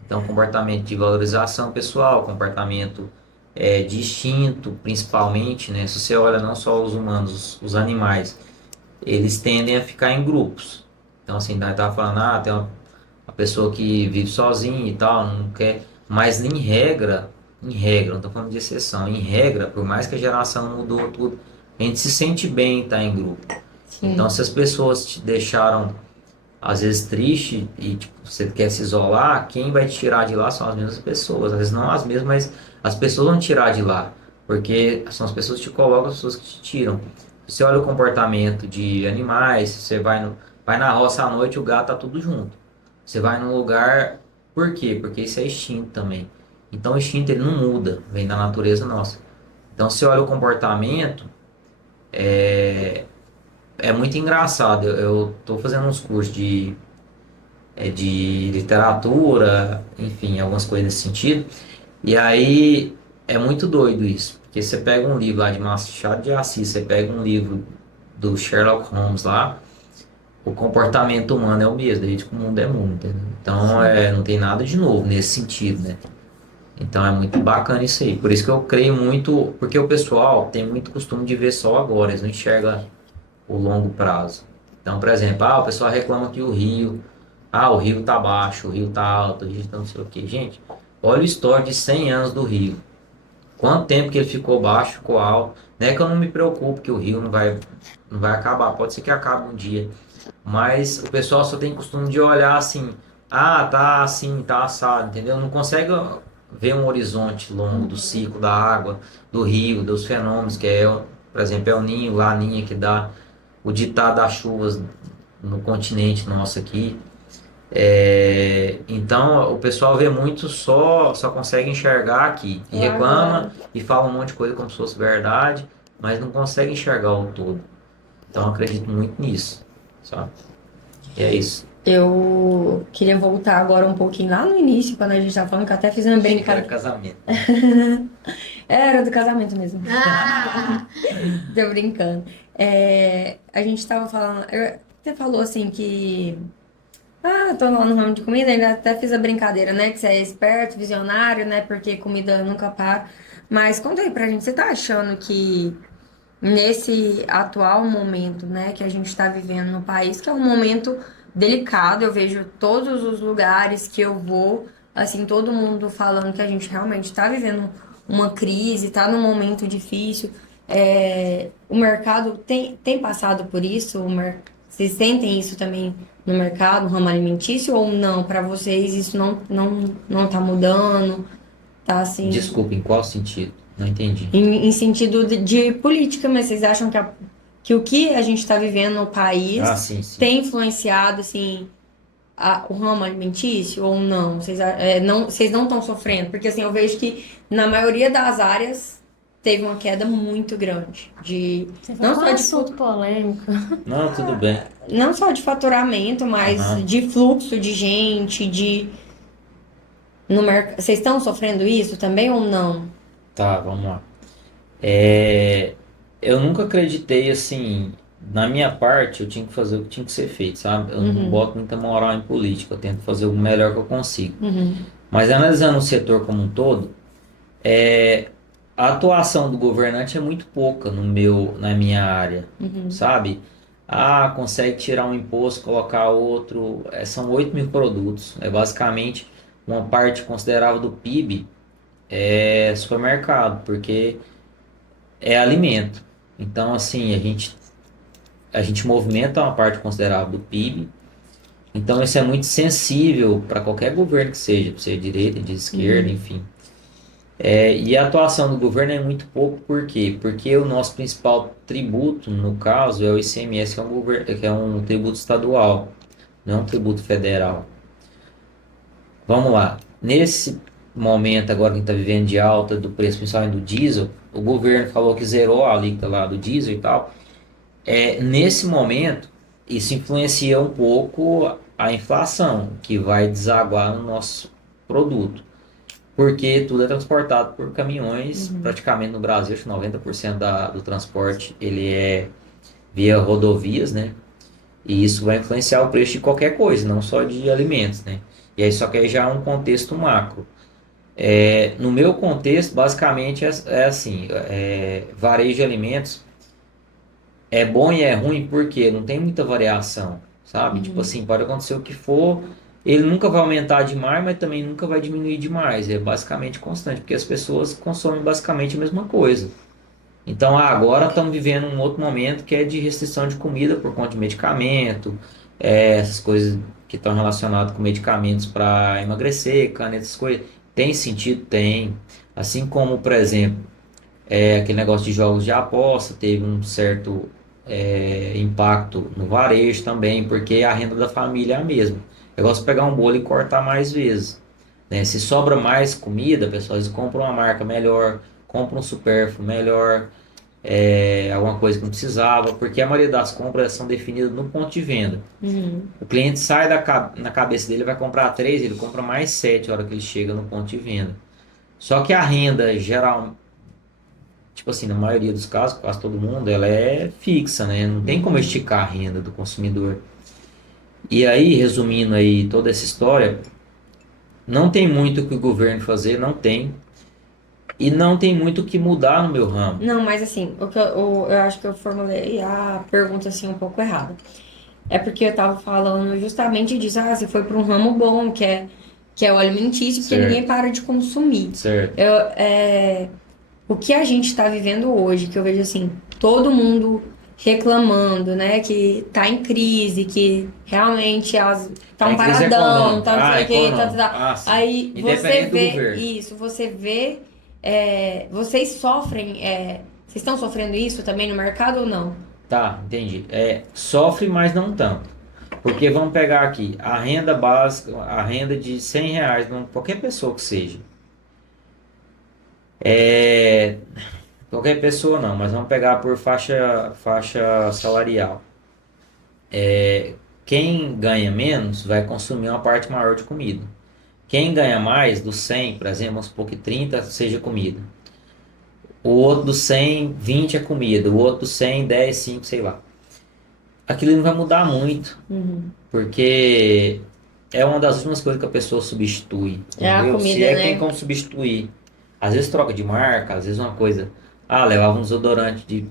Então, comportamento de valorização pessoal, comportamento de instinto, principalmente, né? Se você olha não só os humanos, os animais, eles tendem a ficar em grupos. Então, assim, nós tava falando, tem uma pessoa que vive sozinha e tal, não quer, mas em regra, não estou falando de exceção, em regra, por mais que a geração mudou tudo, a gente se sente bem em estar em grupo. Sim. Então, se as pessoas te deixaram às vezes triste e tipo, você quer se isolar, quem vai te tirar de lá são as mesmas pessoas. Às vezes não as mesmas, mas as pessoas vão te tirar de lá. Porque são as pessoas que te colocam, as pessoas que te tiram. Você olha o comportamento de animais, você vai na roça à noite, o gato tá tudo junto. Você vai num lugar, por quê? Porque isso é instinto também. Então o instinto ele não muda, vem da natureza nossa. Então você olha o comportamento, é muito engraçado. Eu tô fazendo uns cursos de literatura, enfim, algumas coisas nesse sentido. E aí é muito doido isso. Porque você pega um livro lá de Machado de Assis, você pega um livro do Sherlock Holmes lá, o comportamento humano é o mesmo, desde que o mundo é mundo, entendeu? Então não tem nada de novo nesse sentido, né? Então é muito bacana isso aí. Por isso que eu creio muito, porque o pessoal tem muito costume de ver só agora, eles não enxergam o longo prazo. Então, por exemplo, o pessoal reclama que o rio tá baixo, o rio tá alto, o rio tá não sei o que. Gente, olha o histórico de 100 anos do rio. Quanto tempo que ele ficou baixo, ficou alto. Não é que eu não me preocupo que o rio não vai acabar, pode ser que acabe um dia. Mas o pessoal só tem costume de olhar assim, tá assim, tá assado, entendeu? Não consegue vê um horizonte longo do ciclo da água, do rio, dos fenômenos, que é, por exemplo, é o Ninho, Laninha, que dá o ditar das chuvas no continente nosso aqui. Então o pessoal vê muito só consegue enxergar aqui e reclama e fala um monte de coisa como se fosse verdade, mas não consegue enxergar o todo. Então eu acredito muito nisso, sabe? E é isso. Eu queria voltar agora um pouquinho lá no início, quando a gente tava falando, que eu até fiz uma Era brincadeira. casamento. Era do casamento mesmo. Ah, Tô brincando. A gente tava falando. Você falou assim que. Ah, tô lá no ramo de comida, ainda até fiz a brincadeira, né? Que você é esperto, visionário, né? Porque comida nunca para. Mas conta aí pra gente, você tá achando que nesse atual momento, né, que a gente está vivendo no país, que é um momento delicado, eu vejo todos os lugares que eu vou, assim, todo mundo falando que a gente realmente está vivendo uma crise, está num momento difícil. O mercado tem passado por isso? Vocês sentem isso também no mercado, no ramo alimentício, ou não? Para vocês isso não tá mudando? Tá assim. Desculpa, em qual sentido? Não entendi. Em sentido de política, mas vocês acham que o que a gente está vivendo no país Ah, sim, sim. tem influenciado, assim, o ramo alimentício ou não? Vocês não estão sofrendo? Porque, assim, eu vejo que na maioria das áreas teve uma queda muito grande. Você Não falou só um de, assunto polêmico. Não, tudo bem. não só de faturamento, mas Aham. de fluxo de gente, no mercado. Vocês estão sofrendo isso também ou não? Tá, vamos lá. Eu nunca acreditei assim, na minha parte, eu tinha que fazer o que tinha que ser feito, sabe? Eu não boto muita moral em política, eu tento fazer o melhor que eu consigo. Uhum. Mas analisando o setor como um todo, a atuação do governante é muito pouca na minha área, sabe? Ah, consegue tirar um imposto, colocar outro. São 8.000 produtos. É basicamente uma parte considerável do PIB é supermercado, porque é alimento. Então, assim, a gente movimenta uma parte considerável do PIB. Então, isso é muito sensível para qualquer governo que seja de direita, de esquerda, enfim. E a atuação do governo é muito pouco, por quê? Porque o nosso principal tributo, no caso, é o ICMS, que é um tributo estadual, não é um tributo federal. Vamos lá. Nesse momento agora que a gente está vivendo de alta do preço, principalmente do diesel, o governo falou que zerou a alíquota lá do diesel e tal. Nesse momento, isso influencia um pouco a inflação, que vai desaguar no nosso produto. Porque tudo é transportado por caminhões, praticamente no Brasil, acho que 90% do transporte ele é via rodovias, né? E isso vai influenciar o preço de qualquer coisa, não só de alimentos, né? E aí só que aí já é um contexto macro. No meu contexto, basicamente é assim, varejo de alimentos é bom e é ruim porque não tem muita variação, sabe? Tipo assim, pode acontecer o que for, ele nunca vai aumentar demais, mas também nunca vai diminuir demais. É basicamente constante, porque as pessoas consomem basicamente a mesma coisa. Então agora estamos vivendo um outro momento que é de restrição de comida por conta de medicamento, essas coisas que estão relacionadas com medicamentos para emagrecer, cana, essas coisas. Tem sentido? Tem. Assim como, por exemplo, aquele negócio de jogos de aposta teve um certo impacto no varejo também, porque a renda da família é a mesma. Eu gosto de pegar um bolo e cortar mais vezes, né? Se sobra mais comida, pessoal, eles compram uma marca melhor, compram um supérfluo melhor, alguma coisa que não precisava, porque a maioria das compras são definidas no ponto de venda. O cliente sai na cabeça dele, vai comprar 3, ele compra mais 7 na hora que ele chega no ponto de venda. Só que a renda geral, tipo assim, na maioria dos casos, quase todo mundo, ela é fixa, né? Não tem como esticar a renda do consumidor. E aí, resumindo aí toda essa história, não tem muito o que o governo fazer, não tem. E não tem muito o que mudar no meu ramo. Não, mas assim, eu acho que eu formulei a pergunta assim um pouco errada. É porque eu tava falando justamente disso. Ah, você foi para um ramo bom, que é o alimentício, porque Certo. ninguém para de consumir. Certo. O que a gente está vivendo hoje, que eu vejo assim, todo mundo reclamando, né, que tá em crise, que realmente elas tá Tá um em crise paradão, econômica. tá não sei o que, tá, Econômica. Ah, sim. Aí você Independente do vê governo. isso, você vê, vocês sofrem, vocês estão sofrendo isso também no mercado ou não? Tá, entendi. Sofre, mas não tanto. Porque vamos pegar aqui, a renda básica, a renda de R$ 100, qualquer pessoa que seja. É, qualquer pessoa não, mas vamos pegar por faixa salarial. Quem ganha menos vai consumir uma parte maior de comida. Quem ganha mais, dos 100, por exemplo, vamos supor que 30 seja comida. O outro do 100, 20 é comida. O outro do 100, 10, 5, sei lá. Aquilo não vai mudar muito, porque é uma das últimas coisas que a pessoa substitui, É a entendeu? comida, Se é que né? tem como substituir. Às vezes troca de marca, às vezes uma coisa. Ah, levava um desodorante de R$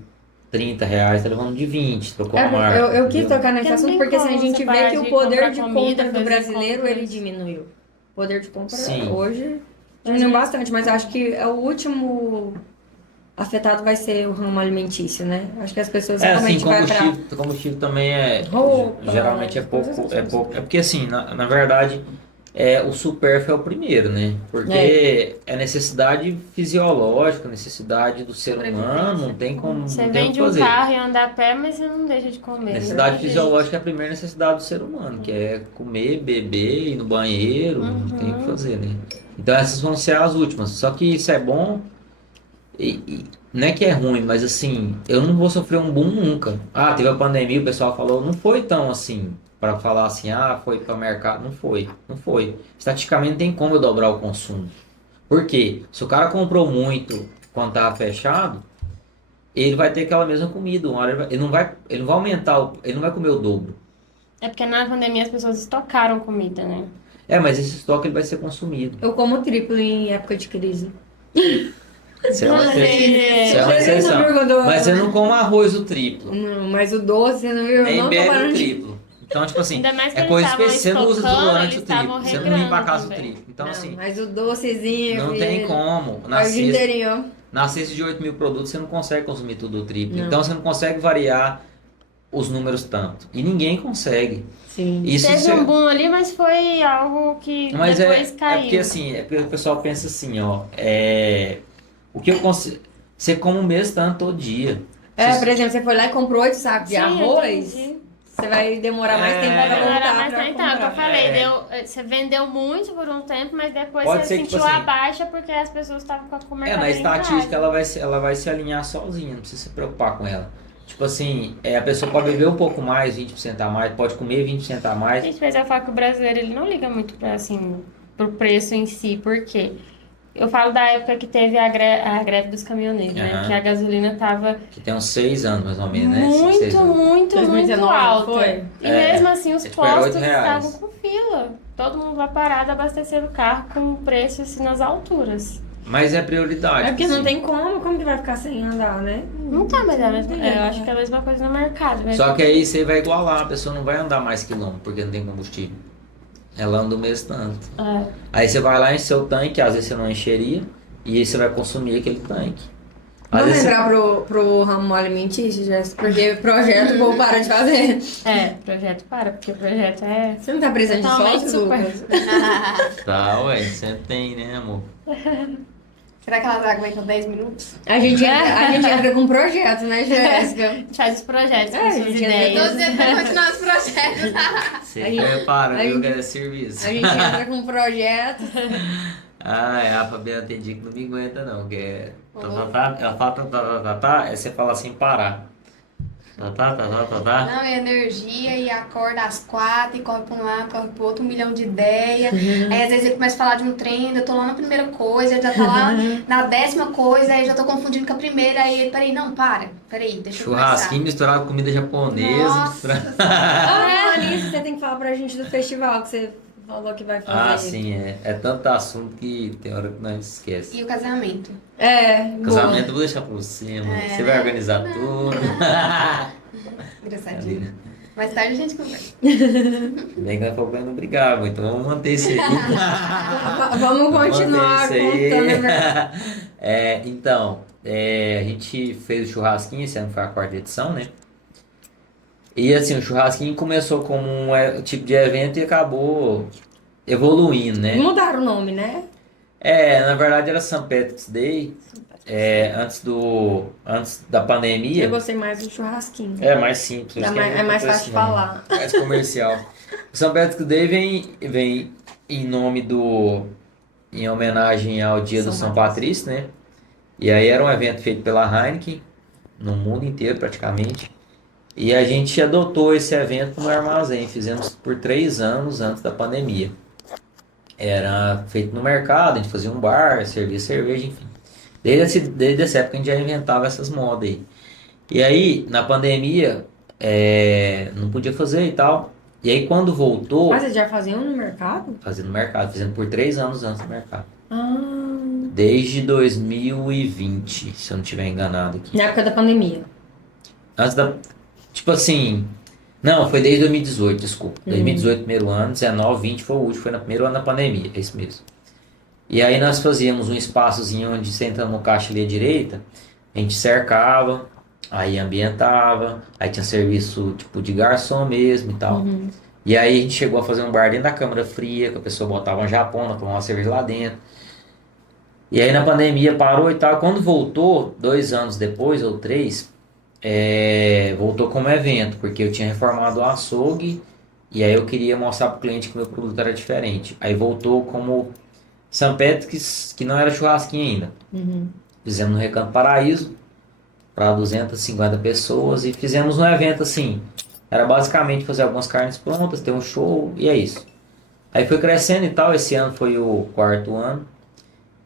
30, tá levando de 20, trocou a marca. Eu quis entendeu? tocar nesse Porque não assunto tem porque assim, a como gente você vê parar que de o poder comprar de comida, compra do fazer brasileiro, compras. ele diminuiu. O poder de compra Sim. hoje diminuiu bastante, mas acho que o último afetado vai ser o ramo alimentício, né? Acho que as pessoas Assim, realmente vai pra combustível também roupa, geralmente coisas assim. pouco. É porque assim, na verdade, o supérfluo é o primeiro, né? É. Porque é necessidade fisiológica, necessidade do ser humano, não tem como, Você não tem o que vende um fazer. carro e anda a pé, mas você não deixa de comer. Necessidade né? fisiológica é a primeira necessidade do ser humano, que é comer, beber, ir no banheiro, não tem o que fazer, né? Então essas vão ser as últimas. Só que isso é bom não é que é ruim, mas assim, eu não vou sofrer um boom nunca. Ah, teve a pandemia, o pessoal falou, não foi tão assim, para falar assim, foi para o mercado. Não foi. Estatisticamente não tem como eu dobrar o consumo. Por quê? Se o cara comprou muito quando tava fechado, ele vai ter aquela mesma comida. Uma hora ele não vai aumentar, ele não vai comer o dobro. É porque na pandemia as pessoas estocaram comida, né? Mas esse estoque ele vai ser consumido. Eu como triplo em época de crise. Isso é uma Você exceção. Você não perguntou. Mas eu não como arroz o triplo. Não, mas o doce, não viu? Nem Não tô bebe o parando de... triplo. Então, tipo assim, Ainda mais que é eles coisa estavam específica. Você não usa estocando, desodorante eles o triplo. estavam Você não limpa a regrando casa o também. triplo. Então, Não, assim, mas o docezinho, não filho, tem como. faz o dia inteirinho. Na cesta de 8 mil produtos, você não consegue consumir tudo o triplo. Não. Então, você não consegue variar os números tanto. E ninguém consegue. Sim. Isso Teve um boom ali, mas foi algo que Mas depois é caiu. porque assim, porque o pessoal pensa assim, ó, o que eu consigo, você come o mesmo tanto todo dia. Por exemplo, você foi lá e comprou 8 sacos de Sim, arroz, entendi. você vai demorar mais tempo Vai pra demorar voltar mais pra tempo. Então, é o que eu comprar. falei, você vendeu muito por um tempo, mas depois Pode você ser que, sentiu tipo assim, a baixa porque as pessoas estavam com o mercado na em estatística casa. ela vai se alinhar sozinha, não precisa se preocupar com ela. Tipo assim, a pessoa pode beber um pouco mais, 20% a mais, pode comer 20% a mais. Gente, mas eu falo que o brasileiro ele não liga muito pra, assim, pro preço em si, por quê? Eu falo da época que teve a greve dos caminhoneiros, né? Aham. Que a gasolina tava Que tem uns 6 anos mais ou menos, né? 6 anos. muito 2019 alta. foi? E mesmo assim os tipo, era postos R$8. estavam com fila. Todo mundo lá parado abastecendo o carro com o preço assim nas alturas. Mas é prioridade. É porque não assim. tem como que vai ficar sem andar, né? Não tá, mas é a mesma, eu acho que é a mesma coisa no mercado. Mas Só que aí você vai igualar, a pessoa não vai andar mais quilômetro porque não tem combustível. Ela anda o mesmo tanto. é, Aí você vai lá em seu tanque, às vezes você não encheria, e aí você vai consumir aquele tanque. Às Vamos vezes você- entrar pro ramo alimentício, Jéssica, porque projeto vou parar de fazer. projeto porque o projeto é Você não tá precisando de totalmente sócio, super. Lucas? Tá, ué, sempre tem, né, amor? Será que elas aguentam 10 minutos? A gente entra com projeto, né, Jéssica? A gente faz os projetos, É, com a suas gente ideias. Tô dizendo pra continuar os projetos. Você A gente- prepara, a viu, gente- que é serviço. A gente entra com projeto. A Fabiana tem dia que não me aguenta, não, que é... Ela fala, aí você fala assim, parar. Não, é energia e acorda às 4 e corre pra um lado, corre pro outro, 1 milhão de ideias. Aí às vezes ele começa a falar de um trem, eu tô lá na primeira coisa, ele já tá lá na 10ª coisa, aí eu já tô confundindo com a primeira, aí ele, peraí, deixa eu Churrasquinho misturado com comida japonesa. Nossa. Alice, você tem que falar pra gente do festival que você falou que vai fazer. Ah, sim, é tanto assunto que tem hora que nós esquece. E o casamento. Casamento eu vou deixar pra você, mano. Você vai organizar tudo. Engraçadinho. Ali, né? Mais tarde a gente conversa. Bem que ela falou pra não brigar, então vamos manter isso aí. Vamos continuar manter isso contando. aí. Né? Então, a gente fez o churrasquinho, esse ano foi a 4ª edição, né? E assim, o churrasquinho começou como tipo de evento e acabou evoluindo, né? Mudaram o nome, né? Na verdade era St. Patrick's Day, antes da Eu pandemia. gostei mais do churrasquinho. É mais simples, É acho que mais, é não mais botou fácil esse de nome. falar. Mais comercial. O St. Patrick's Day vem em homenagem ao dia do São São Patrício. Patrício, né? E aí era um evento feito pela Heineken, no mundo inteiro praticamente. E a gente adotou esse evento no armazém, fizemos por 3 anos antes da pandemia. Era feito no mercado, a gente fazia um bar, servia cerveja, enfim. Desde essa época a gente já inventava essas modas aí. E aí, na pandemia, não podia fazer e tal. E aí quando Mas voltou, vocês já faziam no mercado? fazendo mercado, fazendo por 3 anos antes do mercado. Ah, Desde 2020, se eu não estiver enganado aqui. na época da pandemia. Antes da. Tipo assim. Não, foi desde 2018, desculpa. 2018, primeiro ano, 19, 20 foi o último, foi no primeiro ano da pandemia, é isso mesmo. E aí nós fazíamos um espaçozinho onde você entra no caixa ali à direita, a gente cercava, aí ambientava, aí tinha serviço tipo de garçom mesmo e tal. Uhum. E aí a gente chegou a fazer um bar dentro da câmara fria, que a pessoa botava uma japona, tomava uma cerveja lá dentro. E aí na pandemia parou e tal. Quando voltou, 2 anos depois, ou 3, voltou como evento, porque eu tinha reformado o açougue e aí eu queria mostrar para o cliente que meu produto era diferente. Aí voltou como St. Patrick's, que não era churrasquinho ainda. Uhum. Fizemos no Recanto Paraíso para 250 pessoas e fizemos um evento assim. Era basicamente fazer algumas carnes prontas, ter um show e é isso. Aí foi crescendo e tal. Esse ano foi o quarto ano.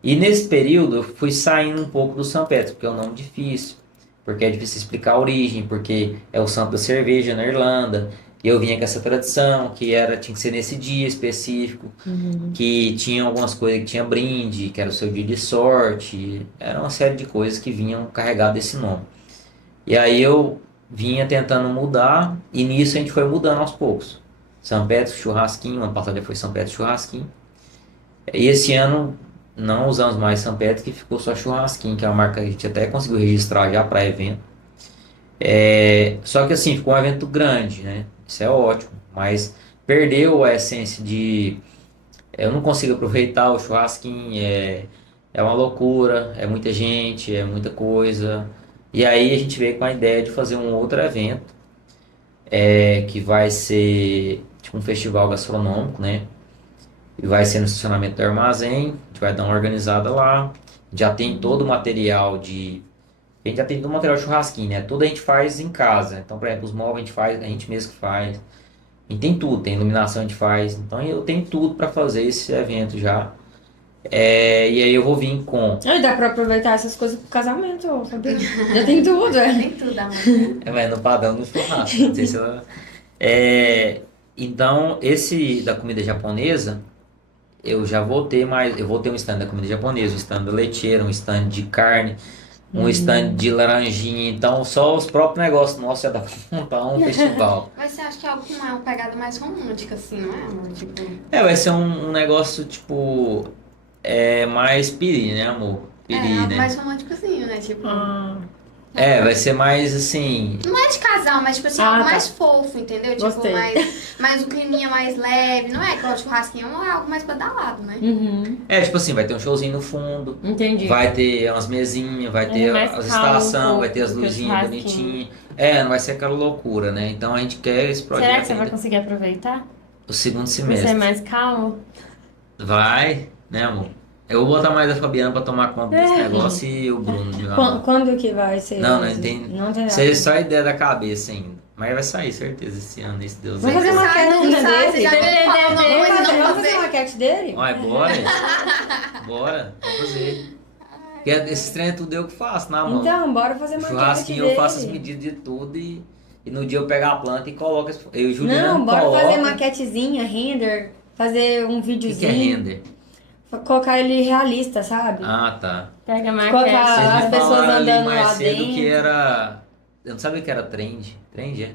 E nesse período eu fui saindo um pouco do São Pedro, porque é um nome difícil, porque é difícil explicar a origem, porque é o santo da cerveja na Irlanda. E eu vinha com essa tradição, tinha que ser nesse dia específico, Uhum. que tinha algumas coisas que tinha brinde, que era o seu dia de sorte, era uma série de coisas que vinham carregadas desse nome. E aí eu vinha tentando mudar, e nisso a gente foi mudando aos poucos. São Pedro Churrasquinho, ano passado já foi São Pedro Churrasquinho. E esse ano não usamos mais São Pedro, que ficou só Churrasquinho, que é uma marca que a gente até conseguiu registrar já para evento. Só que assim, ficou um evento grande, né? Isso é ótimo, mas perdeu a essência de. Eu não consigo aproveitar o Churrasquinho, é uma loucura, é muita gente, é muita coisa. E aí a gente veio com a ideia de fazer um outro evento, que vai ser tipo um festival gastronômico, né? E vai ser no estacionamento do armazém, a gente vai dar uma organizada lá. Já tem todo o material de. A gente já tem todo o material de churrasquinho, né? Tudo a gente faz em casa. Então, por exemplo, os móveis a gente faz, a gente mesmo que faz. A gente tem tudo, tem iluminação a gente faz. Então eu tenho tudo para fazer esse evento já. E aí eu vou vir com. Aí dá pra aproveitar essas coisas pro casamento, ô, Fabiana. Já tem tudo, Nem tudo, amor. Mas no padrão do churrasco. Não sei se então, esse da comida japonesa. Eu já vou ter mais. Eu vou ter um stand da comida japonesa, um stand da leiteira, um stand de carne, um stand de laranjinha. Então, só os próprios negócios nossos já dá pra montar um festival. Mas você acha que é algo com uma pegada mais romântica, assim, não é, amor? Tipo. Vai ser um negócio tipo. Mais piri, né, amor? Piri, Algo né? mais românticozinho, né? Tipo. Ah, Vai ser mais assim. Não é de casal, mas tipo assim, Ah, algo tá. mais fofo, entendeu? Tipo, Gostei. mais um climinha mais leve. Não é igual churrasquinho, não é algo mais badalado, né? uhum. Tipo assim, vai ter um showzinho no fundo, Entendi. vai ter umas mesinhas, vai ter mais as calmo um estações, pouco vai ter as do que o luzinhas churrasquinho. bonitinhas. Não vai ser aquela loucura, né? Então a gente quer esse projeto Será que você vai ainda. conseguir aproveitar? O segundo Por ser semestre. mais calmo? Vai, né, amor? Eu vou botar mais a Fabiana pra tomar conta desse negócio e o Bruno de lá. Quando que vai ser? Não, não tem. Não tem Isso aí é data. só ideia da cabeça ainda. Mas vai sair, certeza, esse ano, esse Deus. Vamos fazer Você uma sabe, maquete não sabe, dele. você já veio falando uma coisa e não Vamos fazer fazer. uma maquete dele? Olha, bora. Bora, vamos fazer. Porque esse trem é tudo eu que faço, na mão. Então, bora fazer O uma maquete churrasquinho dele. eu faço as medidas de tudo e no dia eu pego a planta e coloco. Eu e o Juliano Não, bora coloca. fazer maquetezinha, render, fazer um O que é videozinho. render? Colocar ele realista, sabe? Ah, tá. Pega a Colocar maquete. Vocês as me pessoas falaram ali andando mais lá cedo que dentro. era. Eu não sabia que era trend. Trend é?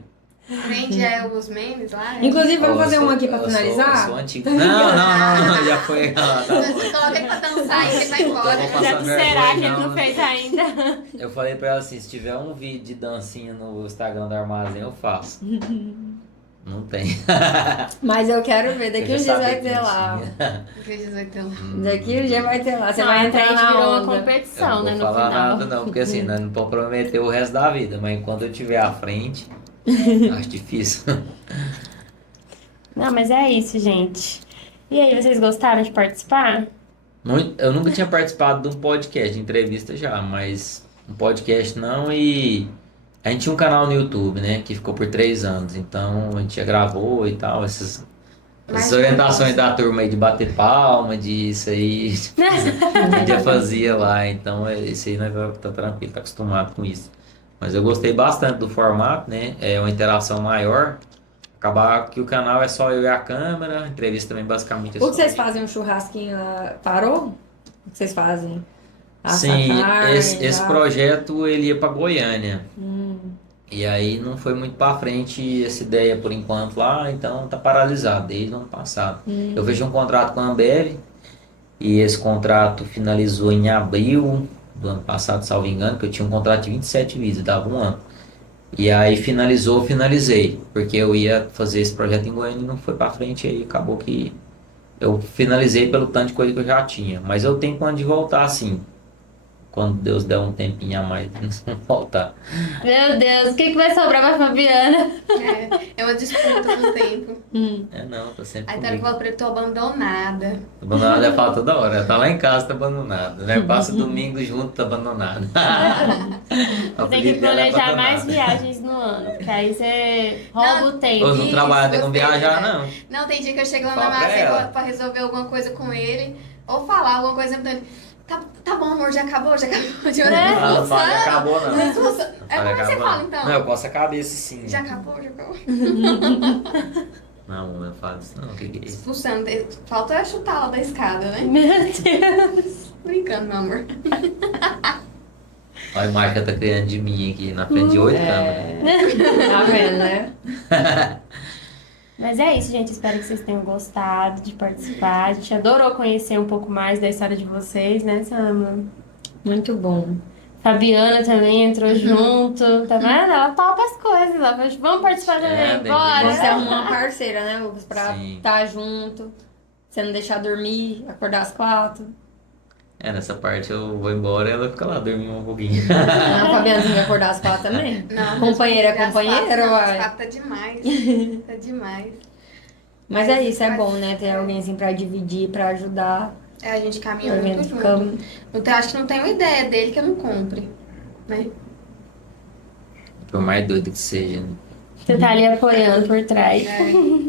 Trend é os memes lá? Inclusive, vamos fazer uma aqui pra Eu sou finalizar? antigo. Não, já foi. Você coloca ele pra dançar e ele vai embora. Eu vou passar Já que vergonha, será que ele não. não fez ainda? Eu falei pra ela assim, se tiver um vídeo de dancinha no Instagram do Armazém, eu faço. Não tem. Mas eu quero ver, Eu daqui já uns dias sabia vai que ter não lá. tinha. Acredito que tem lá. Daqui uns dias vai ter lá. Você Não, vai a entrar trend na virou uma onda. Eu competição, não né, vou no falar final. nada não, porque assim, nós não vamos prometer o resto da vida, mas enquanto eu estiver à frente, acho difícil. Não, mas é isso, gente. E aí, vocês gostaram de participar? Eu nunca tinha participado de um podcast, de entrevista já, mas um podcast não, e a gente tinha um canal no YouTube, né, que ficou por 3 anos, então a gente já gravou e tal, essas Mas orientações da turma aí de bater palma, disso aí, a gente já fazia lá, então isso aí nós tá tranquilo, tá acostumado com isso. Mas eu gostei bastante do formato, né, é uma interação maior, acabar que o canal é só eu e a câmera, a entrevista também basicamente é O só que vocês eu. fazem um churrasquinho lá? Parou? O que vocês fazem? Assar Sim, carne, esse já? projeto ele ia para Goiânia. E aí não foi muito para frente essa ideia por enquanto lá, então tá paralisado desde o ano passado. Eu fechei um contrato com a Ambev e esse contrato finalizou em abril do ano passado, salvo engano, que eu tinha um contrato de 27 vídeos, dava um ano. E aí finalizei, porque eu ia fazer esse projeto em Goiânia e não foi para frente, aí acabou que eu finalizei pelo tanto de coisa que eu já tinha. Mas eu tenho plano de voltar sim. Quando Deus der um tempinho a mais, nós vamos voltar. Meu Deus, o que que vai sobrar pra Fabiana? É uma disputa com o tempo. É não, tá sempre Aí tá comigo. falando pra ele, tô abandonada. Abandonada ela fala toda hora. Ela tá lá em casa, tá abandonada. Né? Passa domingo junto, tá abandonada. O Tem que apelido dela é planejar mais abandonada. viagens no ano, porque aí você rouba o tempo. Ou não Isso, trabalha, tem que gostei, viajar, né? não. Não, tem dia que eu chego lá Fala na pra massa ela. pra resolver alguma coisa com ele, ou falar alguma coisa pra ele. Tá bom, amor, já acabou, já acabou. Tipo, Ah, não fala, já expulsando. acabou, não. Expulsando. É Fala, como é que você acabou. fala, então? Não, eu coço a cabeça sim. Já acabou, já acabou. Não, eu falo isso não, o que é isso? Expulsando. Falta chutar lá da escada, né? Meu Deus. Brincando, meu amor. Olha a marca tá criando de mim aqui, na frente de 8 câmeras. Tá vendo, né? Mas é isso, gente. Espero que vocês tenham gostado de participar. A gente adorou conhecer um pouco mais da história de vocês, né, Sama? Muito bom. Fabiana também entrou junto, tá vendo? Ela topa as coisas. Ela falou, vamos participar também, tem que bora! Você arrumou uma parceira, né, Lucas? Pra Sim. estar junto. Você não deixar dormir, acordar às 4. Nessa parte eu vou embora e ela fica lá dormindo um pouquinho. A Fabiana tem que acordar às 4 também. Não, Companheira é as companheira, quatro, não, vai. as quatro tá demais. Tá demais. Mas é isso, é bom, né? Ter alguém assim pra dividir, pra ajudar. É, a gente caminha Tá muito vendo? junto. Ficamos- Acho que não tenho ideia dele que eu não compre. Né? Por mais doido que seja, né? Você tá ali apoiando por trás.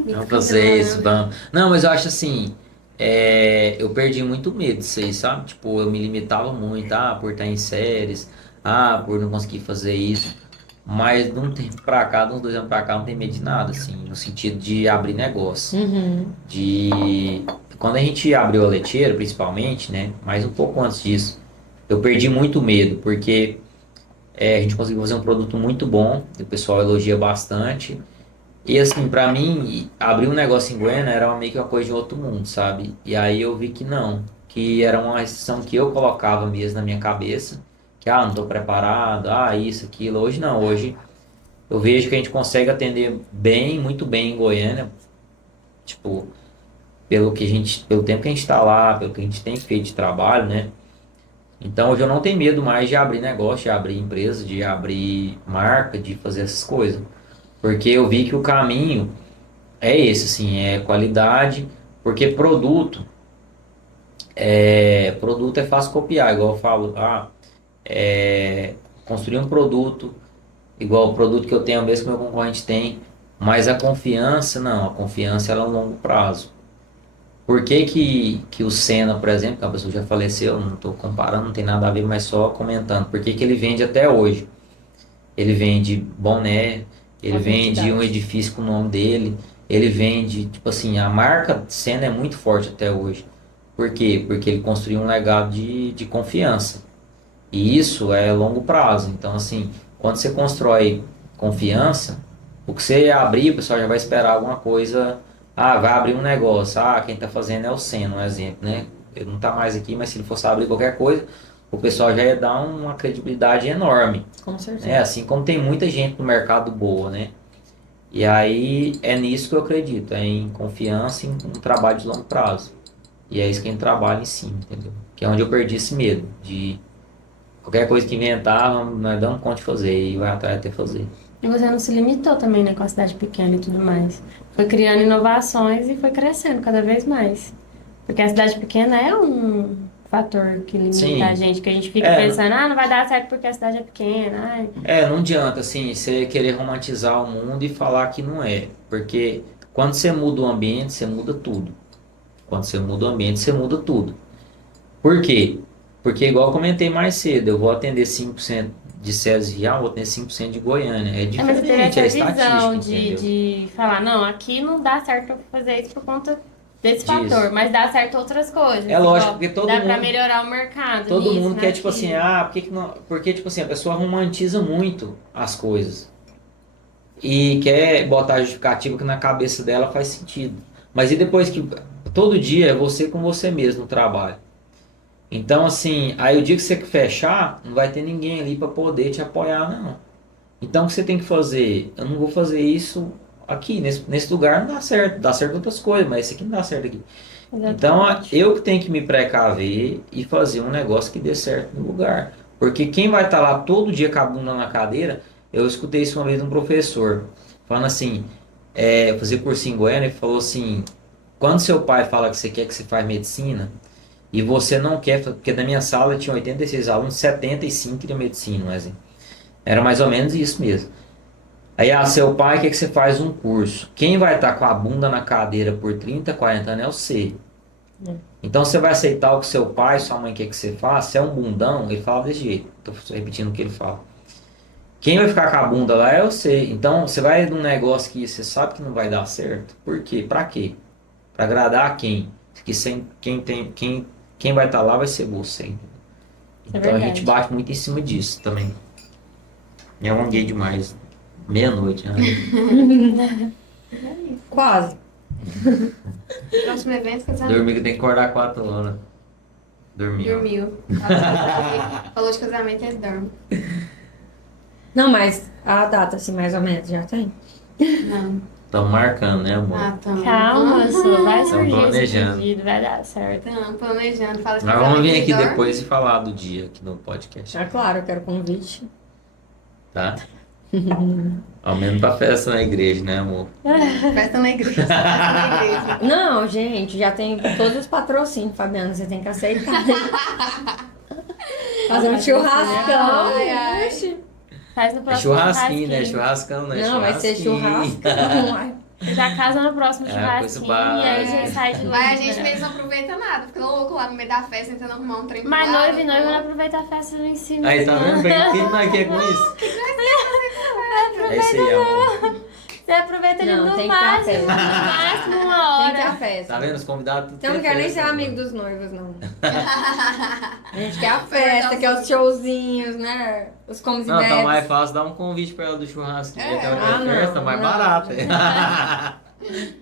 Vamos fazer isso, vamos. Não, mas eu acho assim, eu perdi muito medo disso aí, sabe? Tipo, eu me limitava muito, por estar em séries, por não conseguir fazer isso. Mas de um tempo pra cá, de uns 2 anos pra cá, eu não tenho medo de nada, assim, no sentido de abrir negócio. Quando a gente abriu a Leteira, principalmente, né? Mas um pouco antes disso, eu perdi muito medo, porque a gente conseguiu fazer um produto muito bom, e o pessoal elogia bastante. E assim, pra mim, abrir um negócio em Goiânia era meio que uma coisa de outro mundo, sabe? E aí eu vi que não, que era uma restrição que eu colocava mesmo na minha cabeça, que não tô preparado, isso, aquilo. Hoje não, hoje eu vejo que a gente consegue atender bem, muito bem em Goiânia, tipo, pelo tempo que a gente tá lá, pelo que a gente tem feito de trabalho, né? Então hoje eu não tenho medo mais de abrir negócio, de abrir empresa, de abrir marca, de fazer essas coisas. Porque eu vi que o caminho é esse, assim, é qualidade, porque produto é fácil copiar, igual eu falo, construir um produto igual o produto que eu tenho, mesmo que meu concorrente tem, mas a confiança, não, a confiança ela é a longo prazo. Por que que o Senna, por exemplo, que é uma pessoa que já faleceu, não estou comparando, não tem nada a ver, mas só comentando, por que que ele vende até hoje? Ele vende boné, ele vende um edifício com o nome dele, ele vende, tipo assim, a marca Senna é muito forte até hoje. Por quê? Porque ele construiu um legado de confiança. E isso é longo prazo. Então, assim, quando você constrói confiança, O que você abrir, o pessoal já vai esperar alguma coisa. Ah, vai abrir um negócio. Ah, quem tá fazendo é o Senna, um exemplo, né? Ele não tá mais aqui, mas se ele fosse abrir qualquer coisa, o pessoal já ia dar uma credibilidade enorme. Com certeza. Né? Assim como tem muita gente no mercado boa, né? E aí é nisso que eu acredito, é em confiança em um trabalho de longo prazo. E é isso que a gente trabalha em cima, entendeu? Que é onde eu perdi esse medo de qualquer coisa que inventar, nós damos conta de fazer e vai atrás até fazer. E você não se limitou também, né, com a cidade pequena e tudo mais. Foi criando inovações e foi crescendo cada vez mais. Porque a cidade pequena é um fator que limita Sim. a gente, que a gente fica É, pensando, não vai dar certo porque a cidade é pequena. Ai. não adianta assim você querer romantizar o mundo e falar que não é, porque quando você muda o ambiente, você muda tudo. Quando você muda o ambiente, você muda tudo. Por quê? Porque igual eu comentei mais cedo, eu vou atender 5% de César Real, vou atender 5% de Goiânia. É Mas você teve diferente, essa é visão estatística, entendeu? de falar, não, aqui não dá certo eu fazer isso por conta desse Disso. fator, mas dá certo outras coisas. É lógico, Igual, porque todo dá pra mundo- melhorar o mercado. Todo nisso, mundo quer, tipo assim, naquilo. por que que não... Porque, tipo assim, a pessoa romantiza muito as coisas. E quer botar a justificativa que na cabeça dela faz sentido. Mas e depois que... Todo dia é você com você mesmo no trabalho. Então, assim, aí o dia que você fechar, não vai ter ninguém ali para poder te apoiar, não. Então, o que você tem que fazer? Eu não vou fazer isso aqui, nesse lugar não dá certo outras coisas, mas esse aqui não dá certo aqui. Então, Exatamente. eu que tenho que me precaver e fazer um negócio que dê certo no lugar. Porque quem vai estar lá todo dia com a bunda na cadeira, eu escutei isso uma vez de um professor, falando assim, fazer cursinho em Goiânia, ele falou assim, quando seu pai fala que você quer que você faz medicina, e você não quer, porque na minha sala tinha 86 alunos, 75 queriam medicina, mas era mais ou menos isso mesmo. Aí, seu pai quer que você faz um curso. Quem vai estar com a bunda na cadeira por 30, 40 anos é você. Então você vai aceitar o que seu pai, sua mãe quer que você faça? Se é um bundão, ele fala desse jeito. Estou repetindo o que ele fala. Quem vai ficar com a bunda lá é você. Então você vai num negócio que você sabe que não vai dar certo. Por quê? Pra quê? Pra agradar a quem? Que quem vai estar lá vai ser você. É Então a gente verdade. bate muito em cima disso também. Me alonguei demais. Meia-noite, né? Quase. Próximo evento, casamento. Dormi que tem que acordar 4 horas. Dormiu. Dormiu. Falou de casamento, ele dorme. Não, mas a data, assim, mais ou menos, já tem. Não. Estão marcando, né, amor? Ah, tá. Calma, Su, vai Estão surgir esse planejando. pedido, vai dar certo. Não, planejando. Fala de Nós casamento, vamos vir ele aqui dorme. depois e falar do dia aqui no podcast, Ah, claro, eu quero convite. tá? Ao menos pra festa na igreja, né, amor? Festa na igreja. Festa na igreja. Não, gente, já tem todos os patrocínios, Fabiana, você tem que aceitar. Fazer um churrascão. Ai, ai. Oxi. Faz no É próximo churrasquinho, né? Churrascão, né? Não, vai ser Churrasquinho. churrascão. Já casa no próximo É, coisa churrasquinho e aí básica. já sai de Mas a novo, gente né? mesmo não aproveita nada. Fica louco lá no meio da festa, tentando arrumar um trem pro Mas lado, noivo e noiva pô. não aproveita a festa lá em cima. Aí, tá vendo? Bem, o que nós quer com isso? É isso aí, amor. Você aproveita ele Não, no tem que ter a máximo, festa. no máximo uma Tem que ter a hora. festa. Tá vendo? Os convidados tudo Então não tem quero nem festa, ser amor. amigo dos noivos, não. A gente quer a festa, quer os showzinhos, né? Os comes e Não, tá bebes. mais fácil dar um convite pra ela do churrasquinho, É. que ela Ah, quer não, festa, mais não. barata.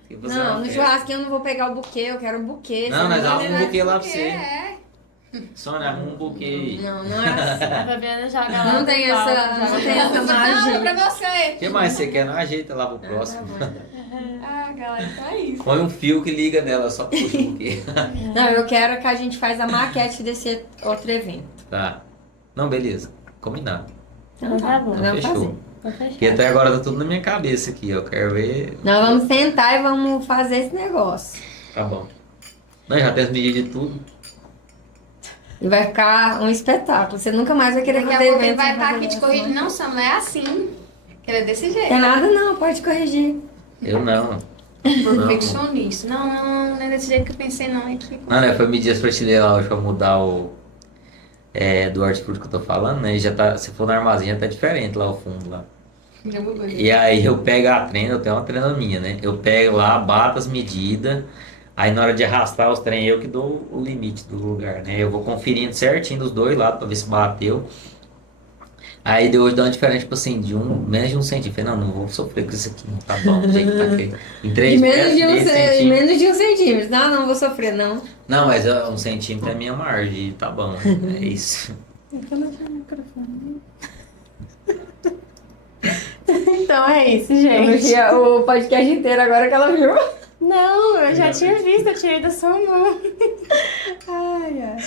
Que você Não, não no quer. churrasquinho eu não vou pegar o buquê, eu quero o buquê. Não, nós senão- arrumamos um buquê lá pra Porque você. é. Sônia, arruma um buquê aí. Não, não é assim. A Fabiana joga lá. Não tem no palco, essa- joga não tem lá. essa Não, magia. pra você. O que mais você quer? Não ajeita lá pro próximo. Ah, galera, então é isso. Põe um fio que liga nela, só puxa o buquê. Não, eu quero que a gente faz a maquete desse outro evento. Tá. Não, beleza. Combinado. Então tá bom. Então Vamos fechou. fazer. Vou fechar. Porque até agora tá tudo na minha cabeça aqui, eu quero ver. Nós vamos sentar e vamos fazer esse negócio. Tá bom. Nós já temos medido de tudo. E vai ficar um espetáculo. Você nunca mais vai querer Daqui a fazer pouco ele evento. vai sem estar fazer aqui te essa corrigindo. maquete. Não, Sam, não é assim. Que ele é desse jeito. Não é nada não, pode corrigir. Eu não. Perfeccionista. Não é desse jeito que eu pensei, não. É que... Não, né? Foi medir as prateleiras lá hoje pra mudar do hortifruti que eu tô falando, né? E já tá, se for no armazém, já tá diferente lá o fundo lá. Já mudou. E aí eu pego a trena, eu tenho uma trena minha, né? Eu pego lá, bato as medidas, aí na hora de arrastar os trem, eu que dou o limite do lugar, né? Eu vou conferindo certinho dos dois lados pra ver se bateu. Aí deu hoje dá uma diferença, tipo assim, menos de 1 centímetro. Falei, não vou sofrer com isso aqui, não tá bom, do jeito que tá aqui. Em 3 metros, meio centímetro. menos de 1 centímetro. Não vou sofrer, não. Não, mas 1 centímetro é minha margem, tá bom, é isso. Então é isso, Eu gente. vi o podcast inteiro agora que ela viu. Não, eu já tinha visto, eu tirei da sua mão. Ai.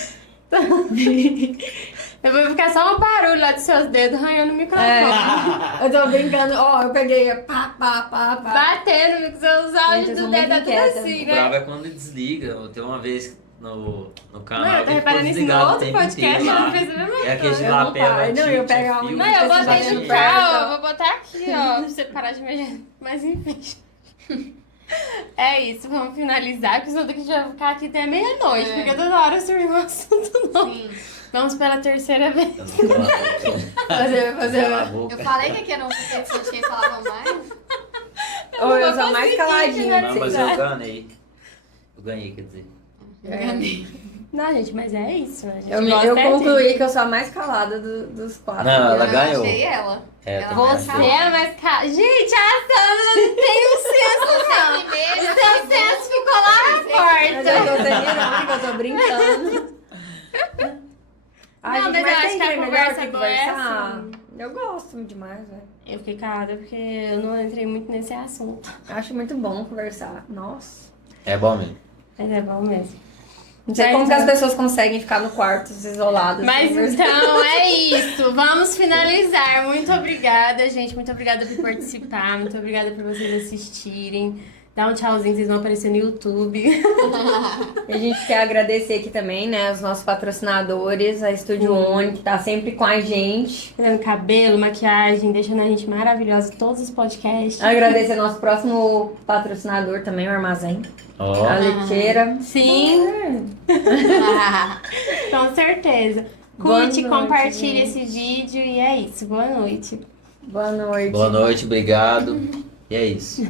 Eu vou ficar só um barulho lá dos seus dedos arranhando o microfone. Eu tô brincando, eu peguei pá. Batendo com seus Gente, áudios eu do sou dedo, muito é tudo inquieta. assim, O né? bravo é quando desliga. Tem uma vez no canal Não, eu tô que ficou reparando isso no desligado o outro tempo podcast, inteiro eu lá. não fiz a mesma É aquele Eu não lapela paro. Não, tinha eu pego a- fio. Não, eu Vocês botei batendo no perto. carro, eu vou botar aqui, ó, pra você parar de mexer. Mas enfim. É isso, vamos finalizar, porque senão daqui a gente vai ficar aqui até meia-noite, porque toda hora surge um assunto novo. Sim. Vamos pela terceira vez. Cala a boca. Eu falei que aqui era uma competição de quem falava mais. Eu sou mais caladinha. Não, mas eu ganhei. Eu ganhei, quer dizer. Não, gente, mas é isso, né? A gente Eu gosta concluí que eu sou a mais calada dos 4. Não, ela Eu ganhou. achei ela. É, Ela também vai Você achei. é mais cara. Gente, a Sandra não tem o senso, não. Primeiro, O seu senso ficou lá na Mas eu porta. tô sendo irônica, eu tô brincando. Ai, Não, gente, mas eu acho tem que a trem melhor conversa que boa é conversar? assim. Eu gosto demais, velho. Eu fiquei calada porque eu não entrei muito nesse assunto. Acho muito bom conversar. Nossa. É bom mesmo. Mas é bom mesmo. Não sei Mas como que as é. pessoas conseguem ficar no quarto isoladas. Mas conversando. então é isso. Vamos finalizar. Muito obrigada, gente. Muito obrigada por participar. Muito obrigada por vocês assistirem. Dá um tchauzinho, vocês vão aparecer no YouTube. E a gente quer agradecer aqui também, né, os nossos patrocinadores, a Estúdio One, que tá sempre com a gente. Fazendo cabelo, maquiagem, deixando a gente maravilhosa em todos os podcasts. Agradecer nosso próximo patrocinador também, o Armazém. Ó, A Leiteira. Sim, com certeza. Boa Curte, noite, compartilhe gente. esse vídeo e é isso. Boa noite. Boa noite. boa noite, obrigado. E é isso.